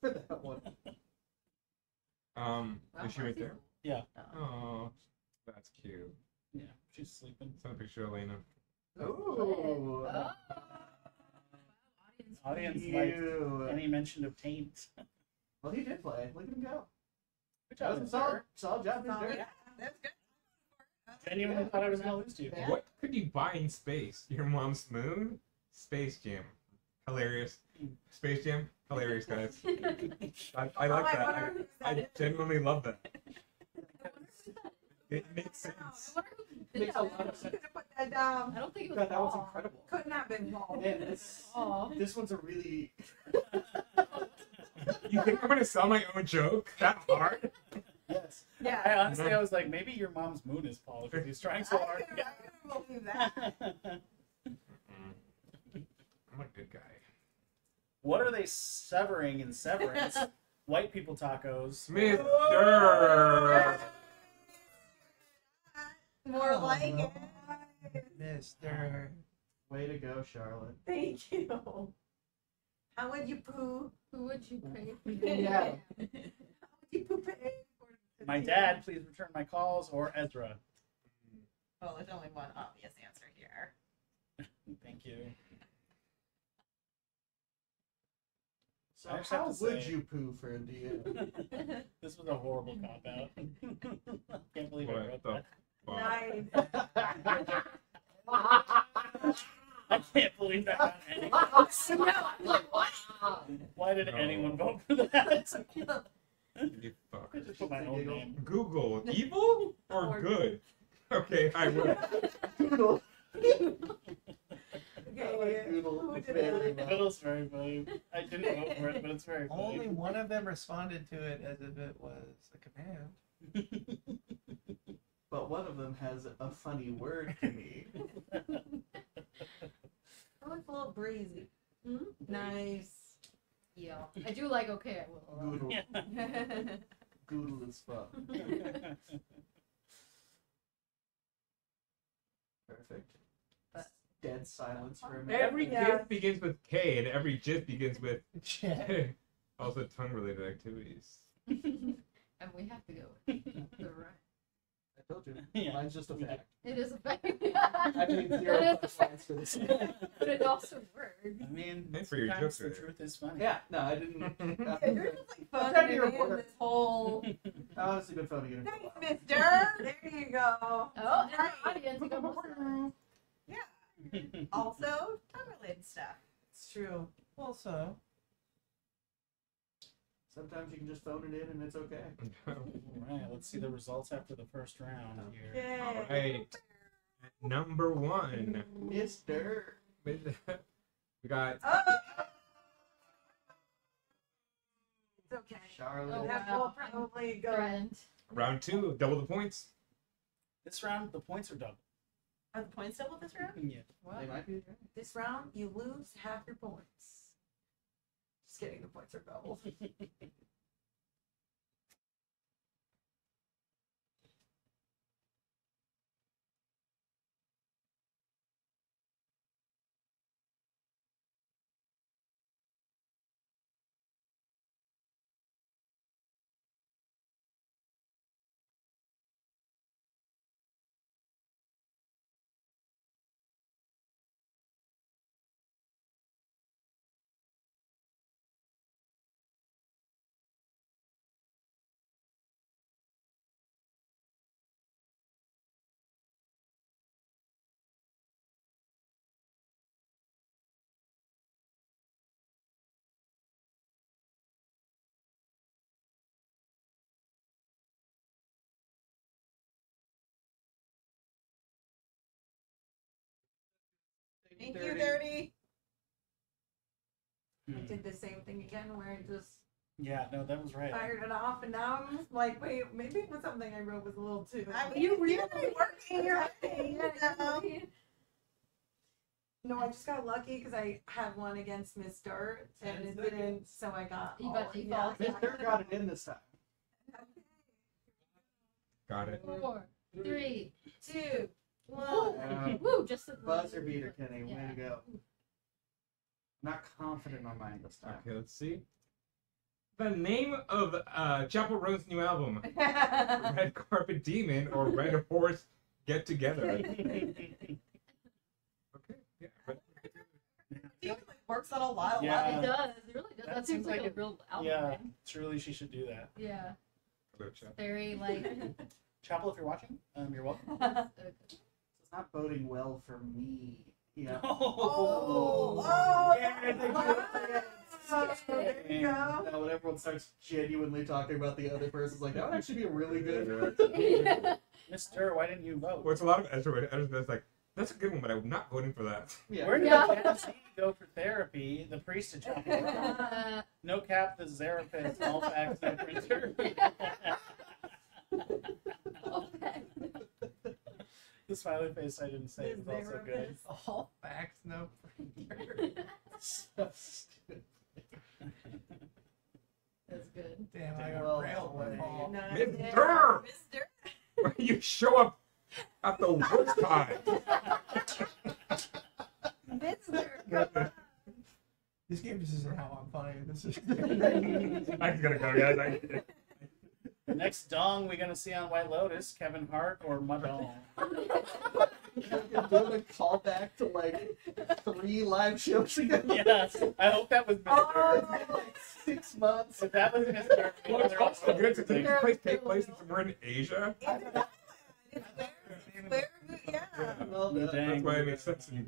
for that one. Wow, Is she right there? Yeah. Oh, that's cute. Yeah, she's sleeping. Send a picture of Elena. Ooh. Oh. Audience Ew. liked any mention of taint. Well, he did play. Look at him go. Good That job, was a Mr. solid job, Oh, Mr. yeah, that's good. Genuinely thought I was gonna lose to you. What could you buy in space? Your mom's moon? Space Jam. Hilarious. Space Jam? Hilarious, guys. I like Oh, I that. wonder who I that is. genuinely love that. It makes sense. Makes a lot of sense. Put that down. I don't think it was God, that was Paul. incredible. Couldn't have been Paul. Man, Aw. this one's a really. You think I'm gonna sell my own joke that hard? Yes. Yeah. I honestly, I was like, maybe your mom's moon is Paul because he's trying so hard. I couldn't believe that. I'm a good guy. What are they severing in Severance? White people tacos. Mr. More like it. Mr. Way to go, Charlotte. Thank you. How would you poo? Who would you pray for? Yeah. How would you poo pay? My dad, please return my calls, or Ezra. Well, there's only one obvious answer here. Thank you. So I just have how to would say- you poo for a DM? This was a horrible cop out. Can't believe I What wrote the that. fuck? Nice. I can't believe that got any. Why did No. anyone vote for that? You fuck. I just put my own name. Google, evil or good? Okay, I will. Doodle. Okay. Doodle. Who did Very it? well. Fiddle's very funny. I didn't vote for it, but it's very funny. Only one of them responded to it as if it was a command. But one of them has a funny word to me. Oh, it's a little breezy. Hmm? Nice. Yeah. I do like okay, I will. Doodle. Yeah. Doodle as fuck. Perfect. But- Dead silence for a minute. Every GIF begins with K, and every GIF begins with J. also tongue-related activities. And we have to go with the right. I told you. Yeah. Mine's just a fact. It is a fact. I paid That 0 is a points for this. But it also works. I mean, Thanks for your sometimes jokes the earlier. truth is funny. Yeah, no, I didn't. Yeah, you're just like I'm trying phoning to be it a in reporter. this whole. I've honestly been phoning it in. Thanks, mister. There you go. Oh, and the audience, you got both sides. Yeah. Also, tongue-related stuff. It's true. Also, Sometimes you can just phone it in and it's okay. All right, let's see the results after the first round here. Yay. All right. Number one. Mister. We got Oh. It's okay. Charlotte. Oh, That wow. will probably go. Threatened. round two, double the points. This round, the points are double. Are the points double this round? Yeah. They might be. This round, you lose half your points. Just kidding, the points are double. Thank you, 30. I did the same thing again where I just Yeah, no, that was right. fired it off, and now I'm just like, wait, maybe it was something I wrote was a little too. I mean, you really working your thing. No, I just got lucky because I had one against Miss Dirt, and it didn't, so I got. You all- got default. yeah. Mister got it in this time. Got it. 4, 3, 2, 1. Yeah. Woo! Just a Buzzer beater, Kenny. Way Yeah. to go. Not confident on mine this time. Okay, let's see. The name of Chapel Roan's new album: Red Carpet Demon or Red Horse Get Together. Okay, yeah. He like works on a lot. Yeah. It does. It really does. That, seems like a it- real album. Yeah, name. truly, she should do that. Yeah. Hello, Chapel. Very like. Chapel, if you're watching, you're welcome. It's not boding well for me. Yeah. Oh, Yeah, they do. There you go. Now, when everyone starts genuinely talking about the other person, it's like, that would actually be a really good. Mister, why didn't you vote? Well, it's a lot of Ezra that's like, that's a good one, but I'm not voting for that. Yeah. Where did Yeah. Gen Z go for therapy? The priest to jump around. No cap, the therapist, all facts, no printer. The smiley face I didn't say is also good. All facts, no printer. That's good. Damn, I got Well, railed with Paul. Mister! Why you show up at the worst time? This game just isn't how I'm funny. This is. I gotta go, guys. Next dong we gonna see on White Lotus, Kevin Hart or Madonna. You're doing a callback to like 3 live shows ago. Yes, I hope that was Mr. Oh, like 6 months. If that was Mr. Well, it's also good to take place somewhere in Asia. Well done. That's why it makes sense to me.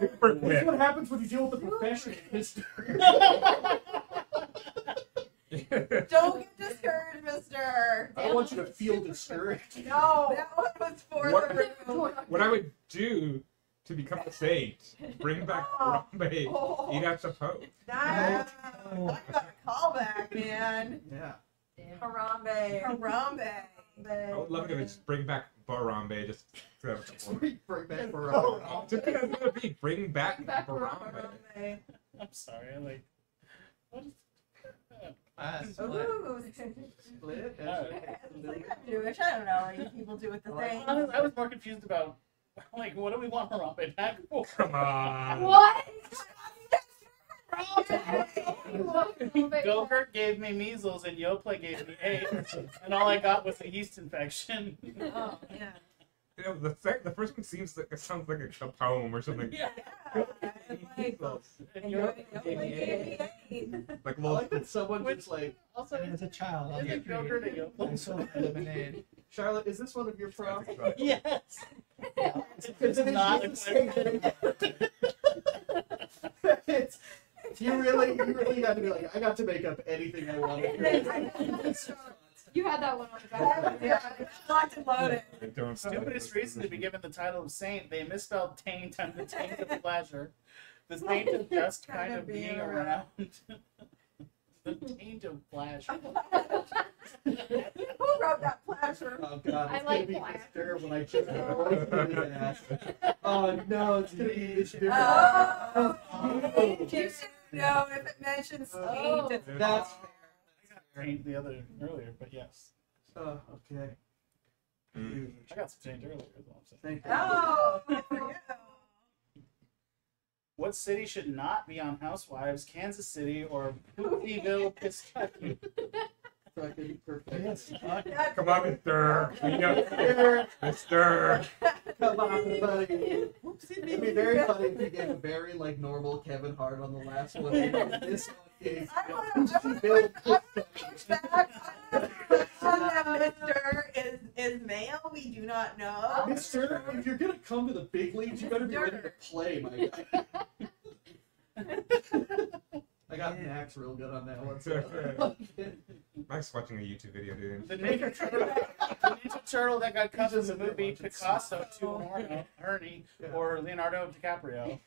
Super That's quick. what happens when you deal with the profession, Mister. Don't get discouraged, mister. I want you to feel discouraged. No, that one was for the room. What I would do to become a saint, bring back Harambe, eat at the Pope. Nice. Talk about a callback, man. Yeah. Harambe. Harambe. I would love it if it's bring back Harambe, just to have a couple. Bring back Harambe. Just because it would be bring back Harambe. I'm sorry, I like. What is? Ooh. Split. It's like I'm Jewish. I don't know what people do with the thing. I was more confused about, like, what do we want Harambe back for? Come on. What? Gogurt gave me measles and Yoplait gave me AIDS, and all I got was a yeast infection. Oh, yeah. You know, the first one seems like it sounds like a poem or something. Yeah. And Yoplait gave me AIDS. Like I little. like that someone just like, Also, As a child, I isn't Gogurt a I Yoplait? sold lemonade. Charlotte, is this one of your props? Yes. It's not a It's, you really got to be like, I got to make up anything I wanted. You had that one on the back. Yeah, locked and loaded. Don't Stupidest reason to be given the title of saint, they misspelled taint on the taint of pleasure. The taint of just kind of being around. The taint of pleasure. Who wrote that pleasure? Oh god, I it's like gonna be black. Mister when I choose the ass. Oh no, it's gonna be Mister. Oh, you should know if it mentions taint. It's That's Taint the other earlier, but yes. oh, okay. I got some taint earlier, is all I'm saying. Thank you. Oh, good for you. What city should not be on Housewives? Kansas City or Pootieville, Kentucky? Fucking perfect. Yes. Come on, Mister. We know. Mister. Come on, buddy. It'd be very funny if you gave a very like normal Kevin Hart on the last one. This one is Bill. Push back on that Mister is male. We do not know. Mister, if you're gonna come to the big leagues, you better be ready to play, my guy. I got Max real good on that one. So. Max watching a YouTube video, dude. The Ninja Turtle that got cut in the movie Picasso to Ernie or Leonardo DiCaprio.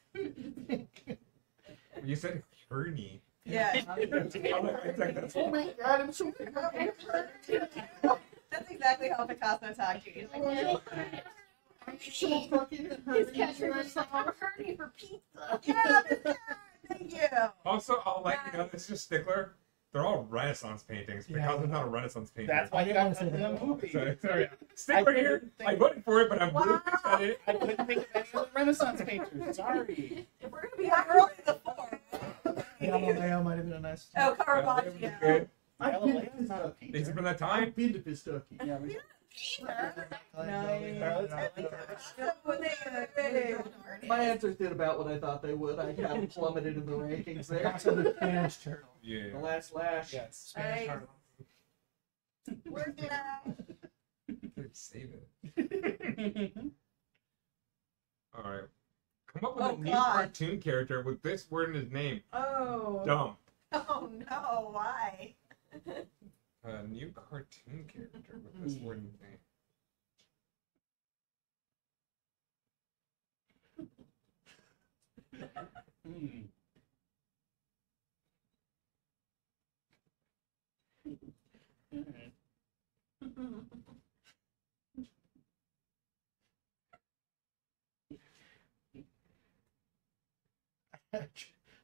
You said Ernie. Yeah. Oh my god, I'm so That's exactly how Picasso talked to you. He's like, His catchphrase was Ernie for pizza. yeah, thank you. Also, I'll like, you know, this is just stickler. They're all Renaissance paintings. Picasso's not a Renaissance painter. That's why he got cut in the movie. Sorry. Stickler here. I voted for it, but I'm really pissed at it. I couldn't think of any other Renaissance painters. Sorry. If we're gonna be early in the form. Galileo might have been a nice. Oh, Caravaggio. Good. Galileo's not a painter. Thanks for that time. I've been to Pistoki. Yeah, we My answers did about what I thought they would. I kind of plummeted in the rankings there. Picasso the Spanish turtle. Yeah. The last lash. Yes. Spanish Nice. turtle. Working out. Save it. All right. Come up with Oh, a new God. cartoon character with this word in his name. Oh. Dumb. Oh no, why? this word. Okay.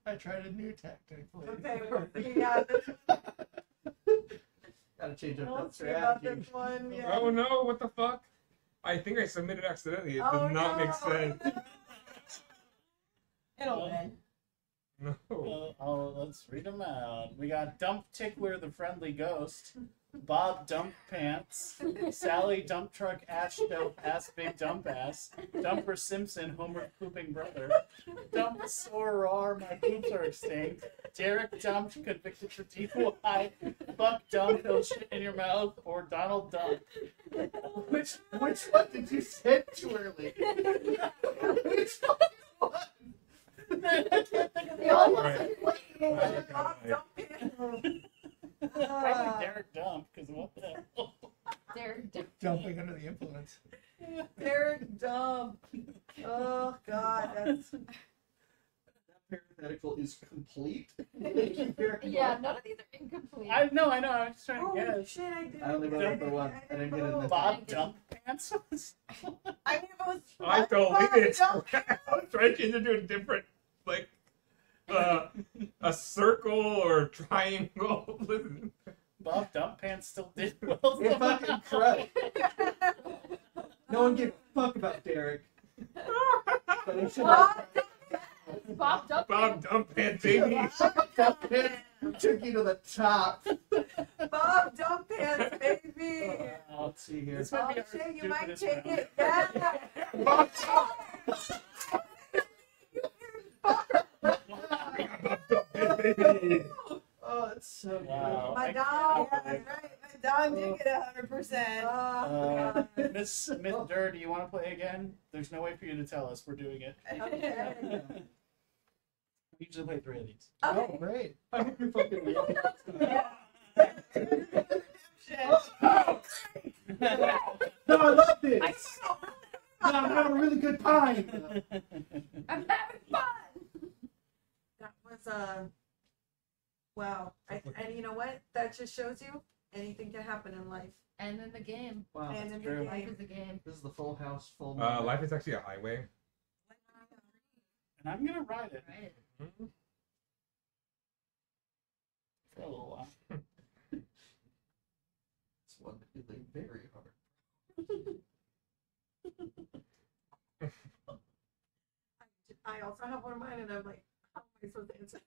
I tried a new tactic. Okay, well, yeah. Gotta change up We'll that see about strategy. this one. Yeah. Oh no, what the fuck? I think I submitted accidentally. It Oh, does not make no. sense. It'll win. No. Let's read them out. We got Dump Tickler, the Friendly Ghost, Bob Dump Pants, Sally Dump Truck, Ash Dope, Ass Big Dump Ass, Dumper Simpson, Homer Pooping Brother, Dump Sore Rar, My Poops Are Extinct, Derek Dumped, Convicted for DUI, Buck Dump, He'll Shit in Your Mouth, or Donald Dump. Which one did you send too early? Which one? I can't think of the all other one. Right. Probably Derek Dump, because what the hell? Derek Jumping under the influence. Derek Dump. Oh God, that's. That parenthetical is complete. Yeah, none of these are incomplete. I know. I was just trying to Oh guess. shit! I did. I only voted for one. I didn't get it in the Bob Dump Pants. I knew it was. I deleted it. I was trying to change it to a different, like, a circle or triangle. Bob Dump Pants still did well. It fucking crushed. No one gave a fuck about Derek. But it should have. Bob Dump. Bob Dump Pants, baby. Took you to the top. Bob Dump Pants, baby. Let's see here. This Oh might be our shit! You might stupidest take round. it. Yeah. Oh, it's so Wow. My dog. Yeah, that's right. My dog did get 100%. Miss Durr, do you want to play again? There's no way for you to tell us. We're doing it. Okay. We usually play 3 of these. Okay. Oh, great. I hope you're fucking real. No, I love this. No, I'm having a really good time. I'm having fun. That was wow. And you know what? That just shows you anything can happen in life. And in the game. Wow, And that's in the true. Life game. is a game. This is the Full House, full. Life is actually a highway. And I'm going to ride it Right. for a little while. This one is very hard. I also have one of mine, and I'm like, how am I supposed to answer?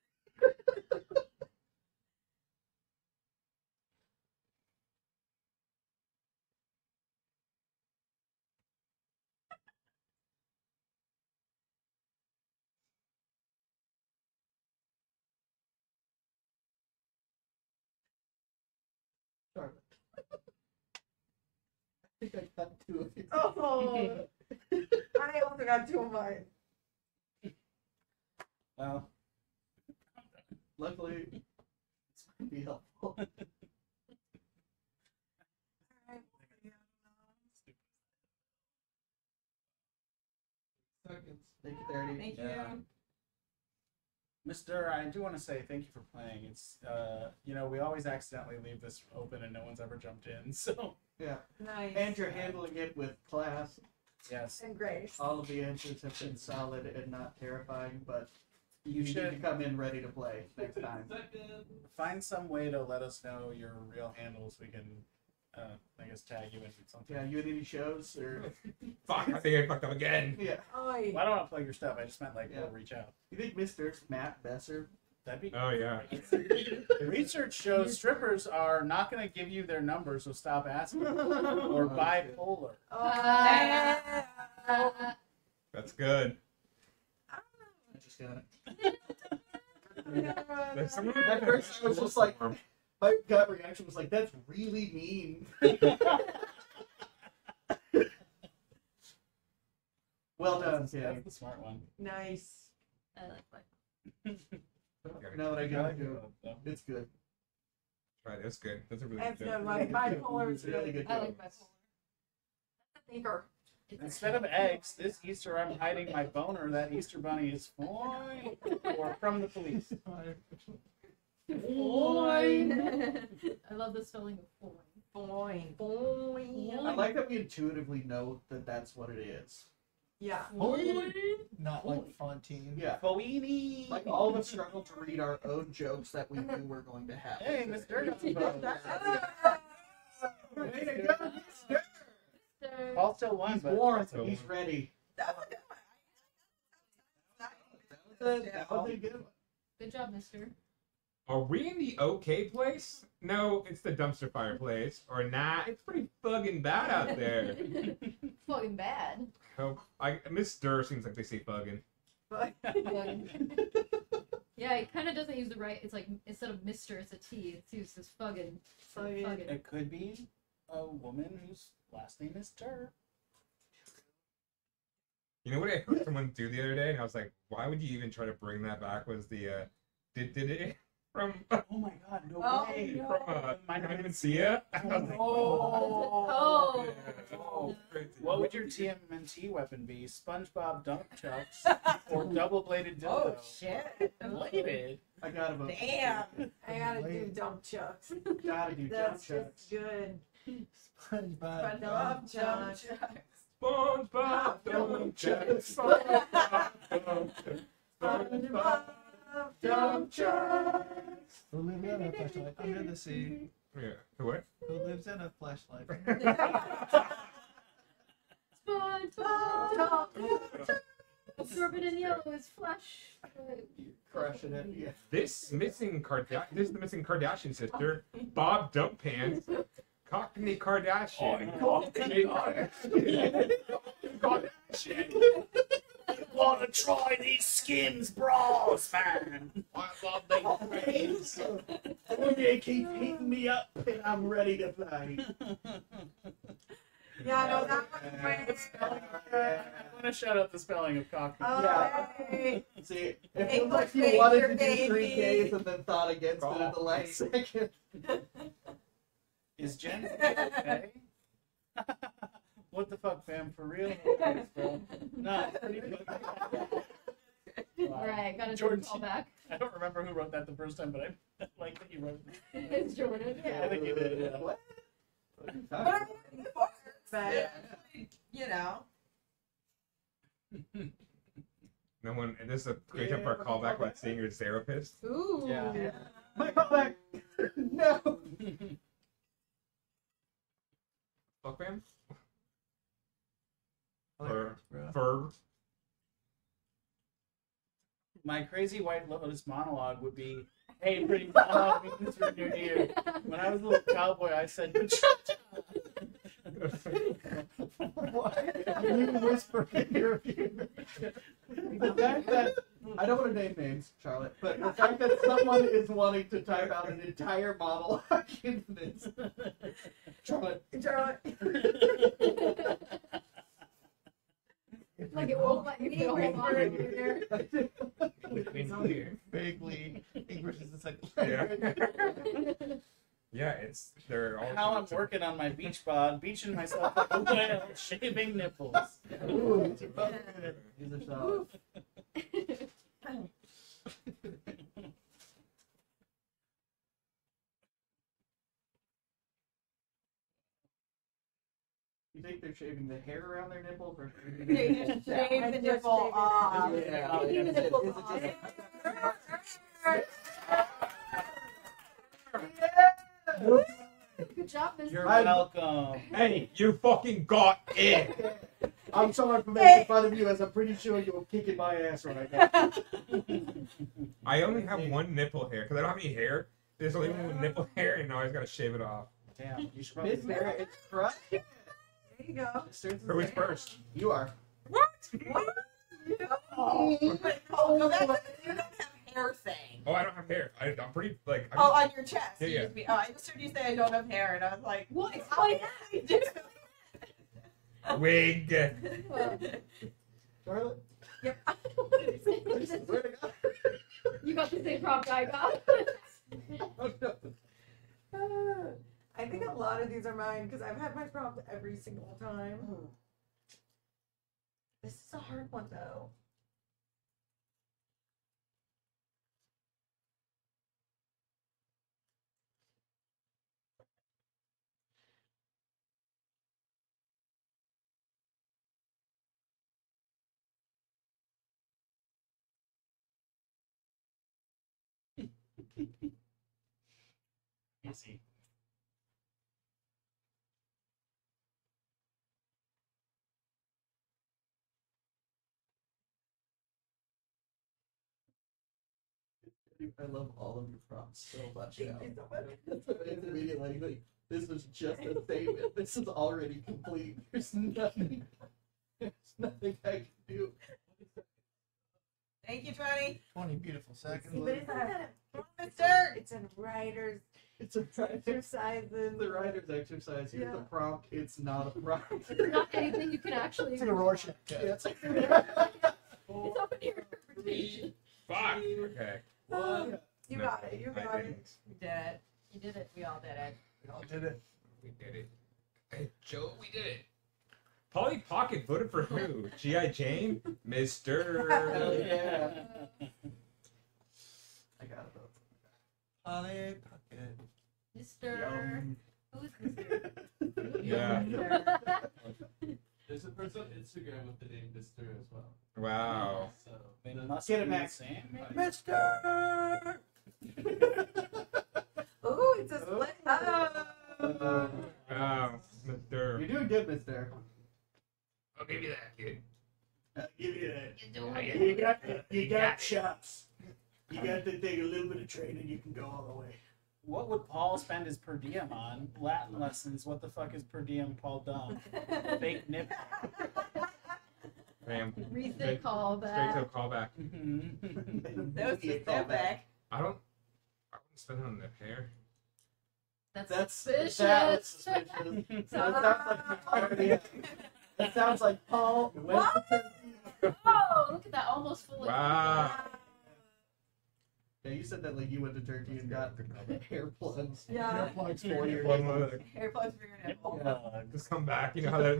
Charlotte. I think I got 2 of you. Oh, I also got 2 of mine. Well, Luckily, this might be helpful. Seconds. Thank you, 30. Thank you. Mr. I do want to say thank you for playing. It's, we always accidentally leave this open and no one's ever jumped in, so. Yeah. Nice. And you're handling it with class. Yes. And grace. All of the answers have been solid and not terrifying, but You need should to come in ready to play next time. find some way to let us know your real handles. We can, I guess, tag you in something. Yeah, you in any shows or? Fuck, I think I fucked up again. Yeah. Oy. Well, I don't want to plug your stuff. I just meant Yeah. we'll reach out. You think Mr. Matt Besser? That'd be. Oh, yeah. Research shows strippers are not going to give you their number, so stop asking. Or bipolar. That's good. I just got it. There's someone At first, I was just like, my gut reaction was like, that's really mean. Well done, Kenny. That's the smart one. Nice. I like mine. Now that I got it, it's good. Right, that's good. That's a really That's good good. joke. Like bipolar is Really good. good I joke. like bipolar. Thinker. Instead of eggs, this Easter I'm hiding my boner. That Easter bunny is fine. Or from the police. I love the spelling of foin. I like that we intuitively know that that's what it is. Yeah. Not like Fontaine. Yeah. Foini. Like all of us struggle to read our own jokes that we knew were going to happen. Hey, Mr. Way to go, Mr. Paul still won, He's but warm. He's ready. That was a good one. That was a good one. Good job, mister. Are we in the okay place? No, it's the dumpster fire place. Or nah, it's pretty fucking bad out there. Fucking bad. Oh, Mr. seems like they say fucking. Yeah, it kind of doesn't use the right. It's like instead of Mister, it's a T. It's used as fucking. it could be a woman whose last name is Tur. You know what I heard someone do the other day, and I was like, why would you even try to bring that back? Was the did it from? Oh my god, no way! no. From I don't even see it. I was like, Oh. Oh. What would your TMNT weapon be? SpongeBob dump chucks or double-bladed dildo? Oh shit. Bladed. I gotta vote. Damn. I gotta do dump chucks. Gotta do jump That's chucks. just good. SpongeBob. Dump chucks. SpongeBob, don't check. SpongeBob dump chucks. Who lives in a flashlight under the sea? Yeah. What? Who lives in a flashlight? SpongeBob. Absorbent in yellow is flesh. Crushing it. Yeah. This is the missing Kardashian sister, Bob Dump Pants, Cockney Kardashian. Wanna try these Skims bras, man? I love these. Oh, they keep heating me up, and I'm ready to play. Yeah, no, that one's great. I want to shout out the spelling of cock. Alright. See, it feels English like you major, wanted to do baby. 3 Ks and then thought against it at the last second. Is Jen okay? What the fuck, fam? For real? Bro? No, it's pretty good. Wow. Right, got a Jordan, call back. I don't remember who wrote that the first time, but I like that you wrote it. It's Jordan. Yeah, I think you did. Yeah. What? But I mean, it works. But, you know. No one. And this is a great time for a callback when seeing your therapist. Ooh. Yeah. My callback! No! Fuck man. Bro. Fur. My crazy White Lotus monologue would be, "Hey, pretty mama, this for New Year." When I was a little cowboy, I said, What? You whisper in your ear. The fact that, I don't want to name names, Charlotte, but the fact that someone is wanting to type out an entire monologue in this. Charlotte. Like it won't let you feel hold on. Vaguely English is just like Yeah. Yeah, they're all. how I'm working on my beach bod, beaching myself like a whale, shaving nipples. Ooh, these are solid. You think they're shaving the hair around their nipples or shaving They just shave the nipple off. Yeah. Taking the nipple off. Good job, Mister. You're welcome. Hey, you fucking got it. I'm sorry for making fun of you, as I'm pretty sure you're kicking my ass right now. I only have one nipple hair because I don't have any hair. There's only one nipple hair, and now I just gotta shave it off. Damn, you should probably. Miss Mary, it's crushed. There you go. Who is first? You are. What? Oh, no, that's a, you don't have hair thing. Oh, I don't have hair. I'm pretty like. Oh, on your chest. Yeah, You yeah. just be, oh, I just heard you say I don't have hair, and I was like, What? I do. Wig. Charlotte? Yep. You got the same prop I got. Oh, no. I think a lot of these are mine because I've had my prompt every single time. This is a hard one though. Easy. I love all of your prompts so much now. It's immediately like, this is just a statement. This is already complete. There's nothing I can do. Thank you, 20. 20 beautiful seconds. See, but it's not Mister. It's a writer's It's a exercises. the writer's exercise. Here's a prompt. It's not a prompt. It's not anything you can actually. It's like a Rorschach Yeah, test. it's like It's up in your interpretation. Fuck. Okay. You No, got it. You I got it. didn't. You did it. You did it. We all did it. We all did it. We did it. Hey, Joe, we did it. Polly Pocket voted for who? G.I. Jane? Mr. Hell yeah. I got it though. Polly Pocket. Mister. Who's Mister? Yeah. There's a person on Instagram with the name Mister as well. Wow. So They the- must Get it, be Max. insane. Mister. Ooh, it's a split. Oh. Wow. Mr. You're doing good, Mister. I'll give you that, kid. I'll give you that. Yeah. You got chops. You got to take a little bit of training. You can go all the way. What would Paul spend his per diem on? Latin lessons. What the fuck is per diem Paul dumb? Fake nip. Damn. Recent callback. Straight to a callback. That was just that back. I wouldn't spend it on the hair. That's Suspicious. that was suspicious. That sounds like Paul. Oh, look at that, almost fully. Wow. Yeah, you said that like you went to Turkey and got hair plugs. Yeah. Hair plugs for your One look. Hair plugs for your nipple. Just come back. You know how their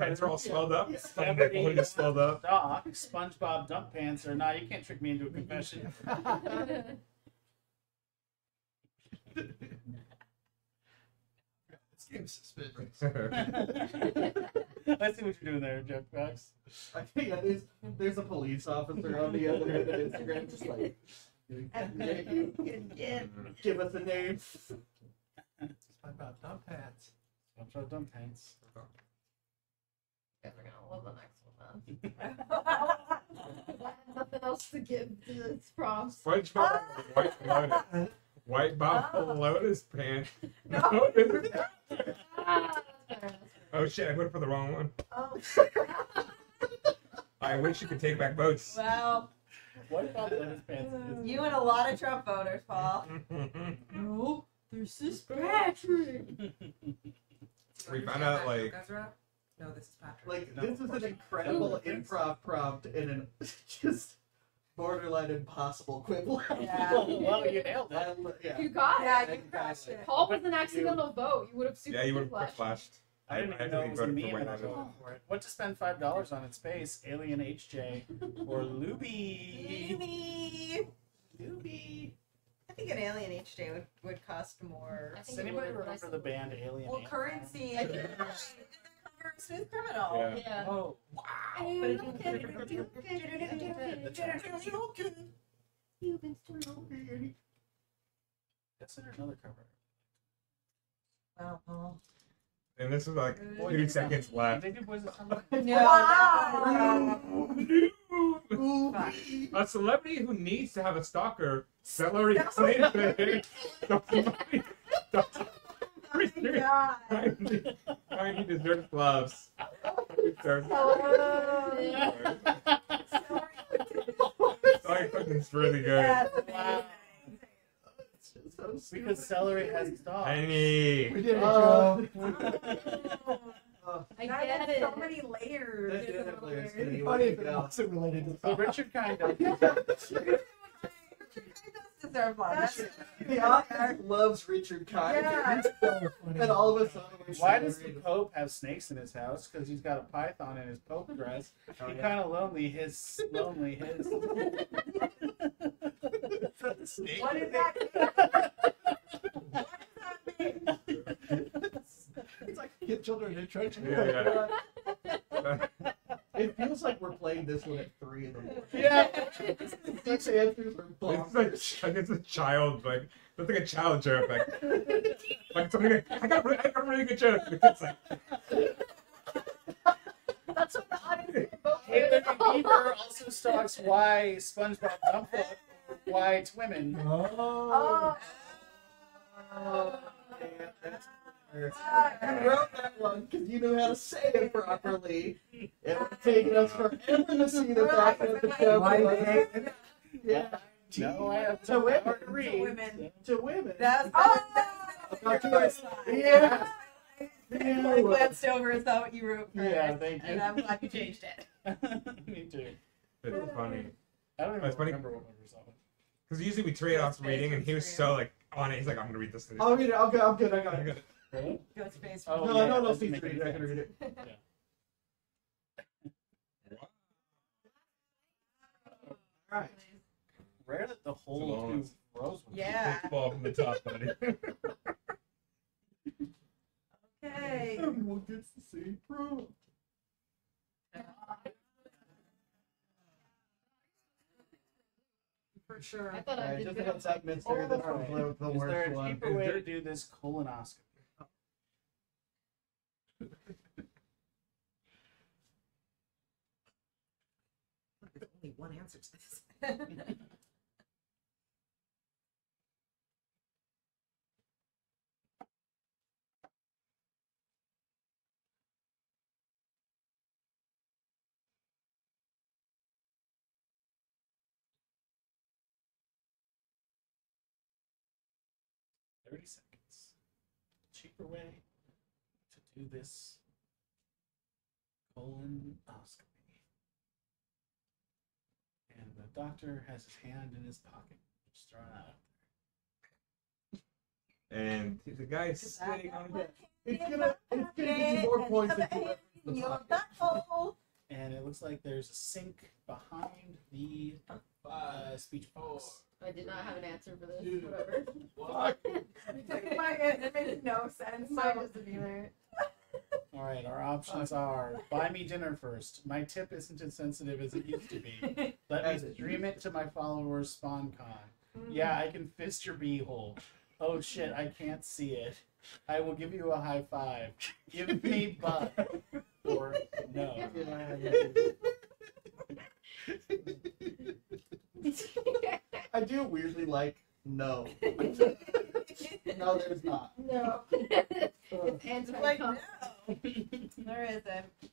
heads are all swelled up? Yeah. Some nipple just swelled up. Doc, SpongeBob dump pants or not? You can't trick me into a confession. This game's suspicious. I see what you're doing there, Jeff Cox. Yeah, there's a police officer on the other end of Instagram just like, give us a name. SpongeBob dump pants. SpongeBob dump pants. You guys are gonna love the next one then. Nothing else to give to this prompts. SpongeBob White Lotus. White Bob Lotus pants. No. Oh shit, I voted for the wrong one. Oh. I wish you could take back votes. Well, What about Lotus pants? you and a lot of Trump voters, Paul. No, there's this Patrick. We found out like No, this is Patrick. Like this is an incredible improv prompt and an just borderline impossible quibble. Yeah. Well, you nailed it. Yeah. You got Yeah, it. you crushed it. Paul was an accidental vote. You would have super yeah, you would have flashed. flashed. I didn't even know it was a meme and I voted for it. What to spend $5 on in space? Alien HJ or Luby? Luby. I think an alien HJ would cost more. I Does think it anybody would. remember the band Alien? Well, Ant? currency. I think cover Smooth Criminal. Yeah. Yeah. Oh, But You've been stolen. consider another cover. Wow, Paul. And this is like 2 seconds left. They do Boys of Summer. No. A celebrity who needs to have a stalker. Celery claims that Tiny deserves gloves. Deserves Sorry, cooking's really good. Because celery has dogs. Tiny. We did it, Joe. I That get has it. so many layers. That did have layers. It'd be funny if it wasn't related to So Richard kind of. are fun. The audience loves Richard Kind. Yeah. And all of a sudden, Why does the Pope have snakes in his house? Because he's got a python in his Pope dress. He's kind of lonely. His. What is that? It's like get children in church. Yeah. It feels like we're playing this one at 3 in the morning. Yeah. These answers are bonkers. It's a child, like, it's like a child joke. Like something like, I got a really good joke. The kid's like, That's what the audience Taylor Bieber also stalks why SpongeBob Dumpfuck why women. Oh. You wrote that one because you knew how to say it properly. It would have taken us forever to see the back of the show. Yeah. No, I have To women. power to read. To women. That's Yeah. I glanced over and saw what you wrote first. Yeah, thank you. And I'm glad you changed it. Me too. it's funny. I don't even That's funny. remember what we were talking. Because usually we trade off reading, and he was so like on it. He's like, I'm gonna read this. I'll read it. I'm good. I got it. Really? Go space. Oh, No, yeah, no, that's please making read it. I can sense. read it. Right. Rare that the whole long two one. rows were Yeah. Ball from the top, buddy. Okay. Everyone gets the same prompt. For sure. I thought I did Just good. a heads up, mister. This Alright. was the Is there worst a one. cheaper way to do this colonoscopy? There's only one answer to this. 30 seconds. Cheaper way to do this colonoscopy. And the doctor has his hand in his pocket. Just throwing that out. And the guy's sitting on it. It's gonna give you more points if you let the pocket. And it looks like there's a sink behind the speech box. I did not have an answer for this. Dude. Whatever. It makes no sense. Mine doesn't either. All right, our options are buy me dinner first. My tip isn't as sensitive as it used to be. Let me stream it to my followers. SpawnCon. Yeah, I can fist your beehole. Oh shit, I can't see it. I will give you a high five. Give me butt. Or no. I do weirdly like no. No, there's not. No. It's Like, anti-cum. no. There isn't. It's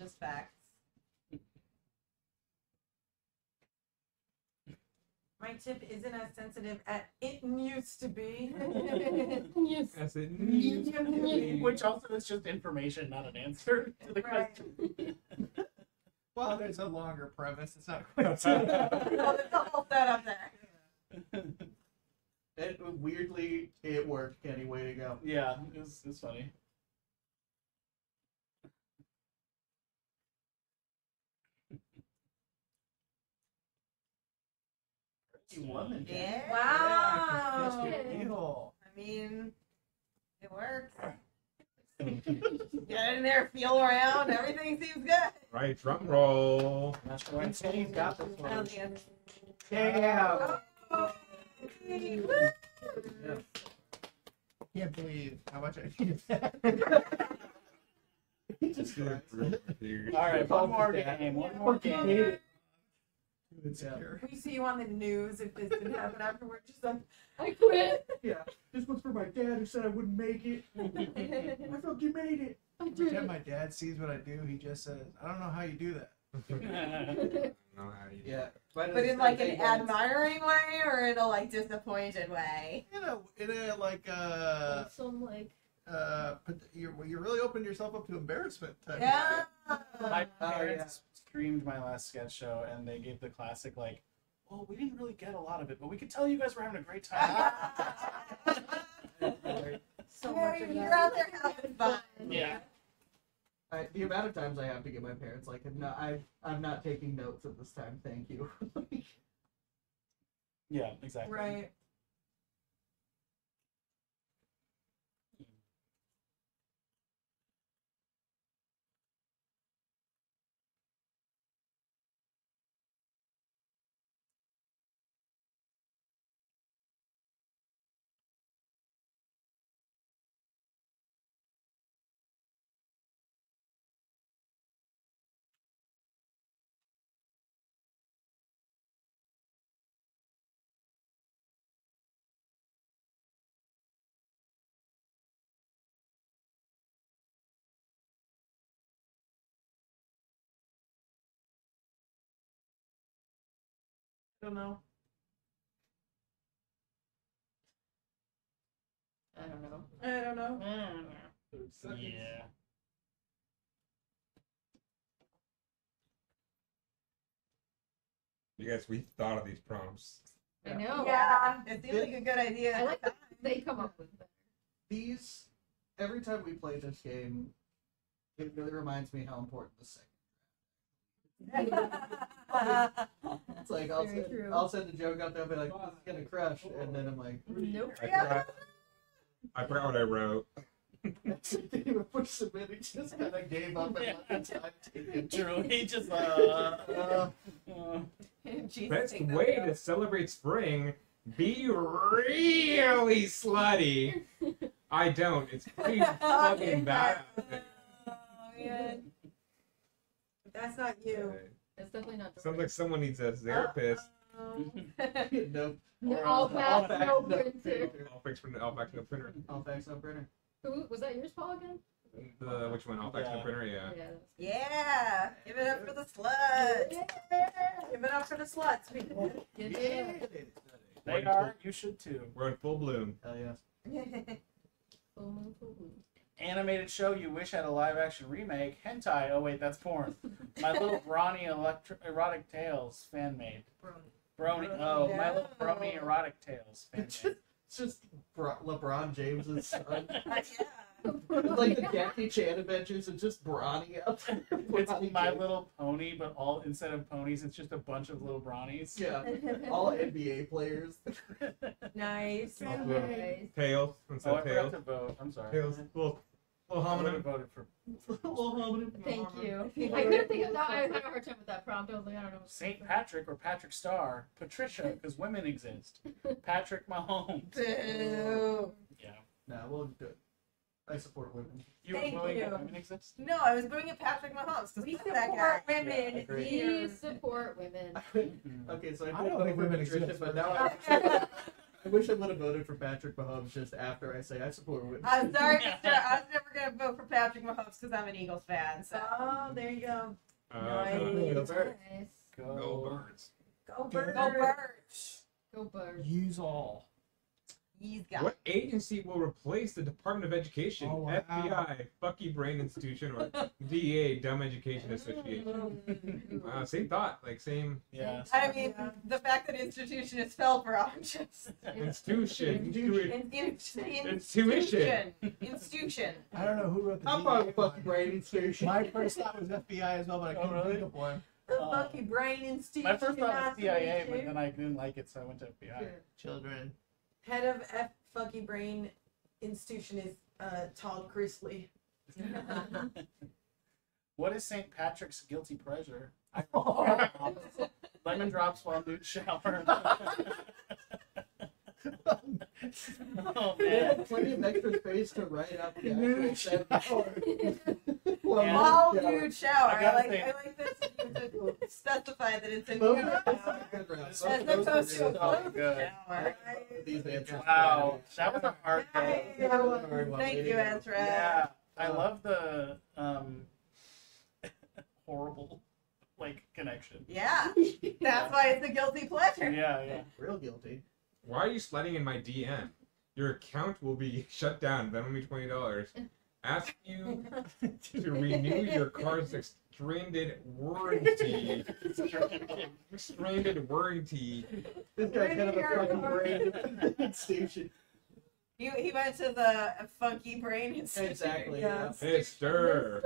just facts. My tip isn't as sensitive as it used to be. Yes. That's it. Which also is just information, not an answer to the Right. question. Well, there's a longer premise. It's not quite. Oh, there's a whole setup there. And weirdly, it worked. Kenny, way to go. Yeah, it's funny. Woman. Yeah. Wow. I mean, it works. Get in there, feel around, everything seems good. Right, drum roll. That's why Kenny's got this I don't one. think I'm- Damn. Oh, Can't believe how much I needed that. Just All right, one more game. One more game. We see you on the news if this didn't happen afterwards. Just like, I quit. Yeah, this was for my dad who said I wouldn't make it. I thought you made it. I Every did time it. my dad sees what I do, he just says, "I don't know how you do that." Yeah, but in like an admiring way or in a like disappointed way? In a like Some like. but you're really opening yourself up to embarrassment. Type Yeah. My Oh, parents streamed my last sketch show, and they gave the classic like well, we didn't really get a lot of it, but we could tell you guys were having a great time. So much of You're that. out there having fun. Yeah. The amount of times I have to get my parents like, I'm not taking notes at this time. Thank you. Yeah, exactly. Right. Don't know. I don't know. I don't know. Yeah. You guys, we thought of these prompts. I know. Yeah, it seems like a good idea. I like that they come up with that. These, every time we play this game, it really reminds me how important the second. It's like I'll send a joke out there, and be like, "This is gonna crush," and then I'm like, Nope. I forgot what I wrote. Didn't even push submit. He just kind of gave up and let the time take it. True. He just Best way to celebrate spring: be really slutty. I don't. It's pretty fucking bad. Oh, man. That's not you. It's definitely not. Sounds like someone needs a therapist. Nope. All facts, no printer. All facts no printer. All facts, no printer. Who was that? Yours, Paul, again? Which one? All facts no printer. Yeah. Yeah, give it up for the slut. Give it up for the sluts, people. They are. You should too. We're in full bloom. Hell yeah. Animated show you wish had a live action remake. Hentai. Oh wait, that's porn. My Little Brawny Erotic Tales fan made. Brony. Oh, My Little Brony Erotic Tales fan made. It's just LeBron James's son. It's like the Jackie Chan adventures and just Bronny out there. It's Bronny My James. Little Pony, but all instead of ponies, it's just a bunch of little brownies. Yeah, all NBA players. Nice. Tails. Oh, Instead I of forgot tails. to vote. I'm sorry. Tails. Little I would hominin. have voted for Thank you. I couldn't think of that. I had a hard time with that prompt. I was like, I don't know. St. Patrick or Patrick Star. Patricia, because women exist. Patrick Mahomes. Boo. Yeah. Nah, we'll do it. I support women. You were Thank willing you. that women exist? No, I was doing it Patrick Mahomes because We that guy. support women. Yeah, agreed. here. We support women. Okay, so I I don't voted think for women Patricia, exist. but now I wish I would have voted for Patrick Mahomes just after I say I support women. I'm sorry, Mister. I was never gonna vote for Patrick Mahomes because I'm an Eagles fan. So Oh, there you go. Nice. Go Birds. Nice. Go birds. Go birds. go Birds. Go birds. Use all. He's got. What agency will replace the Department of Education? Oh, wow. FBI, Fuck You Brain Institution, or DEA, Dumb Education Association? Same thought, like same Yeah. I mean, the fact that institution is spelled wrong just. institution. Institution. Institution. I don't know who wrote the I'm probably fucking brain station. My first thought was FBI as well, but I couldn't really? think of one. The Lucky Brain Institution. My first thought was CIA, but Institution. then I didn't like it, so I went to FBI. Children. Head of F Fucky Brain Institution is Todd Chrisley. What is St. Patrick's guilty pleasure? Lemon drops while nude shower. Oh They man. have plenty of extra space to write out the actual sentence. While shower. nude shower. I I gotta like say- this to specify that it's a Those nude are shower. good rounds. As Those are opposed to a really Oh, clothed good. shower. These answers. Wow, that was a hard one. Very well Thank made. you, Ezra. Yeah, I love the horrible like connection. Yeah. That's why it's a guilty pleasure. Yeah, yeah. Real guilty. Why are you sliding in my DM? Your account will be shut down. Then only $20. Ask you to renew your car's extended warranty. Extended warranty. This guy's kind of a fucking brain station. He went to the funky brain institute. Exactly. Yeah. Mister.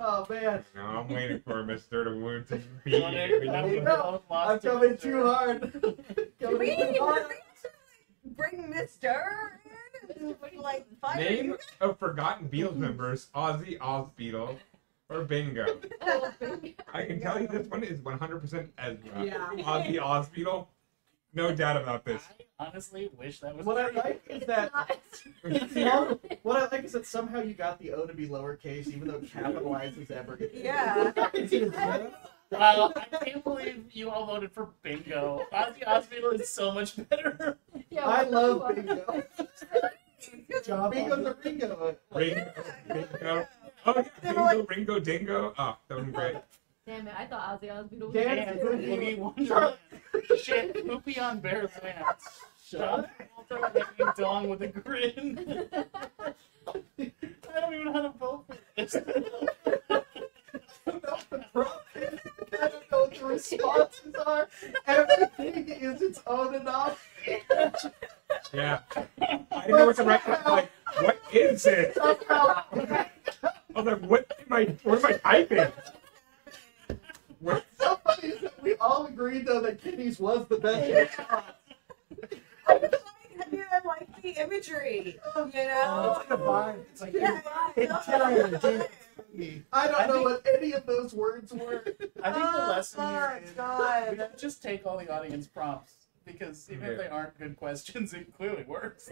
Oh man. No, I'm waiting for Mister to wound to beat No, I'm coming too hard. We bring Mr. in. Like fire Name you. of forgotten Beatles members: Ozzy Osbeetle or Bingo. I can tell you this one is 100% Ezra. Yeah. Ozzy Osbeetle. No doubt about this. I honestly wish that was. What I like is that what I like is that somehow you got the O to be lowercase, even though capitalized is ever. Yeah. Wow, I can't believe you all voted for Bingo. Ozzy Osbourne is so much better. Yeah, I love Bingo. Good job. Bingo's a Ringo. Bingo. Oh, yeah, Ringo, Dingo. Oh, that would be great. Damn it, I thought Ozzy Osbourne was Damn, Boogie Wonderland. Shit, Poopy on Bear's Land. Shut up. Dong with a grin. I don't even know how to vote for this. I don't know what the responses are. Everything is its own enough. Yeah. I didn't know what to write. Like, what is it? I was like, what am I typing? What's so funny is that we all agreed though that Kenny's was the best. I like the imagery, you know. It's like a vibe. It's like I don't know what any of those words were. I think the lesson here is God. we don't just take all the audience prompts because even if they aren't good questions, it clearly works.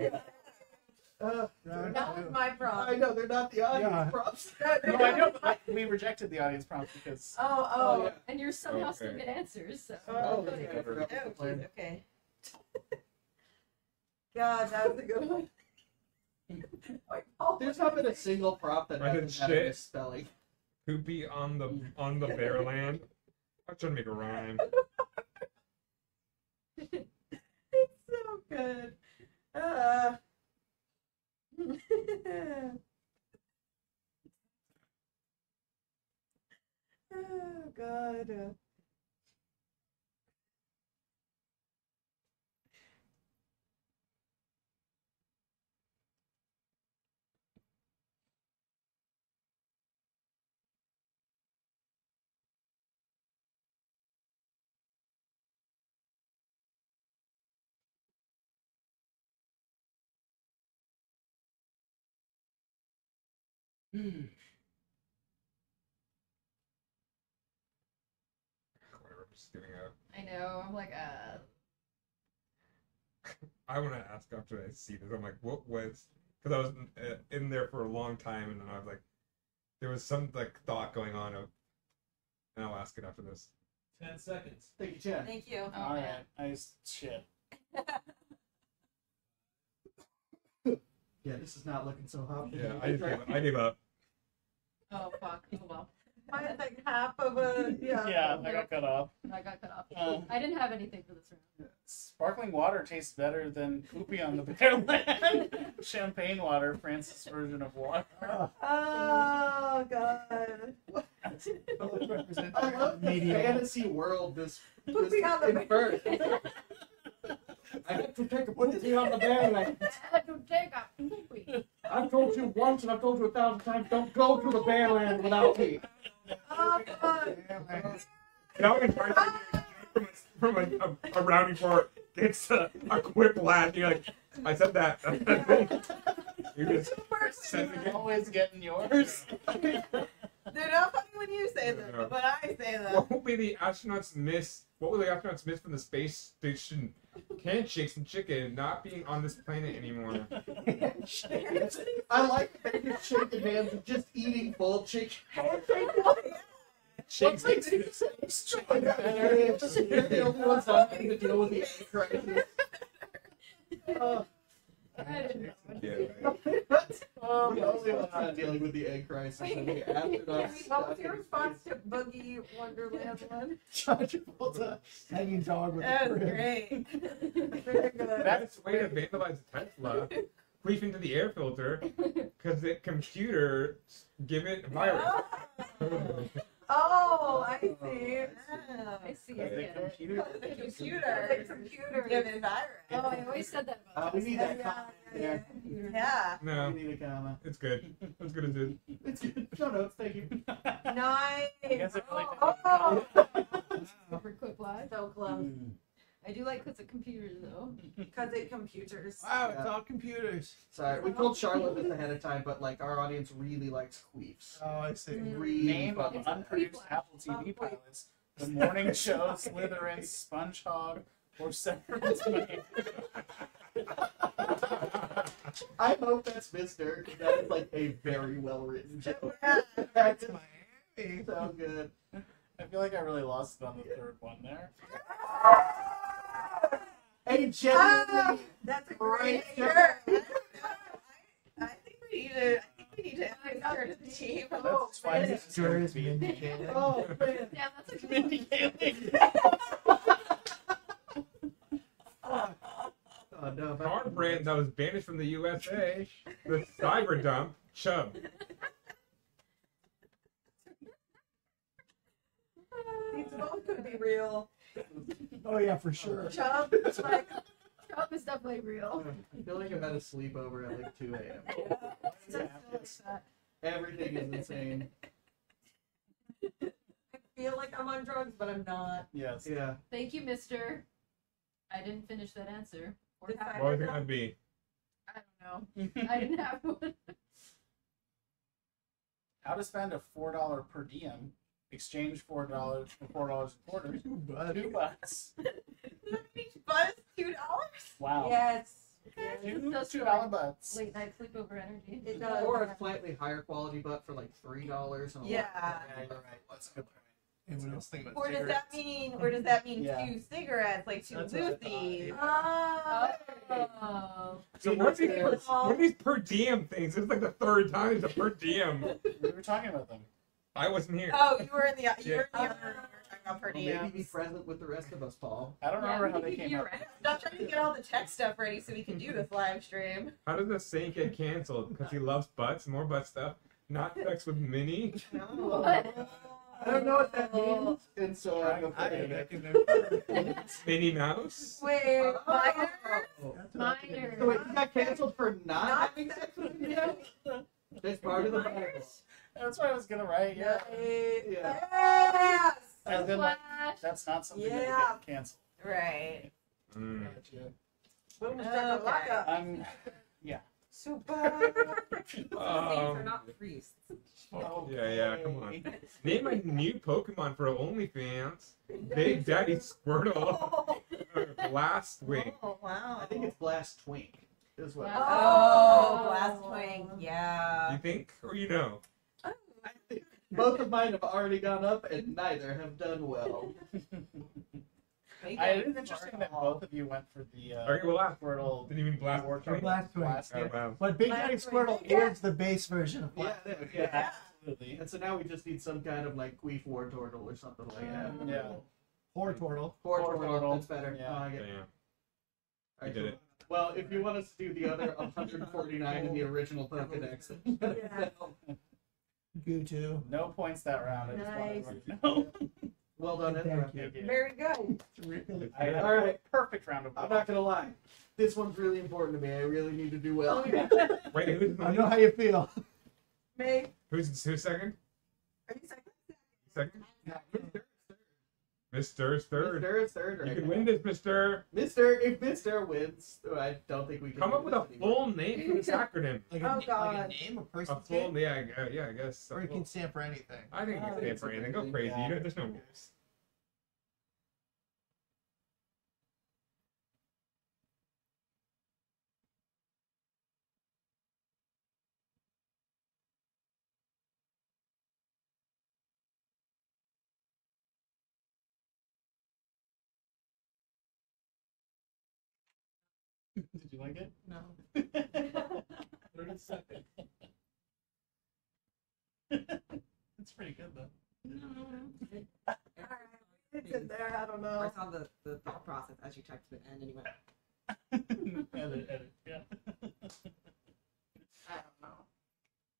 That was my prompt. I know they're not the audience prompts. No, I know. We rejected the audience prompts because. Oh, yeah. And you're somehow still Okay. get answers. So. Okay. God, that was a good one. There's not been a single prompt that I did hasn't had a shit. misspelling. Poopy on the bear land. I'm trying to make a rhyme. It's so good. Oh God. Whatever, I'm just giving up. I know. I'm like, I want to ask after I see this. I'm like, what was? Because I was in there for a long time, and then I was like, there was some like thought going on, and I'll ask it after this. 10 seconds. Thank you, Chad. Thank you. oh, All man. right, nice shit. Yeah, this is not looking so hot. Yeah, I gave up. Oh, fuck. Oh, well. I had like half of a Yeah, I got cut off. I got cut off. I didn't have anything for this round. Sparkling water tastes better than Poopy on the Bear Land. Champagne water, France's version of water. Oh God. I love the fantasy world this Poopy on the inferred. I had to take a poopy on the bear land. I had to take a poopy. I've told you once and I've told you 1,000 times, don't go to the bear land without me. Oh God. Now I'm trying to from a rounding for it's a quick laugh. You're like, I said that. You just said it again. Always getting yours. They're not funny when you say them, No. but I say them. What will the astronauts miss? What will the astronauts miss from the space station? Handshakes and chicken not being on this planet anymore. I like that you're shaking hands and just eating full chicken. Shakes. You're the only ones having to deal with the egg crisis. I didn't know. Yeah. The only one not dealing with the egg crisis. And the astronauts What was stuck your in response to Boogie Wonderland one? John Travolta hanging dog with That a was crib. great. Very good. That's the way to vandalize a Tesla. Queef into the air filter because the computer give it virus. Oh, I see. I see it. The computer. The computer. Give it virus. Oh, I always said that about We need that Yeah, comment there. Yeah. No, We need a comma. it's good. As good as it. It's good. No notes, thank you. Nice. guess it really Oh. Super quick live. So close. I do like because of computers though. Because it computers. Wow, it's Yeah. all computers. Sorry, we told Charlotte this ahead of time, but like our audience really likes queefs. Oh, I see. Really Name of fucking unproduced Apple TV pilots: The Morning Show, Slytherin, Sponge Hog, or Severance. I hope that's Mister. 'Cause that is like a very well written joke. Back to Miami. So good. I feel like I really lost it on the third one there. Hey, genuinely, That's a great great joke. shirt. I think we need to. add her to the team. That's why man. this shirt is vindicated. Oh man. Yeah, that's a good vindicated. Oh no. Car brand that was banished from the USA. The cyber dump. Chubb. These both could be real. Oh yeah, for sure. Chubb, like, Trump is definitely real. I feel like I'm at a sleepover at like 2 a.m. Everything is insane. I feel like I'm on drugs, but I'm not. Yes. Yeah. Thank you, Mister. I didn't finish that answer. Or have What was it gonna be? I don't know. I didn't have one. How to spend a $4 per diem. Exchange $4 for $4 and quarters. $2. Buzz, $2? Wow. Yes. Two Does feel $2 like butts. Late night sleepover energy. It does. Or a slightly higher quality butt for like $3. And a Yeah. lot. You're right. That's a good point. Anyone else think about Or does cigarettes? that mean Yeah. 2 cigarettes, like 2 That's what I thought, Lucy's? yeah. Oh. So what are these per diem things? It's like the third time it's a per diem. We were talking about them. I wasn't here. Oh, you were in the Yeah. other. You were talking about per Well, maybe be diems. present with the rest of us, Paul. I don't remember how they came up. Stop trying to get all the tech stuff ready so we can do this live stream. How does the Saint get canceled? Because he loves butts, more butt stuff. Not sex with Minnie. What? I don't know what that means, and so I'm afraid of it. Minnie Mouse? Wait, minor? Minor. So wait, he got canceled for not having sex with me? That's part of the Bible. That's what I was gonna write. Yeah. Yeah. Yes! As in, like, Flash. that's not something that Yeah. would get canceled. Right. Mm. Boom, shakalaka. Yeah. Super. Saints are not priests. Yeah, come on. Name a new Pokemon for OnlyFans. Big Daddy Squirtle. Blastwing. Oh, wow. I think it's Blast Twink as well. Oh, Blast Twink, yeah. You think or you know? I think both of mine have already gone up, and neither have done well. It is interesting that both of you went for the Okay, well, Squirtle. Did you mean Blast Twink? Blast Twink. Oh, wow. But Big Daddy Squirtle is the base version of Yeah, Blast. it is, Yeah, yeah. absolutely. And so now we just need some kind of like Queef War Turtle or something like that. Yeah. Or Turtle. War War Turtle, Turtle. that's better. Yeah. Oh, I get it. Damn. You did it. Well, if you want us to do the other 149 in the original Pokedex, then let us know. Goo No points that round. I just Nice. wanted to know. Well done, Thank Ezra. you. Very good. I had All right. a perfect round of I'm not gonna lie. This one's really important to me. I really need to do well. Wait, who's I know how you feel. Me. who's second? Are you second? Second? Mister's third. Mister is third You right can now. win this, Mister. If Mister wins, I don't think we can Come do up with a this anymore. full name for this acronym. Like Oh, a, like God. a name, a A person's full, name, yeah, I guess. or you can stand for anything. I think you can stand for anything. Go crazy. Yeah. There's no rules. Did you like it? No. 30 seconds. good though. It's in there. I don't know. I saw the thought process as you typed it in, and you went. Edit, yeah. I don't know.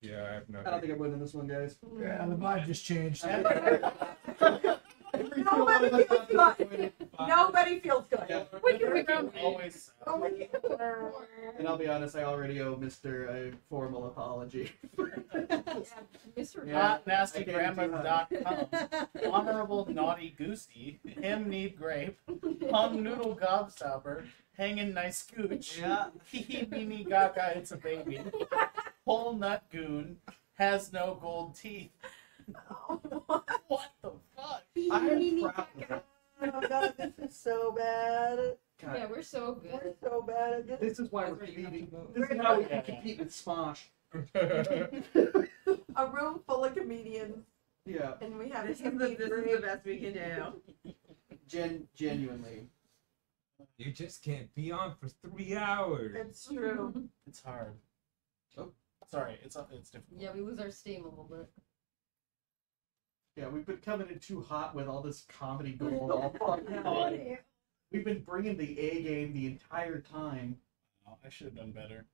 Yeah, I have no. I don't think I'm winning this one, guys. Yeah, the vibe just changed. Nobody feels good. Nobody feels good. Yeah. Always. And I'll be honest, I already owe Mr. a formal apology. Yeah. HotNastyGrandmas.com. Honorable Naughty Goosey. Him need grape. Hung noodle gobstopper. Hanging nice scooch. Yeah. Hee hee me me gaga, it's a baby. Whole nut goon. Has no gold teeth. What the fuck? I'm proud of it. Oh god, this is so bad. God. Yeah, we're so We're good. so bad at this. This is why we're competing. This is how we can compete with Smosh. A room full of comedians, Yeah, and we have This is him the need this is grape. the best we can do. genuinely. You just can't be on for 3 hours. It's true. It's hard. Oh. Sorry, it's difficult. Yeah, we lose our steam a little bit. Yeah, we've been coming in too hot with all this comedy going all fucking time. We've been bringing the A game the entire time. Oh, I should have done better.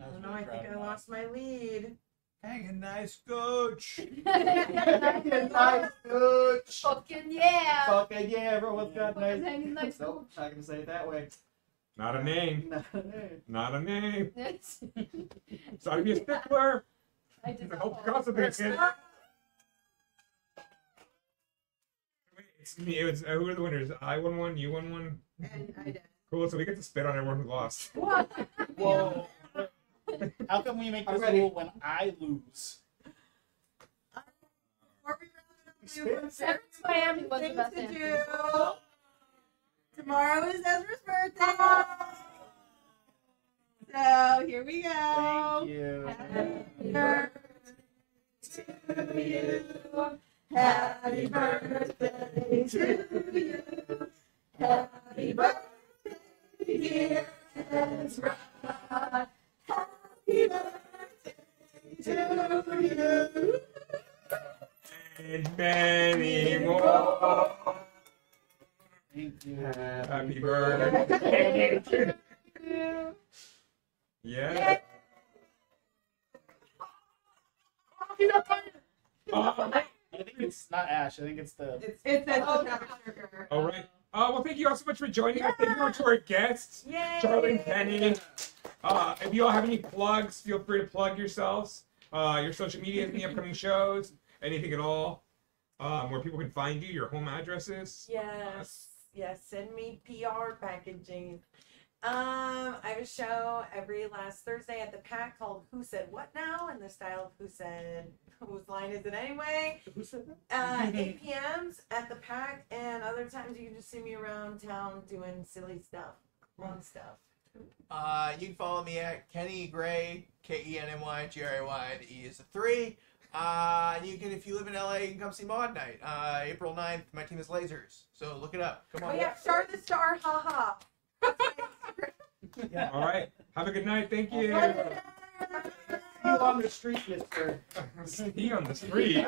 I don't know. I think I lost my lead. Hanging nice coach. Nice coach. Fucking yeah. Fucking yeah, everyone's got nice. Hanging nice Nope, not gonna say it that way. Not a name. Not a name. Not a name. Yes. Sorry to be a stickler. I did I not hope follow. consequences. Wait, it's me. It's, who are the winners? I won one. You won one. And I did. Cool. So we get to spit on everyone who lost. What? Whoa. How come we make I'm this ready. rule when I lose? Severance Miami was the Things best to answer. do. Tomorrow is Ezra's birthday. So here we go. Thank you. Happy birthday to you. Happy birthday to you. Happy birthday, dear Ezra. Happy birthday to you. And many more. Thank you. Happy birthday. Yeah. I think it's not Ash. I think it's the. It's that All right. Well, thank you all so much for joining us. Thank you to our guests, Yay! Charlie and Penny. If you all have any plugs, feel free to plug yourselves, your social media, any upcoming shows, anything at all, where people can find you, your home addresses. Yes, send me PR packaging. I have a show every last Thursday at the PAC called Who Said What Now, in the style of Who Said, Whose Line Is It Anyway? 8 p.m.s at the PAC, and other times you can just see me around town doing silly stuff, fun stuff. You can follow me at Kenny Gray, KennyGray. The E is a 3. And you can, if you live in LA, you can come see Mod Night. April 9th, my team is Lasers. So look it up. Come on. Oh yeah, Star the Star, haha. All right. Have a good night. Thank you. On the street, mister. See you on the street.